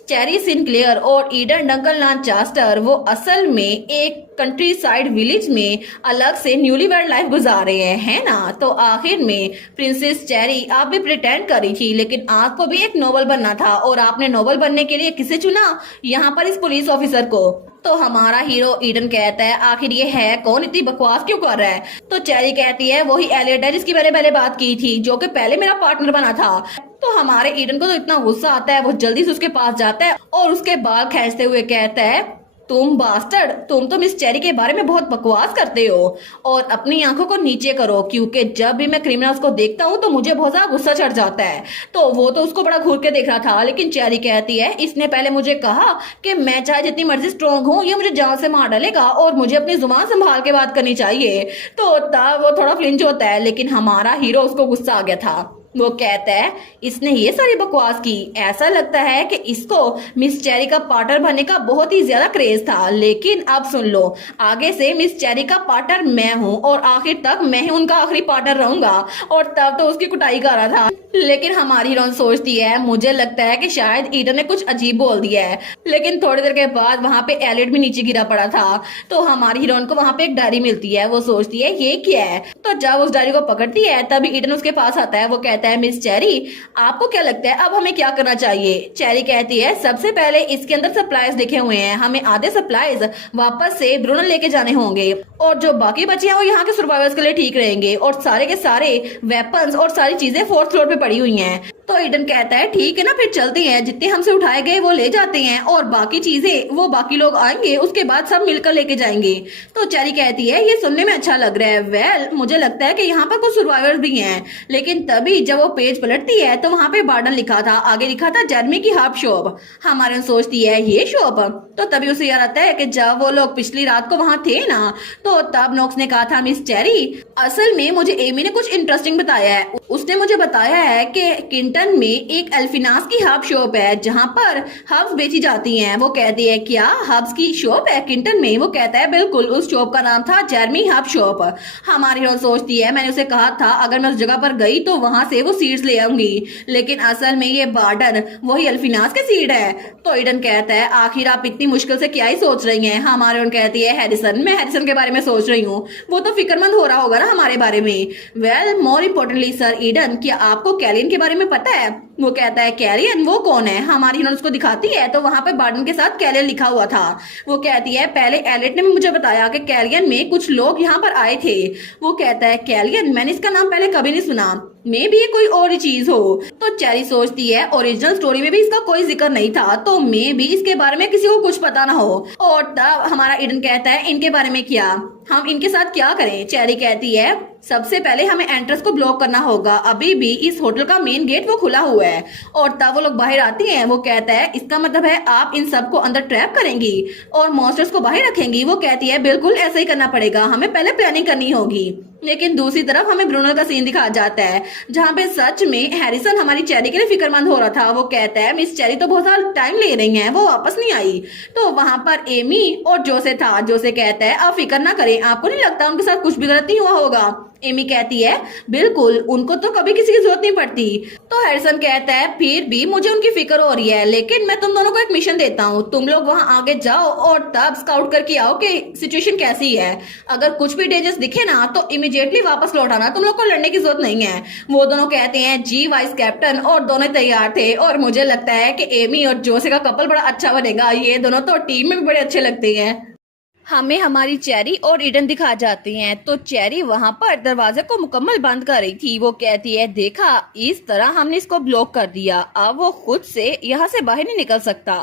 चेरी सिनक्लेयर और ईडन डंकन लांचास्टर वो असल में एक कंट्री साइड विलेज में अलग से न्यूलीवैड लाइफ गुजार रहे हैं, है ना? तो आखिर में प्रिंसेस चेरी, आप भी प्रिटेंड करी थी, लेकिन आपको भी एक नोबल बनना था और आपने नोबल बनने के लिए किसे चुना? यहाँ पर इस पुलिस ऑफिसर को। तो हमारा हीरो ईडन कहता है, आखिर ये है कौन, इतनी बकवास क्यों कर रहा है? तो चेरी कहती है, वही एलियट है जिसकी मैंने पहले बात की थी, जो कि पहले मेरा पार्टनर बना था। तो हमारे ईडन को तो इतना गुस्सा आता है, वो जल्दी से उसके पास जाता है और उसके बाल खींचते हुए कहता है, तुम बास्टर्ड, तुम तो मिस चेरी के बारे में बहुत बकवास करते हो और अपनी आंखों को नीचे करो, क्योंकि जब भी मैं क्रिमिनल्स को देखता हूँ तो मुझे बहुत ज्यादा गुस्सा चढ़ जाता है। तो वो तो उसको बड़ा घूर के देख रहा था, लेकिन चेरी कहती है, इसने पहले मुझे कहा कि मैं चाहे जितनी मर्जी स्ट्रॉन्ग हूँ, ये मुझे जान से मार डालेगा और मुझे अपनी जुबान संभाल के बात करनी चाहिए। तो तब वो थोड़ा फ्लिंच होता है, लेकिन हमारा हीरो उसको गुस्सा आ गया था। वो कहता है, इसने ये सारी बकवास की, ऐसा लगता है कि इसको मिस चेरी का पार्टनर बनने का बहुत ही ज्यादा क्रेज था, लेकिन अब सुन लो, आगे से मिस चेरी का पार्टनर मैं हूँ और आखिर तक मैं ही उनका आखिरी पार्टनर रहूंगा। और तब तो उसकी कुटाई कर रहा था, लेकिन हमारी हीरोइन सोचती है, मुझे लगता है कि शायद ईडन ने कुछ अजीब बोल दिया है। लेकिन थोड़ी देर के बाद वहां पे एलियट भी नीचे गिरा पड़ा था। तो हमारी हीरोइन को वहां पे एक डायरी मिलती है। वो सोचती है, ये क्या है? तो जब उस डायरी को पकड़ती है तभी ईडन उसके पास आता है। वो कहता है, मिस चेरी, आपको क्या लगता है अब हमें क्या करना चाहिए? चेरी कहती है, सबसे पहले इसके अंदर सप्लाईज लिखे हुए हैं, हमें आधे सप्लाईज वापस से ब्रूनल लेके जाने होंगे और जो बाकी बचे हैं वो यहाँ के सर्वाइवर्स के लिए ठीक रहेंगे और सारे के सारे वेपन्स और सारी चीजें 4th फ्लोर पे पड़ी हुई हैं। तो ईडन कहता है, ठीक है ना, फिर चलते हैं, जितने हमसे उठाए गए वो ले जाते हैं और बाकी चीजें वो बाकी लोग आएंगे उसके बाद सब मिलकर लेके जाएंगे। तो चेरी कहती है, ये सुनने में अच्छा लग रहा है। वेल, मुझे लगता है कि यहाँ पर कुछ सर्वाइवर्स भी हैं। लेकिन तभी जब वो पेज पलटती है तो वहां पे बार्डन लिखा था, आगे लिखा था जेरमी की हब शॉप। हमारे सोचती है, ये शॉप? तो तभी उसे याद आता है कि जब वो लोग पिछली रात को वहां थे ना, तो तब नोक्स ने कहा था, मिस चेरी, असल में मुझे एमी ने कुछ इंटरेस्टिंग बताया है। उसने मुझे बताया है कि किंटन में एक एल्फिनास की हब शॉप है जहां पर हब्स बेची जाती हैं। वो कहती है, क्या हब्स की शॉप है किंटन में? वो कहता है, बिल्कुल, उस शॉप का नाम था जेरमी हब शॉप। हमारी हीरो सोचती है, मैंने उसे कहा था अगर मैं उस जगह पर गई तो वहां से वो सीड्स ले आऊंगी, लेकिन असल में ये बार्डन वही अल्फिनास के सीड है। तो ईडन कहता है, आखिर आप इतनी मुश्किल से क्या ही सोच रही हैं? हमारे उन कहती है, हैरिसन, मैं हैरिसन के बारे में सोच रही हूँ, वो तो फिक्रमंद हो रहा होगा ना हमारे बारे में। Well, more importantly sir Eden, क्या आपको कैलिन के बारे में पता है? वो कहता है कैरियन वो कौन है। हमारी हीरोइन उसको दिखाती है तो वहां पे बार्डन के साथ कैरियन लिखा हुआ था। वो कहती है पहले एलियट ने मुझे बताया कि कैरियन में कुछ लोग यहाँ पर आए थे। वो कहता है कैरियन मैंने इसका नाम पहले कभी नहीं सुना, मे भी ये कोई और ही चीज हो। तो चेरी सोचती है ओरिजिनल स्टोरी में भी इसका कोई जिक्र नहीं था, तो मे भी इसके बारे में किसी को कुछ पता ना हो। और तब हमारा ईडन कहता है इनके बारे में क्या, हम इनके साथ क्या करें। चेरी कहती है सबसे पहले हमें एंट्रेंस को ब्लॉक करना होगा, अभी भी इस होटल का मेन गेट वो खुला हुआ है। और तब वो लोग बाहर आती हैं। वो कहता है इसका मतलब है आप इन सबको अंदर ट्रैप करेंगी और मॉन्स्टर्स को बाहर रखेंगी। वो कहती है बिल्कुल ऐसा ही करना पड़ेगा, हमें पहले प्लानिंग करनी होगी। लेकिन दूसरी तरफ हमें ब्रूनो का सीन दिखाया जाता है जहाँ पे सच में हैरिसन हमारी चेरी के लिए फिक्रमंद हो रहा था। वो कहता है मिस चेरी तो बहुत सारा टाइम ले रही हैं, वो वापस नहीं आई। तो वहां पर एमी और जोसे था। जोसे कहता है आप फिक्र ना करें, आपको नहीं लगता उनके साथ कुछ भी गलत नहीं हुआ होगा। एमी कहती है बिल्कुल, उनको तो कभी किसी की जरूरत नहीं पड़ती। तो हैरिसन कहता है फिर भी मुझे उनकी फिक्र हो रही है, लेकिन मैं तुम दोनों को एक मिशन देता हूँ, तुम लोग वहां आगे जाओ और तब स्काउट करके आओ कि सिचुएशन कैसी है। अगर कुछ भी डेंजर्स दिखे ना तो इमीडिएटली वापस लौट आना, तुम लोग को लड़ने की जरूरत नहीं है। वो दोनों कहते हैं जी वाइस कैप्टन, और दोनों तैयार थे। और मुझे लगता है कि एमी और जोसे का कपल बड़ा अच्छा बनेगा, ये दोनों तो टीम में भी बड़े अच्छे लगते हैं। हमें हमारी चेरी और ईडन दिखा जाती हैं। तो चेरी वहां पर दरवाजे को मुकम्मल बंद कर रही थी। वो कहती है देखा इस तरह हमने इसको ब्लॉक कर दिया, अब वो खुद से यहाँ से बाहर नहीं निकल सकता।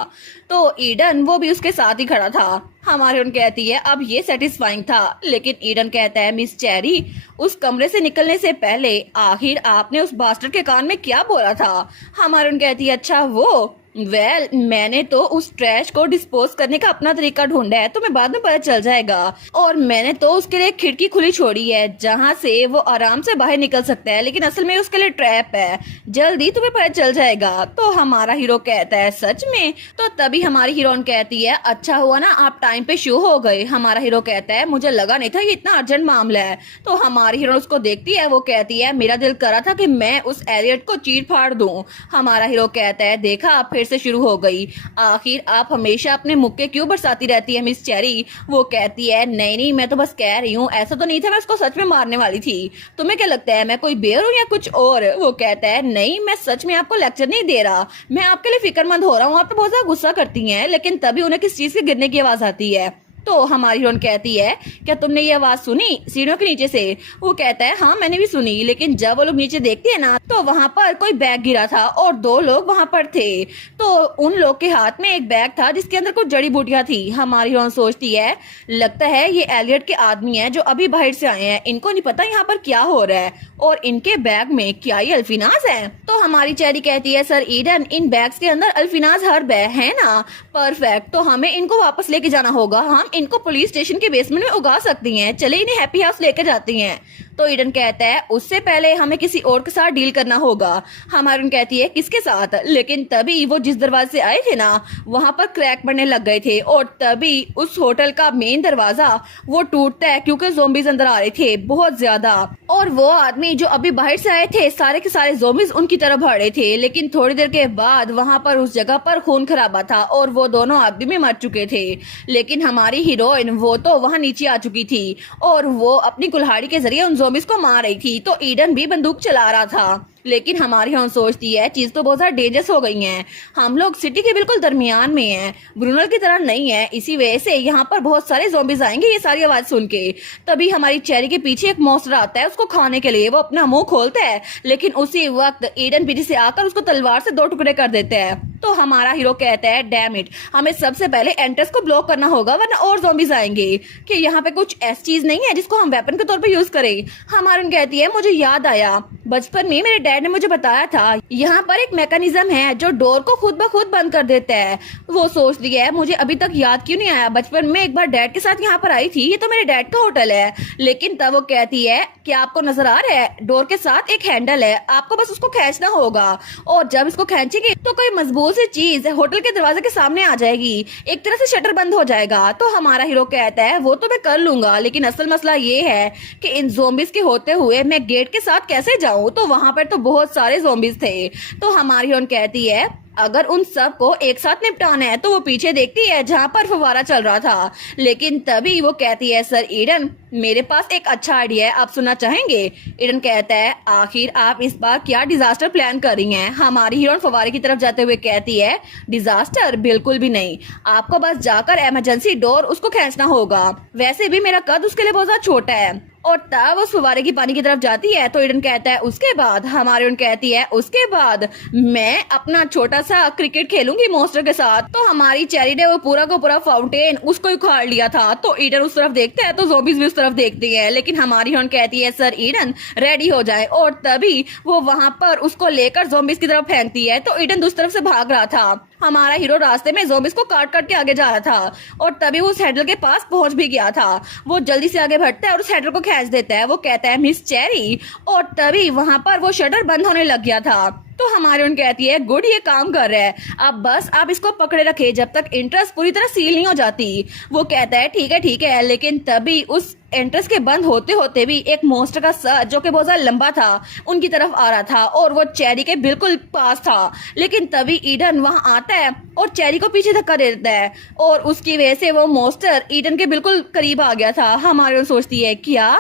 तो ईडन वो भी उसके साथ ही खड़ा था। हमारी उन कहती है अब ये सेटिस्फाइंग था, लेकिन ईडन कहता है मिस चेरी उस कमरे से निकलने से पहले आखिर आपने उस बास्टर्ड के कान में क्या बोला था। हमारी उन कहती है अच्छा वो मैंने तो उस ट्रैश को डिस्पोज करने का अपना तरीका ढूंढा है, तुम्हें बाद में पता चल जाएगा। और मैंने तो उसके लिए खिड़की खुली छोड़ी है जहाँ से वो आराम से बाहर निकल सकता है, लेकिन असल में उसके लिए ट्रैप है, जल्दी तुम्हें पता चल जाएगा। तो हमारा हीरो कहता है सच में। तो तभी हमारी हीरोइन कहती है अच्छा हुआ ना आप टाइम पे शो हो गए। हमारा हीरो कहता है मुझे लगा नहीं था ये इतना अर्जेंट मामला है। तो हमारी हीरोइन उसको देखती है। वो कहती है मेरा दिल करा था कि मैं उस एलियट को चीर फाड़ दूं। हमारा हीरो कहता है देखा फिर से शुरू हो गई, आखिर आप हमेशा अपने मुक्के क्यों बरसाती रहती है मिस चेरी। वो कहती है नहीं नहीं मैं तो बस कह रही हूँ, ऐसा तो नहीं था मैं उसको सच में मारने वाली थी, तुम्हें क्या लगता है मैं कोई बेर हूँ या कुछ और। वो कहता है नहीं मैं सच में आपको लेक्चर नहीं दे रहा, मैं आपके लिए फिक्रमंद हो रहा हूँ, आप तो बहुत ज्यादा गुस्सा करती हैं। लेकिन तभी उन्हें किस चीज के गिरने की आवाज आती है। तो हमारी हीरोइन कहती है क्या तुमने ये आवाज सुनी सीढ़ियों के नीचे से। वो कहता है हाँ मैंने भी सुनी, लेकिन जब वो लोग नीचे देखते हैं ना तो वहां पर कोई बैग गिरा था और दो लोग वहां पर थे। तो उन लोग के हाथ में एक बैग था जिसके अंदर कुछ जड़ी बूटियां थी। हमारी हीरोइन सोचती है लगता है ये एलियट के आदमी है जो अभी बाहर से आए हैं, इनको नहीं पता यहाँ पर क्या हो रहा है और इनके बैग में क्या ये अल्फिनाज है। तो हमारी चेरी कहती है सर ईडन इन बैग्स के अंदर अल्फिनाज हर्ब है ना, परफेक्ट, तो हमें इनको वापस लेके जाना होगा, हम इनको पुलिस स्टेशन के बेसमेंट में उगा सकती हैं, चले इन्हें हैप्पी हाउस लेकर जाती हैं। तो ईडन कहता है उससे पहले हमें किसी और के साथ डील करना होगा। हमारी कहती है किसके साथ। लेकिन तभी वो जिस दरवाजे से आए थे ना वहां पर क्रैक पड़ने लग गए थे और तभी उस होटल का मेन दरवाजा वो टूटता है क्योंकि ज़ोंबीज अंदर आ रहे थे बहुत ज्यादा। और वो आदमी जो अभी बाहर से आए थे सारे के सारे ज़ोंबीज उनकी तरफ बढ़ रहे थे। लेकिन थोड़ी देर के बाद वहां पर उस जगह पर खून खराबा था और वो दोनों आदमी भी मर चुके थे। लेकिन हमारी हीरोइन वो तो वहां नीचे आ चुकी थी और वो अपनी कुल्हाड़ी के जरिए उन ज़ोंबीज को मार रही थी। तो ईडन भी बंदूक चला रहा था। लेकिन हमारी हम सोचती है चीज तो बहुत ज्यादा डेंजरस हो गई है, हम लोग सिटी के बिल्कुल दरमियान में हैं, ब्रूनल की तरह नहीं है, इसी वजह से यहाँ पर बहुत सारे ज़ॉम्बीज आएंगे ये सारी आवाज सुन के। तभी हमारी चेरी के पीछे एक मॉन्स्टर आता है उसको खाने के लिए। वो अपना मुंह खोलता है लेकिन उसी वक्त ईडन पीछे से आकर उसको तलवार से 2 टुकड़े कर देता है। तो हमारा हीरो कहता है डैम इट, हमें सबसे पहले एंट्रेंस को ब्लॉक करना होगा वरना और ज़ॉम्बीज आएंगे। कि यहाँ पे कुछ ऐसी चीज नहीं है जिसको हम वेपन के तौर पे यूज करें। हमारी कहती है मुझे याद आया बचपन में मेरे डैड ने मुझे बताया था यहाँ पर एक मैकेनिज्म है जो डोर को खुद ब खुद बंद कर देता है। वो सोचती है मुझे अभी तक याद क्यों नहीं आया, बचपन में एक बार डैड के साथ यहाँ पर आई थी, ये तो मेरे डैड का होटल है। लेकिन तब वो कहती है कि आपको नजर आ रहा है डोर के साथ एक हैंडल है, आपको बस उसको खींचना होगा और जब इसको खींचेगी तो कोई मजबूत सी चीज होटल के दरवाजे के सामने आ जाएगी, एक तरह से शटर बंद हो जाएगा। तो हमारा हीरो कहता है वो तो मैं कर लूंगा, लेकिन असल मसला ये है कि इन ज़ॉम्बीज के होते हुए मैं गेट के साथ कैसे जाऊं। तो वहां पर तो बहुत सारे ज़ॉम्बीज थे। तो हमारी हीरोइन कहती है अगर उन सब को एक साथ निपटाना है तो वो पीछे देखती है जहाँ पर फव्वारा चल रहा था। लेकिन तभी वो कहती है, सर ईडन, मेरे पास एक अच्छा आइडिया है, आप सुनना चाहेंगे? ईडन कहता है, आखिर आप इस बार क्या डिजास्टर प्लान कर रही हैं? हमारी हीरोइन फव्वारे की तरफ जाते हुए कहती है, डिजास्टर? बिल्कुल भी नहीं, आपको बस जाकर इमरजेंसी डोर उसको खींचना होगा। वैसे भी मेरा कद उसके लिए बहुत ज्यादा छोटा है। और तब उस फव्वारे की पानी की तरफ जाती है तो ईडन कहता है, उसके बाद? हमारी हीरोइन कहती है, उसके बाद मैं अपना छोटा सा क्रिकेट खेलूंगी मॉन्स्टर के साथ। तो हमारी चेरी ने वो पूरा का पूरा फाउंटेन उसको उखाड़ लिया था। तो ईडन उस तरफ देखते हैं तो ज़ॉम्बीज़ भी उस तरफ देखती है। लेकिन हमारी हीरोइन कहती है, सर ईडन, रेडी हो जाए। और तभी वो वहां पर उसको लेकर ज़ॉम्बीज़ की तरफ फेंकती है। तो ईडन दूसरी तरफ से भाग रहा था। हमारा हीरो रास्ते में ज़ॉम्बीज़ को काट काट के आगे जा रहा था और तभी वो उस हैंडल के पास पहुंच भी गया था। वो जल्दी से आगे बढ़ता है और उस हैंडल को खींच देता है। वो कहता है, मिस चेरी। और तभी वहां पर वो शटर बंद होने लग गया था। तो हमारी उन कहती है, गुड, ये काम कर रहा है, अब बस आप इसको पकड़े रखे जब तक इंट्रेस्ट पूरी तरह सील नहीं हो जाती। वो कहता है, ठीक है। लेकिन तभी उस एंट्रेंस के बंद होते होते भी एक मॉन्स्टर का सर, जो कि बहुत ज्यादा लंबा था, उनकी तरफ आ रहा था और वो चेरी के बिल्कुल पास था। लेकिन तभी ईडन वहां आता है और चेरी को पीछे धक्का दे देता है और उसकी वजह से वो मॉन्स्टर ईडन के बिल्कुल करीब आ गया था। हमारी सोचती है, क्या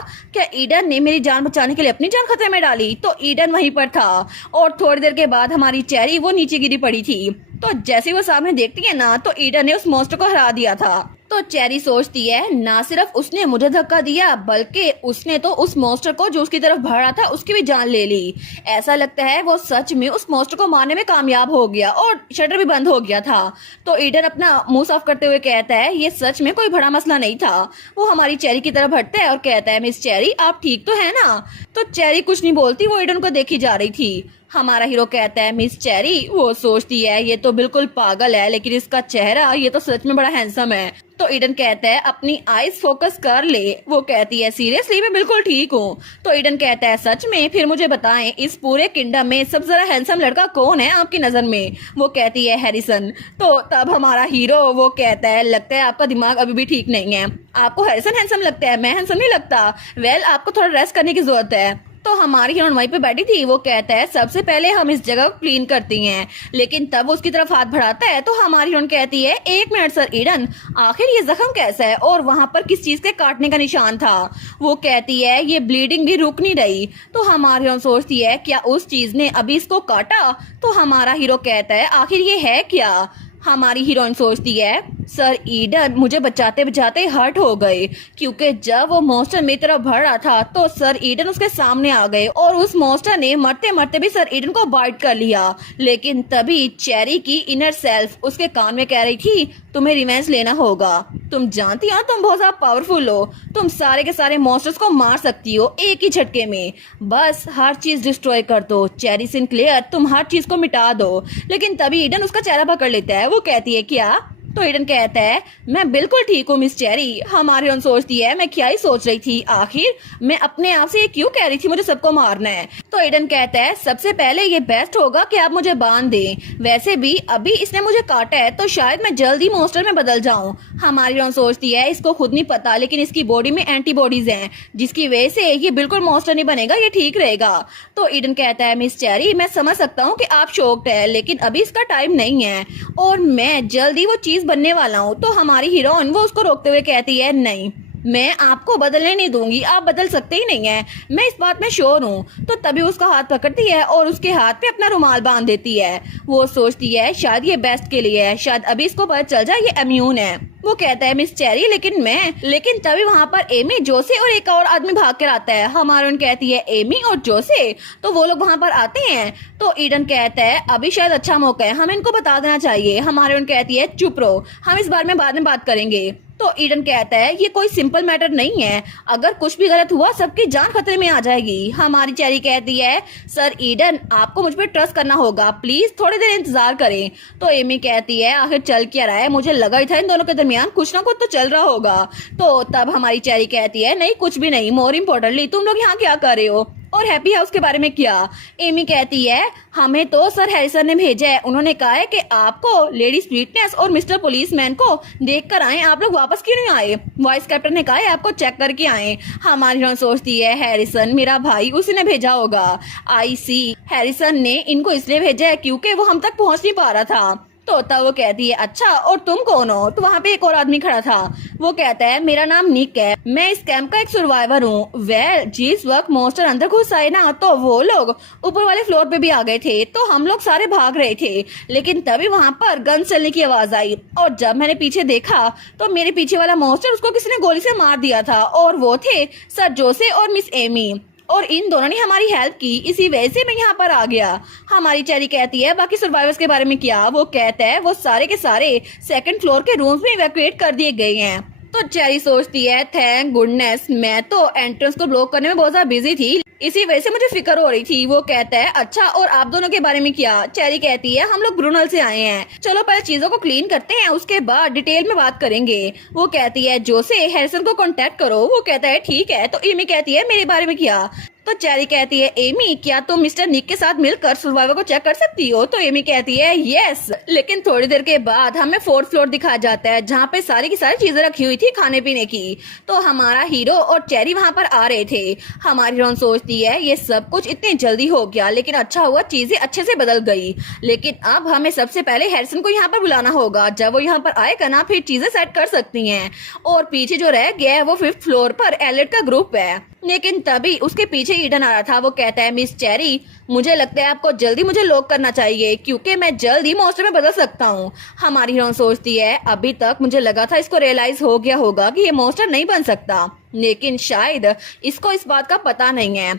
ईडन ने मेरी जान बचाने के लिए अपनी जान खतरे में डाली? तो ईडन वहीं पर था और थोड़ी देर के बाद हमारी चेरी वो नीचे गिरी पड़ी थी। तो जैसे वो सामने देखती है ना, तो ईडन ने उस मॉन्स्टर को हरा दिया था। तो चेरी सोचती है, ना सिर्फ उसने मुझे धक्का दिया बल्कि उसने तो उस मॉन्स्टर को जो उसकी तरफ बढ़ रहा था उसकी भी जान ले ली। ऐसा लगता है वो सच में उस मॉन्स्टर को मारने में कामयाब हो गया और शटर भी बंद हो गया था। तो ईडन अपना मुंह साफ करते हुए कहता है, ये सच में कोई बड़ा मसला नहीं था। वो हमारी चेरी की तरफ हटता है और कहता है, मिस चेरी, आप ठीक तो है ना? तो चेरी कुछ नहीं बोलती, वो ईडन को देखी जा रही थी। हमारा हीरो कहता है, मिस चेरी। वो सोचती है, ये तो बिल्कुल पागल है, लेकिन इसका चेहरा, ये तो सच में बड़ा हैंडसम है। तो ईडन कहता है, अपनी आईज फोकस कर ले। वो कहती है, सीरियसली, मैं बिल्कुल ठीक हूँ। तो ईडन कहता है, सच में? फिर मुझे बताएं, इस पूरे किंगडम में सबसे ज्यादा हैंडसम लड़का कौन है आपकी नजर में? वो कहती है, हैरिसन। तो तब हमारा हीरो वो कहता है, लगता है आपका दिमाग अभी भी ठीक नहीं है। आपको हैरिसन हैंडसम लगता है, मैं हैंडसम नहीं लगता। वेल, आपको थोड़ा रेस्ट करने की जरूरत है। तो हमारी हीरोइन वहीं पे बैठी थी। वो कहता है, सबसे पहले हम इस जगह को क्लीन करती हैं। लेकिन तब वो उसकी तरफ हाथ बढ़ाता है तो हमारी हीरोइन कहती है, एक मिनट सर ईडन, आखिर ये जख्म कैसा है और वहां पर किस चीज के काटने का निशान था? वो कहती है, ये ब्लीडिंग भी रुक नहीं रही। तो हमारी हीरोइन सोचती है, क्या उस चीज ने अभी इसको काटा? तो हमारा हीरो कहता है, आखिर ये है क्या? हमारी हीरोइन सोचती है, सर ईडन मुझे बचाते बचाते हर्ट हो गए, क्योंकि जब वो मॉन्स्टर मेरी तरफ बढ़ रहा था तो सर ईडन उसके सामने आ गए और उस मॉन्स्टर ने मरते मरते भी सर ईडन को बाइट कर लिया। लेकिन तभी चेरी की इनर सेल्फ उसके कान में कह रही थी, तुम्हें रिवेंज लेना होगा। तुम जानती हो तुम बहुत ज्यादा पावरफुल हो, तुम सारे के सारे मॉन्स्टर्स को मार सकती हो एक ही झटके में। बस हर चीज डिस्ट्रॉय कर दो चेरी सिनक्लेयर, तुम हर चीज को मिटा दो। लेकिन तभी ईडन उसका चेहरा पकड़ लेता है। वो कहती है, क्या? तो ईडन कहता है, मैं बिल्कुल ठीक हूँ मिस चेरी। हमारी उन सोचती है, मैं क्या ही सोच रही थी, आखिर मैं अपने आप से ये क्यों कह रही थी मुझे सबको मारना है? तो ईडन कहता है, सबसे पहले ये बेस्ट होगा कि आप मुझे बांध दें। वैसे भी अभी इसने मुझे काटा है तो शायद मैं जल्दी मॉन्स्टर में बदल जाऊं। हमारी उन सोचती है, इसको खुद नहीं पता लेकिन इसकी बॉडी में एंटीबॉडीज हैं जिसकी वजह से ये बिल्कुल मॉन्स्टर नहीं बनेगा, ये ठीक रहेगा। तो ईडन कहता है, मिस चेरी, मैं समझ सकता हूँ कि आप शॉक्ड है लेकिन अभी इसका टाइम नहीं है और मैं जल्दी वो चीज बनने वाला हूँ। तो हमारी हीरोइन वो उसको रोकते हुए कहती है, नहीं, मैं आपको बदलने नहीं दूंगी, आप बदल सकते ही नहीं है, मैं इस बात में श्योर हूँ। तो तभी उसका हाथ पकड़ती है और उसके हाथ पे अपना रुमाल बांध देती है। वो सोचती है शायद ये बेस्ट के लिए है, शायद अभी इसको पता चल जाए ये इम्यून है। वो कहता है, मिस चेरी, लेकिन तभी वहाँ पर एमी, जोसे और एक और आदमी भाग कर आता है। हमारी कहती है, एमी और जोसे? तो वो लोग वहाँ पर आते हैं। तो ईडन कहता है, अभी शायद अच्छा मौका है, हमें इनको बता देना चाहिए। हमारी कहती है, चुप रहो, हम इस बारे में बाद में बात करेंगे। तो ईडन कहता है, ये कोई सिंपल मैटर नहीं है, अगर कुछ भी गलत हुआ सबकी जान खतरे में आ जाएगी। हमारी चेरी कहती है, सर ईडन, आपको मुझ पर ट्रस्ट करना होगा, प्लीज थोड़ी देर इंतजार करें। तो एमी कहती है, आखिर चल क्या रहा है, मुझे लगा ही था इन दोनों के दरमियान कुछ ना कुछ तो चल रहा होगा। तो तब हमारी चेरी कहती है, नहीं, कुछ भी नहीं, मोर इम्पोर्टेंटली तुम लोग यहाँ क्या कर रहे हो? और हैप्पी हाउस के बारे में क्या? एमी कहती है हमें तो सर हैरिसन ने भेजा है, उन्होंने कहा है कि आपको लेडी स्वीटनेस और मिस्टर पुलिसमैन को देख कर आए, आप लोग वापस क्यों नहीं आए? वाइस कैप्टन ने कहा है आपको चेक करके आए। हमारी हीरोइन सोचती है हैरिसन मेरा भाई, उसी ने भेजा होगा। आई सी, हैरिसन ने इनको इसलिए भेजा है क्योंकि वो हम तक पहुंच नहीं पा रहा था। तो तब वो कहती है अच्छा और तुम कौन हो? तो वहाँ पे एक और आदमी खड़ा था, वो कहता है मेरा नाम निक है, मैं इस कैंप का एक सर्वाइवर हूँ। वेल जिस वक्त मॉन्स्टर अंदर घुस आए ना तो वो लोग ऊपर वाले फ्लोर पे भी आ गए थे, तो हम लोग सारे भाग रहे थे, लेकिन तभी वहाँ पर गन चलने की आवाज आई और जब मैंने पीछे देखा तो मेरे पीछे वाला मॉन्स्टर उसको किसी ने गोली से मार दिया था और वो थे सर जोसे और मिस एमी, और इन दोनों ने हमारी हेल्प की, इसी वजह से मैं यहाँ पर आ गया। हमारी चेरी कहती है बाकी सर्वाइवर्स के बारे में क्या? वो कहता है वो सारे के सारे सेकंड फ्लोर के रूम्स में इवैक्यूएट कर दिए गए हैं। तो चेरी सोचती है थैंक गुडनेस, मैं तो एंट्रेंस को ब्लॉक करने में बहुत ज्यादा बिजी थी, इसी वजह से मुझे फिक्र हो रही थी। वो कहता है अच्छा और आप दोनों के बारे में क्या? चेरी कहती है हम लोग ब्रूनल से आए हैं, चलो पहले चीजों को क्लीन करते हैं, उसके बाद डिटेल में बात करेंगे। वो कहती है जोसे हैरिसन को कांटेक्ट करो। वो कहता है ठीक है। तो एमी कहती है मेरे बारे में क्या? तो चेरी कहती है एमी क्या तुम मिस्टर निक के साथ मिलकर सर्वाइवर को चेक कर सकती हो? तो एमी कहती है यस। लेकिन थोड़ी देर के बाद हमें फोर्थ फ्लोर दिखाया जाता है जहाँ पे सारी की सारी चीजें रखी हुई थी खाने पीने की। तो हमारा हीरो और चेरी वहाँ पर आ रहे थे। हमारी हीरोइन सोचती है ये सब कुछ इतनी जल्दी हो गया, लेकिन अच्छा हुआ चीजें अच्छे से बदल गई, लेकिन अब हमें सबसे पहले हैरिसन को यहाँ पर बुलाना होगा, जब वो यहाँ पर आएगा ना फिर चीजें सेट कर सकती हैं। और पीछे जो रह गया है वो 5th फ्लोर पर एलिट का ग्रुप है, लेकिन तभी उसके पीछे ईडन आ रहा था। वो कहता है मिस चेरी मुझे लगता है आपको जल्दी मुझे लॉक करना चाहिए क्योंकि मैं जल्द ही मॉन्स्टर में बदल सकता हूँ। हमारी हीरोइन सोचती है अभी तक मुझे लगा था इसको रियलाइज हो गया होगा कि ये मॉन्स्टर नहीं बन सकता, लेकिन शायद इसको इस बात का पता नहीं है।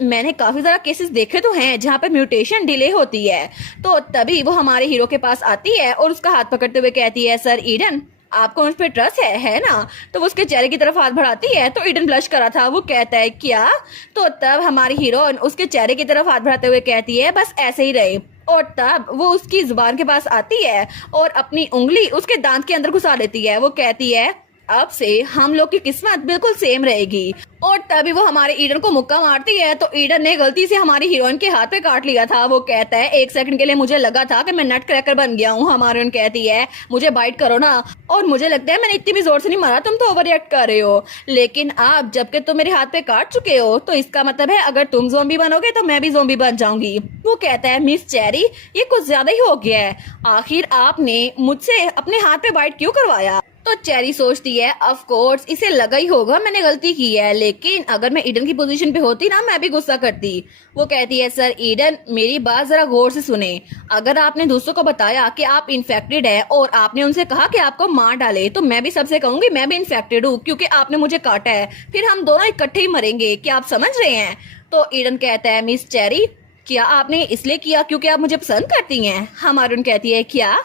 मैंने काफी ज्यादा केसेस देखे तो हैं जहाँ पे म्यूटेशन डिले होती है। तो तभी वो हमारे हीरो के पास आती है और उसका हाथ पकड़ते हुए कहती है सर ईडन आपको मुझ पे ट्रस्ट है ना? तो वो उसके चेहरे की तरफ हाथ बढ़ाती है तो ईडन ब्लश करा था। वो कहता है क्या? तो तब हमारी हीरोइन उसके चेहरे की तरफ हाथ बढ़ाते हुए कहती है बस ऐसे ही रहे, और तब वो उसकी जुबान के पास आती है और अपनी उंगली उसके दांत के अंदर घुसा देती है। वो कहती है अब से हम लोग की किस्मत बिल्कुल सेम रहेगी। और तभी वो हमारे ईडन को मुक्का मारती है तो ईडन ने गलती से हमारी हीरोइन के हाथ पे काट लिया था। वो कहता है एक सेकंड के लिए मुझे लगा था कि मैं नट क्रैकर बन गया हूँ। हमारी हीरोइन कहती है मुझे बाइट करो ना, और मुझे लगता है मैंने इतनी भी जोर से नहीं मारा, तुम तो ओवर रिएक्ट कर रहे हो, लेकिन आप जबकि तुम मेरे हाथ पे काट चुके हो तो इसका मतलब है अगर तुम ज़ॉम्बी बनोगे तो मैं भी ज़ॉम्बी बन जाऊंगी। वो कहता है मिस चेरी ये कुछ ज्यादा ही हो गया है, आखिर आपने मुझसे अपने हाथ पे बाइट क्यों करवाया? तो चेरी सोचती है ऑफ कोर्स इसे लगा ही होगा मैंने गलती की है, लेकिन अगर मैं ईडन की पोजीशन पे होती ना मैं भी गुस्सा करती। वो कहती है सर ईडन मेरी बात जरा गौर से सुने, अगर आपने दूसरों को बताया कि आप इन्फेक्टेड है और आपने उनसे कहा कि आपको मार डाले तो मैं भी सबसे कहूंगी मैं भी इन्फेक्टेड हूँ क्योंकि आपने मुझे काटा है, फिर हम दोनों इकट्ठे ही मरेंगे, क्या आप समझ रहे हैं? तो ईडन कहता है मिस चेरी क्या आपने इसलिए किया क्योंकि आप मुझे पसंद करती हैं? हमारून कहती है क्या?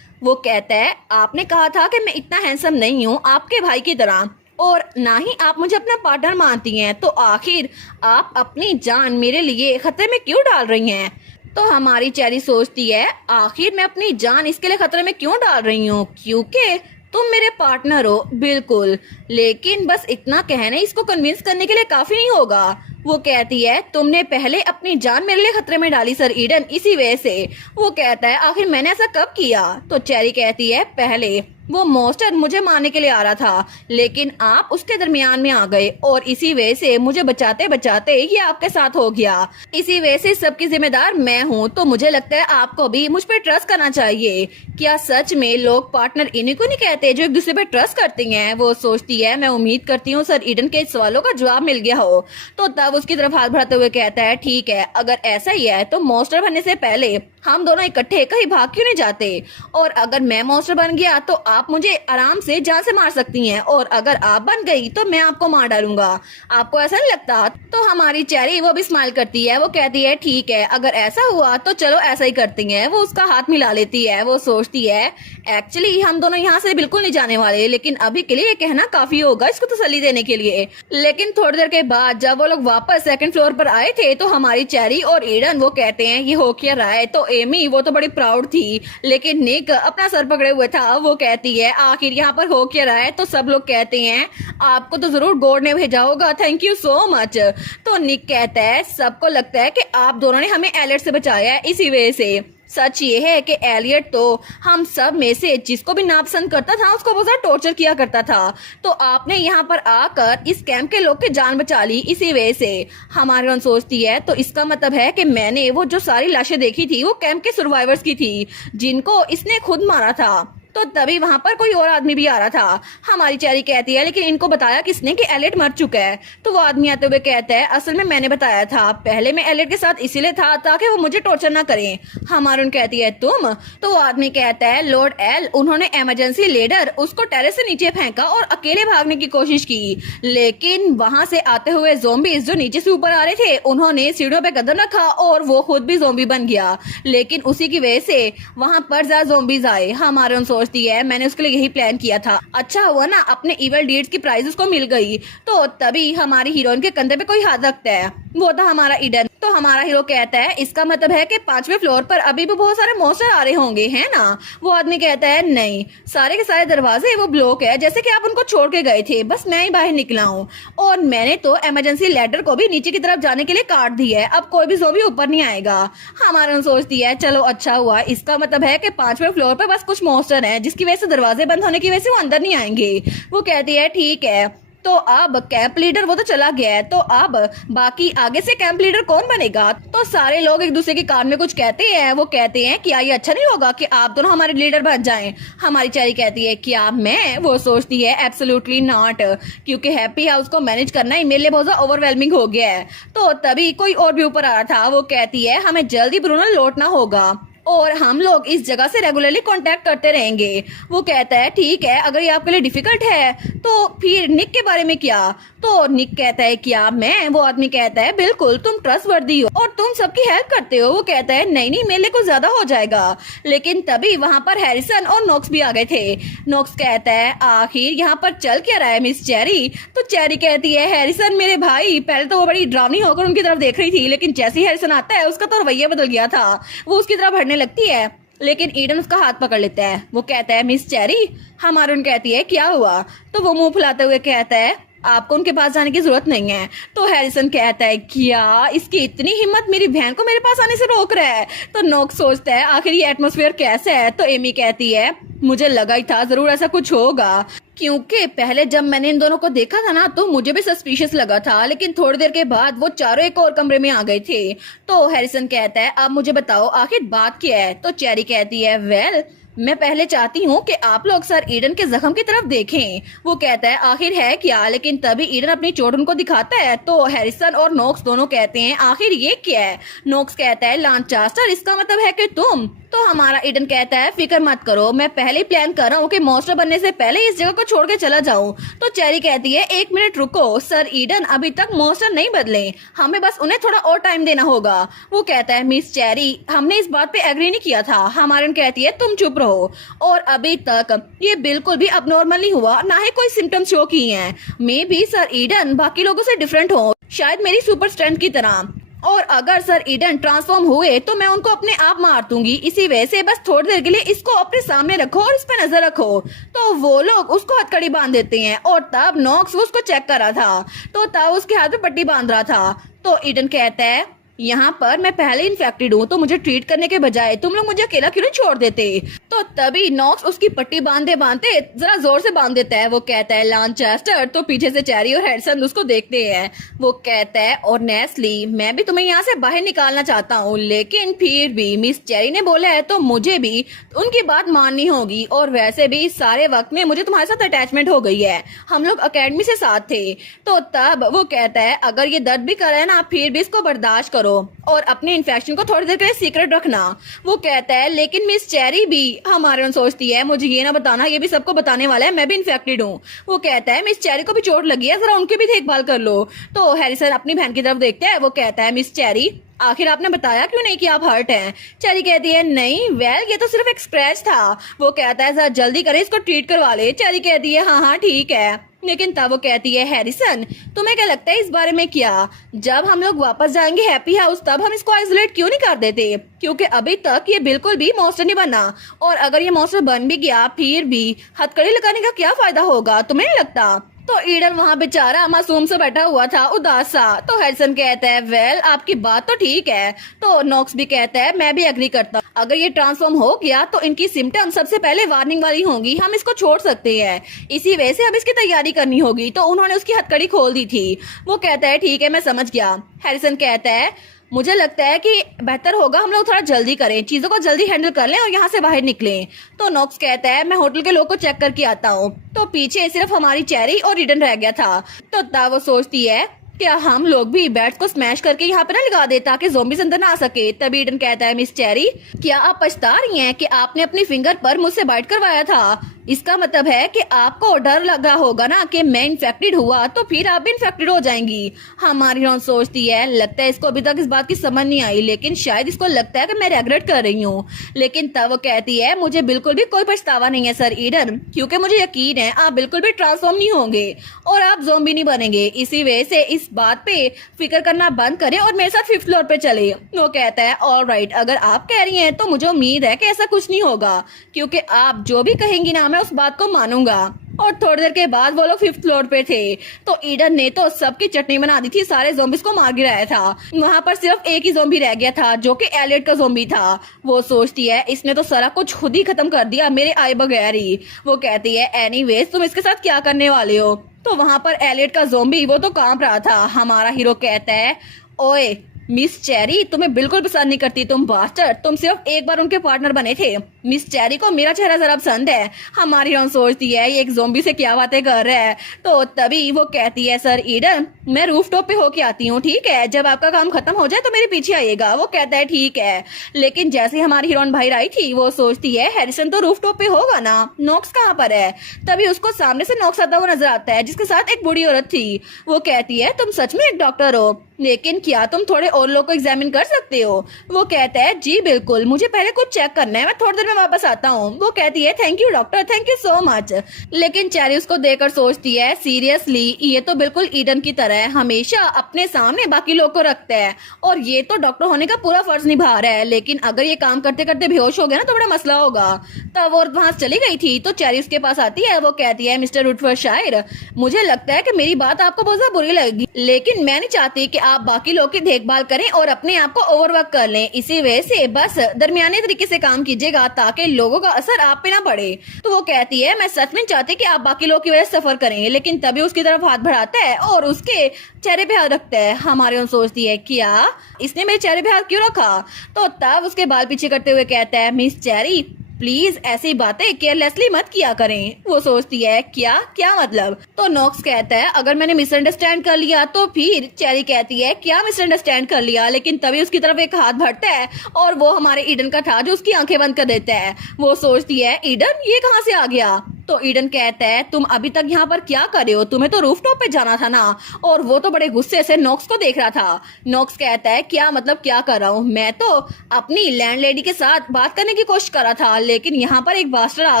वो कहता है आपने कहा था कि मैं इतना हैंडसम नहीं हूँ आपके भाई की तरह, और ना ही आप मुझे अपना पार्टनर मानती हैं, तो आखिर आप अपनी जान मेरे लिए खतरे में क्यों डाल रही हैं? तो हमारी चेरी सोचती है आखिर मैं अपनी जान इसके लिए खतरे में क्यों डाल रही हूँ? क्योंकि तुम मेरे पार्टनर हो। बिल्कुल, लेकिन बस इतना कहने इसको कन्विंस करने के लिए काफी नहीं होगा। वो कहती है तुमने पहले अपनी जान मेरे लिए खतरे में डाली सर ईडन, इसी वजह से। वो कहता है आखिर मैंने ऐसा कब किया? तो चेरी कहती है पहले वो मॉन्स्टर मुझे मारने के लिए आ रहा था, लेकिन आप उसके दरमियान में आ गए और इसी वजह से मुझे बचाते बचाते ये आपके साथ हो गया। इसी वजह से सबकी जिम्मेदार मैं हूँ, तो मुझे लगता है आपको भी मुझ पर ट्रस्ट करना चाहिए। क्या सच में लोग पार्टनर इन्हीं को नहीं कहते जो एक दूसरे पे ट्रस्ट करती हैं? वो सोचती है मैं उम्मीद करती हूँ सर ईडन के सवालों का जवाब मिल गया हो। तो तब उसकी तरफ हाथ बढ़ाते हुए कहता है ठीक है, अगर ऐसा ही है तो मॉन्स्टर बनने से पहले हम दोनों इकट्ठे कहीं भाग क्यों नहीं जाते? और अगर मैं मॉन्स्टर बन गया तो आप मुझे आराम से जान से मार सकती हैं, और अगर आप बन गई तो मैं आपको मार डालूंगा। आपको ऐसा नहीं लगता? तो हमारी चेरी वो भी स्माइल करती है। वो कहती है ठीक है, अगर ऐसा हुआ तो चलो ऐसा ही करती हैं। वो उसका हाथ मिला लेती है। वो सोचती है एक्चुअली हम दोनों यहाँ से बिल्कुल नहीं जाने वाले, लेकिन अभी के लिए कहना काफी होगा इसको तसल्ली देने के लिए। लेकिन थोड़ी देर के बाद जब वो लोग वापस सेकंड फ्लोर पर आए थे तो हमारी चेरी और ईडन वो कहते हैं ये हो क्या रहा है? तो एमी वो तो बड़ी प्राउड थी, लेकिन निक अपना सर पकड़े हुए था। वो कहती है आखिर यहाँ पर हो क्या रहा है? तो सब लोग कहते हैं आपको तो जरूर गॉड ने भेजा होगा, थैंक यू सो मच। तो निक कहता है सबको लगता है कि आप दोनों ने हमें एलियट से बचाया है, इसी वजह से। सच ये है कि एलियट तो हम सब में से जिसको भी नापसंद करता था उसको बहुत ज्यादा टॉर्चर किया करता था, तो आपने यहाँ पर आकर इस कैंप के लोग की जान बचा ली, इसी वजह से। हमारी रन सोचती है तो इसका मतलब है कि मैंने वो जो सारी लाशें देखी थी वो कैंप के सर्वाइवर्स की थी जिनको इसने खुद मारा था। तो तभी वहां पर कोई और आदमी भी आ रहा था। हमारी चेरी कहती है लेकिन इनको बताया किसने कि एलियट मर चुका है? तो वो आदमी आते हुए कहता है असल में मैंने बताया था, पहले मैं एलियट के साथ इसीलिए था ताकि वो मुझे टॉर्चर ना करें। हमारून कहती है तुम? तो वो आदमी कहता है लॉर्ड एल, उन्होंने इमरजेंसी लीडर उसको टेरेस से नीचे फेंका और अकेले भागने की कोशिश की, लेकिन वहां से आते हुए जोम्बीज जो नीचे से ऊपर आ रहे थे उन्होंने सीढ़ियों पे कदम रखा और वो खुद भी जोम्बी बन गया, लेकिन उसी की वजह से वहां पर ज्यादा जोम्बीज आए। हमारून सोचती है मैंने उसके लिए यही प्लान किया था, अच्छा हुआ ना अपने इवल डीड्स की प्राइज उसको मिल गई। तो तभी हमारी हीरोइन के कंधे पे कोई हाथ रखता है, वो था हमारा ईडन। तो हमारा हीरो कहता है इसका मतलब है कि 5वें फ्लोर पर अभी भी बहुत सारे मॉन्स्टर आ रहे होंगे, है ना? वो आदमी कहता है नहीं, सारे के सारे दरवाजे वो ब्लॉक है, जैसे कि आप उनको छोड़ के गए थे, बस मैं ही बाहर निकला हूँ और मैंने तो इमरजेंसी लेटर को भी नीचे की तरफ जाने के लिए काट दी है, अब कोई भी ज़ॉम्बी ऊपर नहीं आएगा। हमारा सोचती है चलो अच्छा हुआ, इसका मतलब है कि 5वें फ्लोर पर बस कुछ मॉन्स्टर हैं जिसकी वजह से दरवाजे बंद होने की वजह से वो अंदर नहीं आएंगे। वो कहती है ठीक है, तो अब कैंप लीडर वो तो चला गया है, तो अब बाकी आगे से कैंप लीडर कौन बनेगा? तो सारे लोग एक दूसरे के कान में कुछ कहते हैं। वो कहते हैं क्या ये अच्छा नहीं होगा कि आप दोनों हमारे लीडर बन जाएं? हमारी चेरी कहती है क्या मैं? वो सोचती है एब्सोल्युटली नॉट, क्योंकि हैप्पी हाउस को मैनेज करना ही मेरे लिए बहुत ज्यादा ओवरवेलमिंग हो गया है। तो तभी कोई और भी ऊपर आ रहा था। वो कहती है हमें जल्दी ब्रूनो लौटना होगा और हम लोग इस जगह से रेगुलरली कांटेक्ट करते रहेंगे। वो कहता है ठीक है, अगर ये आपके लिए डिफिकल्ट है तो फिर निक के बारे में क्या? तो निक कहता है क्या मैं? वो आदमी कहता है बिल्कुल, तुम ट्रस्टवर्दी हो और तुम सबकी हेल्प करते हो। वो कहता है नहीं नहीं, मेरे लिए कुछ ज्यादा हो जाएगा। लेकिन तभी वहां पर हैरिसन और नॉक्स भी आ गए थे। नॉक्स कहता है आखिर यहाँ पर चल क्या रहा है मिस चेरी? तो चेरी कहती है हैरिसन मेरे भाई। पहले तो वो बड़ी डरावनी होकर उनकी तरफ देख रही थी, लेकिन जैसे ही हैरिसन आता है उसका तो रवैया बदल गया था, वो उसकी तरफ बढ़ने लगती है, लेकिन ईडन उसका हाथ पकड़ लेता है। वो कहता है मिस चेरी। हमारून कहती है क्या हुआ? तो वो मुंह फुलाते हुए कहता है आपको उनके पास जाने की जरूरत नहीं है। तो हैरिसन कहता है क्या इसकी इतनी हिम्मत मेरी बहन को मेरे पास आने से रोक रहा है? तो नॉक्स सोचता है आखिर ये एटमॉस्फेयर कैसा है? तो एमी कहती है मुझे लगा ही था जरूर ऐसा कुछ होगा, क्योंकि पहले जब मैंने इन दोनों को देखा था ना तो मुझे भी सस्पिशियस लगा था, लेकिन थोड़ी देर के बाद वो चारों एक और कमरे में आ गए थे। तो हैरिसन कहता है अब मुझे बताओ आखिर बात क्या है? तो चेरी कहती है वेल मैं पहले चाहती हूँ कि आप लोग सर ईडन के जख्म की तरफ देखें। वो कहता है आखिर है क्या? लेकिन तभी ईडन अपनी चोट उनको दिखाता है। तो हैरिसन और नॉक्स दोनों कहते हैं आखिर ये क्या है? नॉक्स कहता है लांचास्टर, इसका मतलब है कि तुम। तो हमारा ईडन कहता है फिक्र मत करो, मैं पहले ही प्लान कर रहा हूँ कि मॉन्स्टर बनने से पहले इस जगह को छोड़ के चला जाऊं। तो चेरी कहती है एक मिनट रुको सर ईडन, अभी तक मॉन्स्टर नहीं बदले, हमें बस उन्हें थोड़ा और टाइम देना होगा। वो कहता है मिस चेरी हमने इस बात पे एग्री नहीं किया था। हमारन कहती है तुम चुप रहो, और अभी तक ये बिल्कुल भी अबनॉर्मल नहीं हुआ, ना ही कोई सिम्टम्स शो किए हैं। मे भी सर ईडन बाकी लोगों से डिफरेंट हो, शायद मेरी सुपर स्ट्रेंथ की तरह, और अगर सर ईडन ट्रांसफॉर्म हुए तो मैं उनको अपने आप मार दूंगी। इसी वजह से बस थोड़ी देर के लिए इसको अपने सामने रखो और इस पे नजर रखो। तो वो लोग उसको हथकड़ी बांध देते हैं, और तब नॉक्स उसको चेक कर रहा था, तो तब उसके हाथ में पट्टी बांध रहा था। तो ईडन कहता है यहाँ पर मैं पहले इन्फेक्टेड हूँ, तो मुझे ट्रीट करने के बजाय तुम लोग मुझे अकेला क्यों नहीं छोड़ देते? तो तभी नॉक्स उसकी पट्टी बांधते बांधते जरा जोर से बांध देता है। वो कहता है लांचेस्टर। तो पीछे से चेरी और हैरिसन उसको देखते हैं। वो कहता है और नेस्ली मैं भी तुम्हें यहाँ से बाहर निकालना चाहता हूँ, लेकिन फिर भी मिस चेरी ने बोला है तो मुझे भी उनकी बात माननी होगी, और वैसे भी सारे वक्त में मुझे तुम्हारे साथ अटैचमेंट हो गई है, हम लोग अकेडमी से साथ थे। तो तब वो कहता है अगर ये दर्द भी करे ना फिर भी इसको बर्दाश्त करो और अपने इन्फेक्शन को थोड़ी देर के लिए सीक्रेट रखना। वो कहता है लेकिन मिस चेरी भी। हमारे सोचती है मुझे ये ना बताना, ये भी सबको बताने वाला है मैं भी इन्फेक्टेड हूँ। वो कहता है मिस चेरी को भी चोट लगी है, जरा उनकी भी देखभाल कर लो। तो हैरिसन अपनी बहन की तरफ देखता है। वो कहता है मिस चेरी आखिर आपने बताया क्यों नहीं कि आप हर्ट हैं? चेरी कहती है नहीं, वेल ये तो सिर्फ एक स्क्रैच था। वो कहता है जरा जल्दी करें, इसको ट्रीट करवा ले। चेरी कहती है हाँ हाँ ठीक है। लेकिन तब वो कहती है हैरिसन तुम्हें क्या लगता है इस बारे में? क्या जब हम लोग वापस जाएंगे हैप्पी हाउस तब हम इसको आइसोलेट क्यों नहीं कर देते? क्योंकि अभी तक ये बिल्कुल भी मॉन्स्टर नहीं बना, और अगर ये मॉन्स्टर बन भी गया फिर भी हथकड़ी लगाने का क्या फायदा होगा, तुम्हें नहीं लगता? तो ईडन वहाँ बेचारा मासूम से बैठा हुआ था उदास सा। तो हैरिसन कहता है वेल आपकी बात तो ठीक है। तो नॉक्स भी कहता है मैं भी एग्री करता हूँ, अगर ये ट्रांसफॉर्म हो गया तो इनकी सिम्टम सबसे पहले वार्निंग वाली होंगी, हम इसको छोड़ सकते हैं। इसी वजह से अब इसकी तैयारी करनी होगी। तो उन्होंने उसकी हथकड़ी खोल दी थी। वो कहता है ठीक है मैं समझ गया। हैरिसन कहता है मुझे लगता है कि बेहतर होगा हम लोग थोड़ा जल्दी करें, चीजों को जल्दी हैंडल कर लें और यहाँ से बाहर निकलें। तो नॉक्स कहता है मैं होटल के लोग को चेक करके आता हूँ। तो पीछे सिर्फ हमारी चेरी और ईडन रह गया था। तो तब वो सोचती है क्या हम लोग भी बैट्स को स्मैश करके यहाँ पे ना लगा दे ताकि ज़ॉम्बीज़ अंदर ना आ सके। तभी ईडन कहता है मिस चेरी क्या आप पछता रही हैं कि आपने अपनी फिंगर पर मुझसे बाइट करवाया था? इसका मतलब है कि आपको डर लगा होगा ना कि मैं इन्फेक्टेड हुआ तो फिर आप भी इन्फेक्टेड हो जाएंगी। हमारी हिरोइन सोचती है लगता है इसको अभी तक इस बात की समझ नहीं आई, लेकिन शायद इसको लगता है कि मैं रेग्रेट कर रही हूँ। लेकिन तब वो कहती है मुझे बिल्कुल भी कोई पछतावा नहीं है सर ईडन, क्योंकि मुझे यकीन है आप बिल्कुल भी ट्रांसफॉर्म नहीं होंगे और आप ज़ॉम्बी नहीं बनेंगे। इसी वजह से इस बात पे फिक्र करना बंद करें और मेरे साथ 5th फ्लोर पे चले। वो कहता है ऑल राइट, अगर आप कह रही हैं तो मुझे उम्मीद है कि ऐसा कुछ नहीं होगा, क्योंकि आप जो भी कहेंगी ना मैं उस बात को मानूंगा। और थोड़ी देर के बाद वो लोग 5th फ्लोर पे थे। तो ईडन ने तो सबकी चटनी बना दी थी, सारे ज़ॉम्बीज़ को मार गिराया था। वहाँ पर सिर्फ एक ही ज़ॉम्बी रह गया था जो कि एलियट का ज़ॉम्बी था। वो सोचती है इसने तो सारा कुछ खुद ही खत्म कर दिया मेरे आए बगैर ही। वो कहती है एनीवेज तुम इसके साथ क्या करने वाले हो? तो वहाँ पर एलियट का ज़ॉम्बी वो तो कांप रहा था। हमारा हीरो कहता है ओए मिस चेरी तुम्हें बिल्कुल पसंद नहीं करती तुम बास्टर्ड, तुम सिर्फ एक बार उनके पार्टनर बने थे। मिस चेरी को मेरा चेहरा जरा पसंद है। हमारी हीरोइन सोचती है ये एक ज़ॉम्बी से क्या बातें कर रहा है। तो तभी वो कहती है सर ईडन मैं रूफ टॉप पे होके आती हूँ, ठीक है? जब आपका काम खत्म हो जाए तो मेरे पीछे आइएगा। वो कहता है ठीक है। लेकिन जैसे हमारी हीरोइन बाहर आई थी वो सोचती है हैरिसन तो रूफ टॉप पे होगा ना, नॉक्स कहाँ पर है? तभी उसको सामने से नॉक्स आता हुआ नजर आता है जिसके साथ एक बूढ़ी औरत थी। वो कहती है तुम सच में एक डॉक्टर हो, लेकिन क्या तुम थोड़े और लोग को एग्जामिन कर सकते हो? वो कहता है जी बिल्कुल, मुझे पहले कुछ चेक करना है, मैं थोड़ी देर में वापस आता हूँ। वो कहती है thank you doctor, thank you so much. लेकिन चेरी उसको देखकर सोचती है सीरियसली ये तो बिल्कुल ईडन की तरह है, हमेशा अपने सामने बाकी लोग को रखता है और ये तो डॉक्टर होने का पूरा फर्ज निभा रहा है। लेकिन अगर ये काम करते करते बेहोश हो गया ना तो बड़ा मसला होगा। तब वो वहां चली गई थी तो चेरी उसके पास आती है। वो कहती है मिस्टर वुडफॉर्डशायर मुझे लगता है कि मेरी बात आपको बहुत ज्यादा बुरी लगेगी, लेकिन मैं नहीं चाहती कि आप बाकी लोग की देखभाल करें और अपने आप को ओवरवर्क कर लें। इसी वजह से बस दरमियाने तरीके से काम कीजिएगा ताकि लोगों का असर आप पे ना पड़े। तो वो कहती है मैं सच में चाहती कि आप बाकी लोगों की वजह से सफर करें। लेकिन तभी उसकी तरफ हाथ बढ़ाता है और उसके चेहरे पे हाथ रखता है। हमारी उन सोचती है क्या इसने मेरे चेहरे पे हाथ क्यों रखा? तो तब उसके बाल पीछे करते हुए कहता है मिस चेरी प्लीज ऐसी बातें केयरलेसली मत किया करें। वो सोचती है क्या क्या मतलब? तो नॉक्स कहता है अगर मैंने मिसअंडरस्टैंड कर लिया तो फिर? चेरी कहती है क्या मिसअंडरस्टैंड कर लिया? लेकिन तभी उसकी तरफ एक हाथ बढ़ता है और वो हमारे ईडन का था जो उसकी आंखें बंद कर देता है। वो सोचती है ईडन ये कहाँ से आ गया? तो ईडन कहता है तुम अभी तक यहाँ पर क्या कर रहे हो? तुम्हें तो रूफटॉप पे जाना था ना। और वो तो बड़े गुस्से से नॉक्स को देख रहा था। नॉक्स कहता है क्या मतलब क्या कर रहा हूँ? मैं तो अपनी लैंडलेडी के साथ बात करने की कोशिश कर रहा था, लेकिन यहाँ पर एक बास्टर आ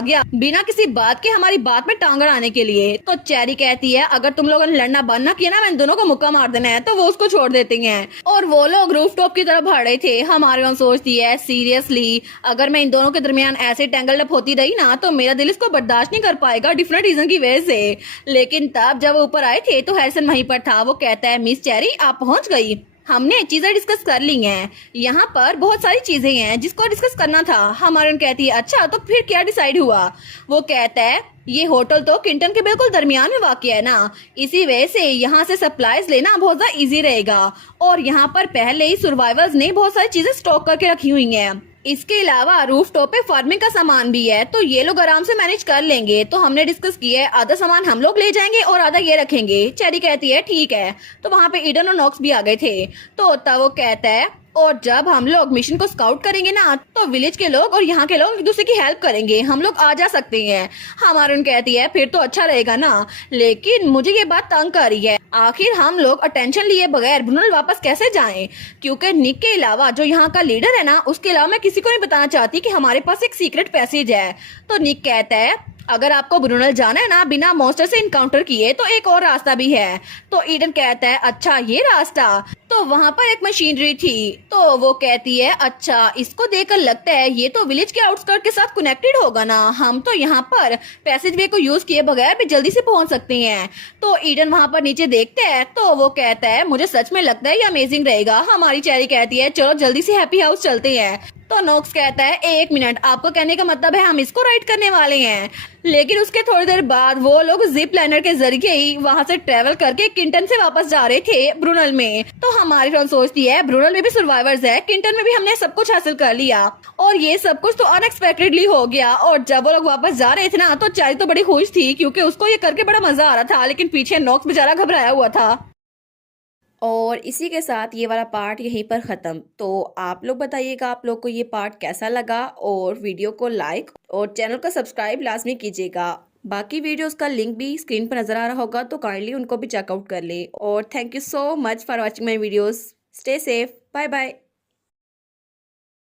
गया बिना किसी बात के हमारी बात में टांग अड़ाने के लिए। तो चेरी कहती है अगर तुम लोगों ने लड़ना बंद ना किया ना मैं दोनों को मुक्का मार देना है। तो वो उसको छोड़ देती हैं और वो लोग रूफटॉप की तरफ भाग रहे थे। हमारी ओर सोचती है सीरियसली अगर मैं इन दोनों के दरमियान ऐसे टेंगल अप होती रही ना तो मेरा दिल इसको बर्दाश्त नहीं कर पाएगा डिफरेंट रीजन की वजह से। लेकिन तब जब वो ऊपर आए थे तो हैरिसन वहीं पर था। वो कहता है मिस चेरी आप पहुंच गई, हमने चीजें डिस्कस कर ली हैं, यहाँ पर बहुत सारी चीजें हैं जिसको डिस्कस करना था। हमारे कहती है अच्छा तो फिर क्या डिसाइड हुआ? वो कहता है ये होटल तो किंटन के बिल्कुल दरमियान में वाक़या है ना, इसी वजह से यहाँ से सप्लाईज लेना बहुत ज्यादा इजी रहेगा और यहाँ पर पहले ही सर्वाइवर्स ने बहुत सारी चीजें स्टॉक करके रखी हुई हैं। इसके अलावा रूफटॉप पे फार्मिंग का सामान भी है तो ये लोग आराम से मैनेज कर लेंगे। तो हमने डिस्कस किया है आधा सामान हम लोग ले जाएंगे और आधा ये रखेंगे। चेरी कहती है ठीक है। तो वहाँ पे ईडन और नॉक्स भी आ गए थे। तो तब वो कहता है और जब हम लोग मिशन को स्काउट करेंगे ना तो विलेज के लोग और यहाँ के लोग एक दूसरे की हेल्प करेंगे, हम लोग आ जा सकते हैं। हमारून कहती है फिर तो अच्छा रहेगा ना, लेकिन मुझे ये बात तंग कर रही है, आखिर हम लोग अटेंशन लिए बगैर ब्रुनल वापस कैसे जाएं? क्योंकि निक के अलावा जो यहाँ का लीडर है ना, उसके अलावा मैं किसी को नहीं बताना चाहती कि हमारे पास एक सीक्रेट पैसेज है। तो निक कहता है अगर आपको ब्रुनल जाना है ना बिना मॉन्स्टर से इनकाउंटर किए तो एक और रास्ता भी है। तो ईडन कहता है अच्छा ये रास्ता। तो वहाँ पर एक मशीनरी थी, तो वो कहती है अच्छा इसको देखकर लगता है ये तो विलेज के आउटस्कर्ट के साथ कनेक्टेड होगा ना, हम तो यहाँ पर पैसेज वे को यूज किए बगैर भी जल्दी से पहुंच सकते हैं। तो ईडन वहाँ पर नीचे देखते हैं तो वो कहता है मुझे सच में लगता है ये अमेजिंग रहेगा। हमारी चेरी कहती है चलो जल्दी से हैप्पी हाउस चलते हैं। तो नोक्स कहता है एक मिनट, आपको कहने का मतलब है हम इसको राइड करने वाले हैं? लेकिन उसके थोड़ी देर बाद वो लोग जिप लाइनर के जरिए ही वहां से ट्रेवल करके किंटन से वापस जा रहे थे ब्रुनल में। तो हमारी फ्रेंड सोचती है ब्रुनल में भी सर्वाइवर्स है, किंटन में भी हमने सब कुछ हासिल कर लिया और ये सब कुछ तो अनएक्सपेक्टेडली हो गया। और जब वो लोग वापस जा रहे थे ना तो चारी तो बड़ी खुश थी क्योंकि उसको ये करके बड़ा मजा आ रहा था, लेकिन पीछे नोक्स बेचारा घबराया हुआ था। और इसी के साथ ये वाला पार्ट यहीं पर ख़त्म। तो आप लोग बताइएगा आप लोग को ये पार्ट कैसा लगा, और वीडियो को लाइक और चैनल को सब्सक्राइब लाजमी कीजिएगा। बाकी वीडियोस का लिंक भी स्क्रीन पर नज़र आ रहा होगा तो काइंडली उनको भी चेकआउट कर ले। और thank you so much for watching my videos. Stay safe, bye bye.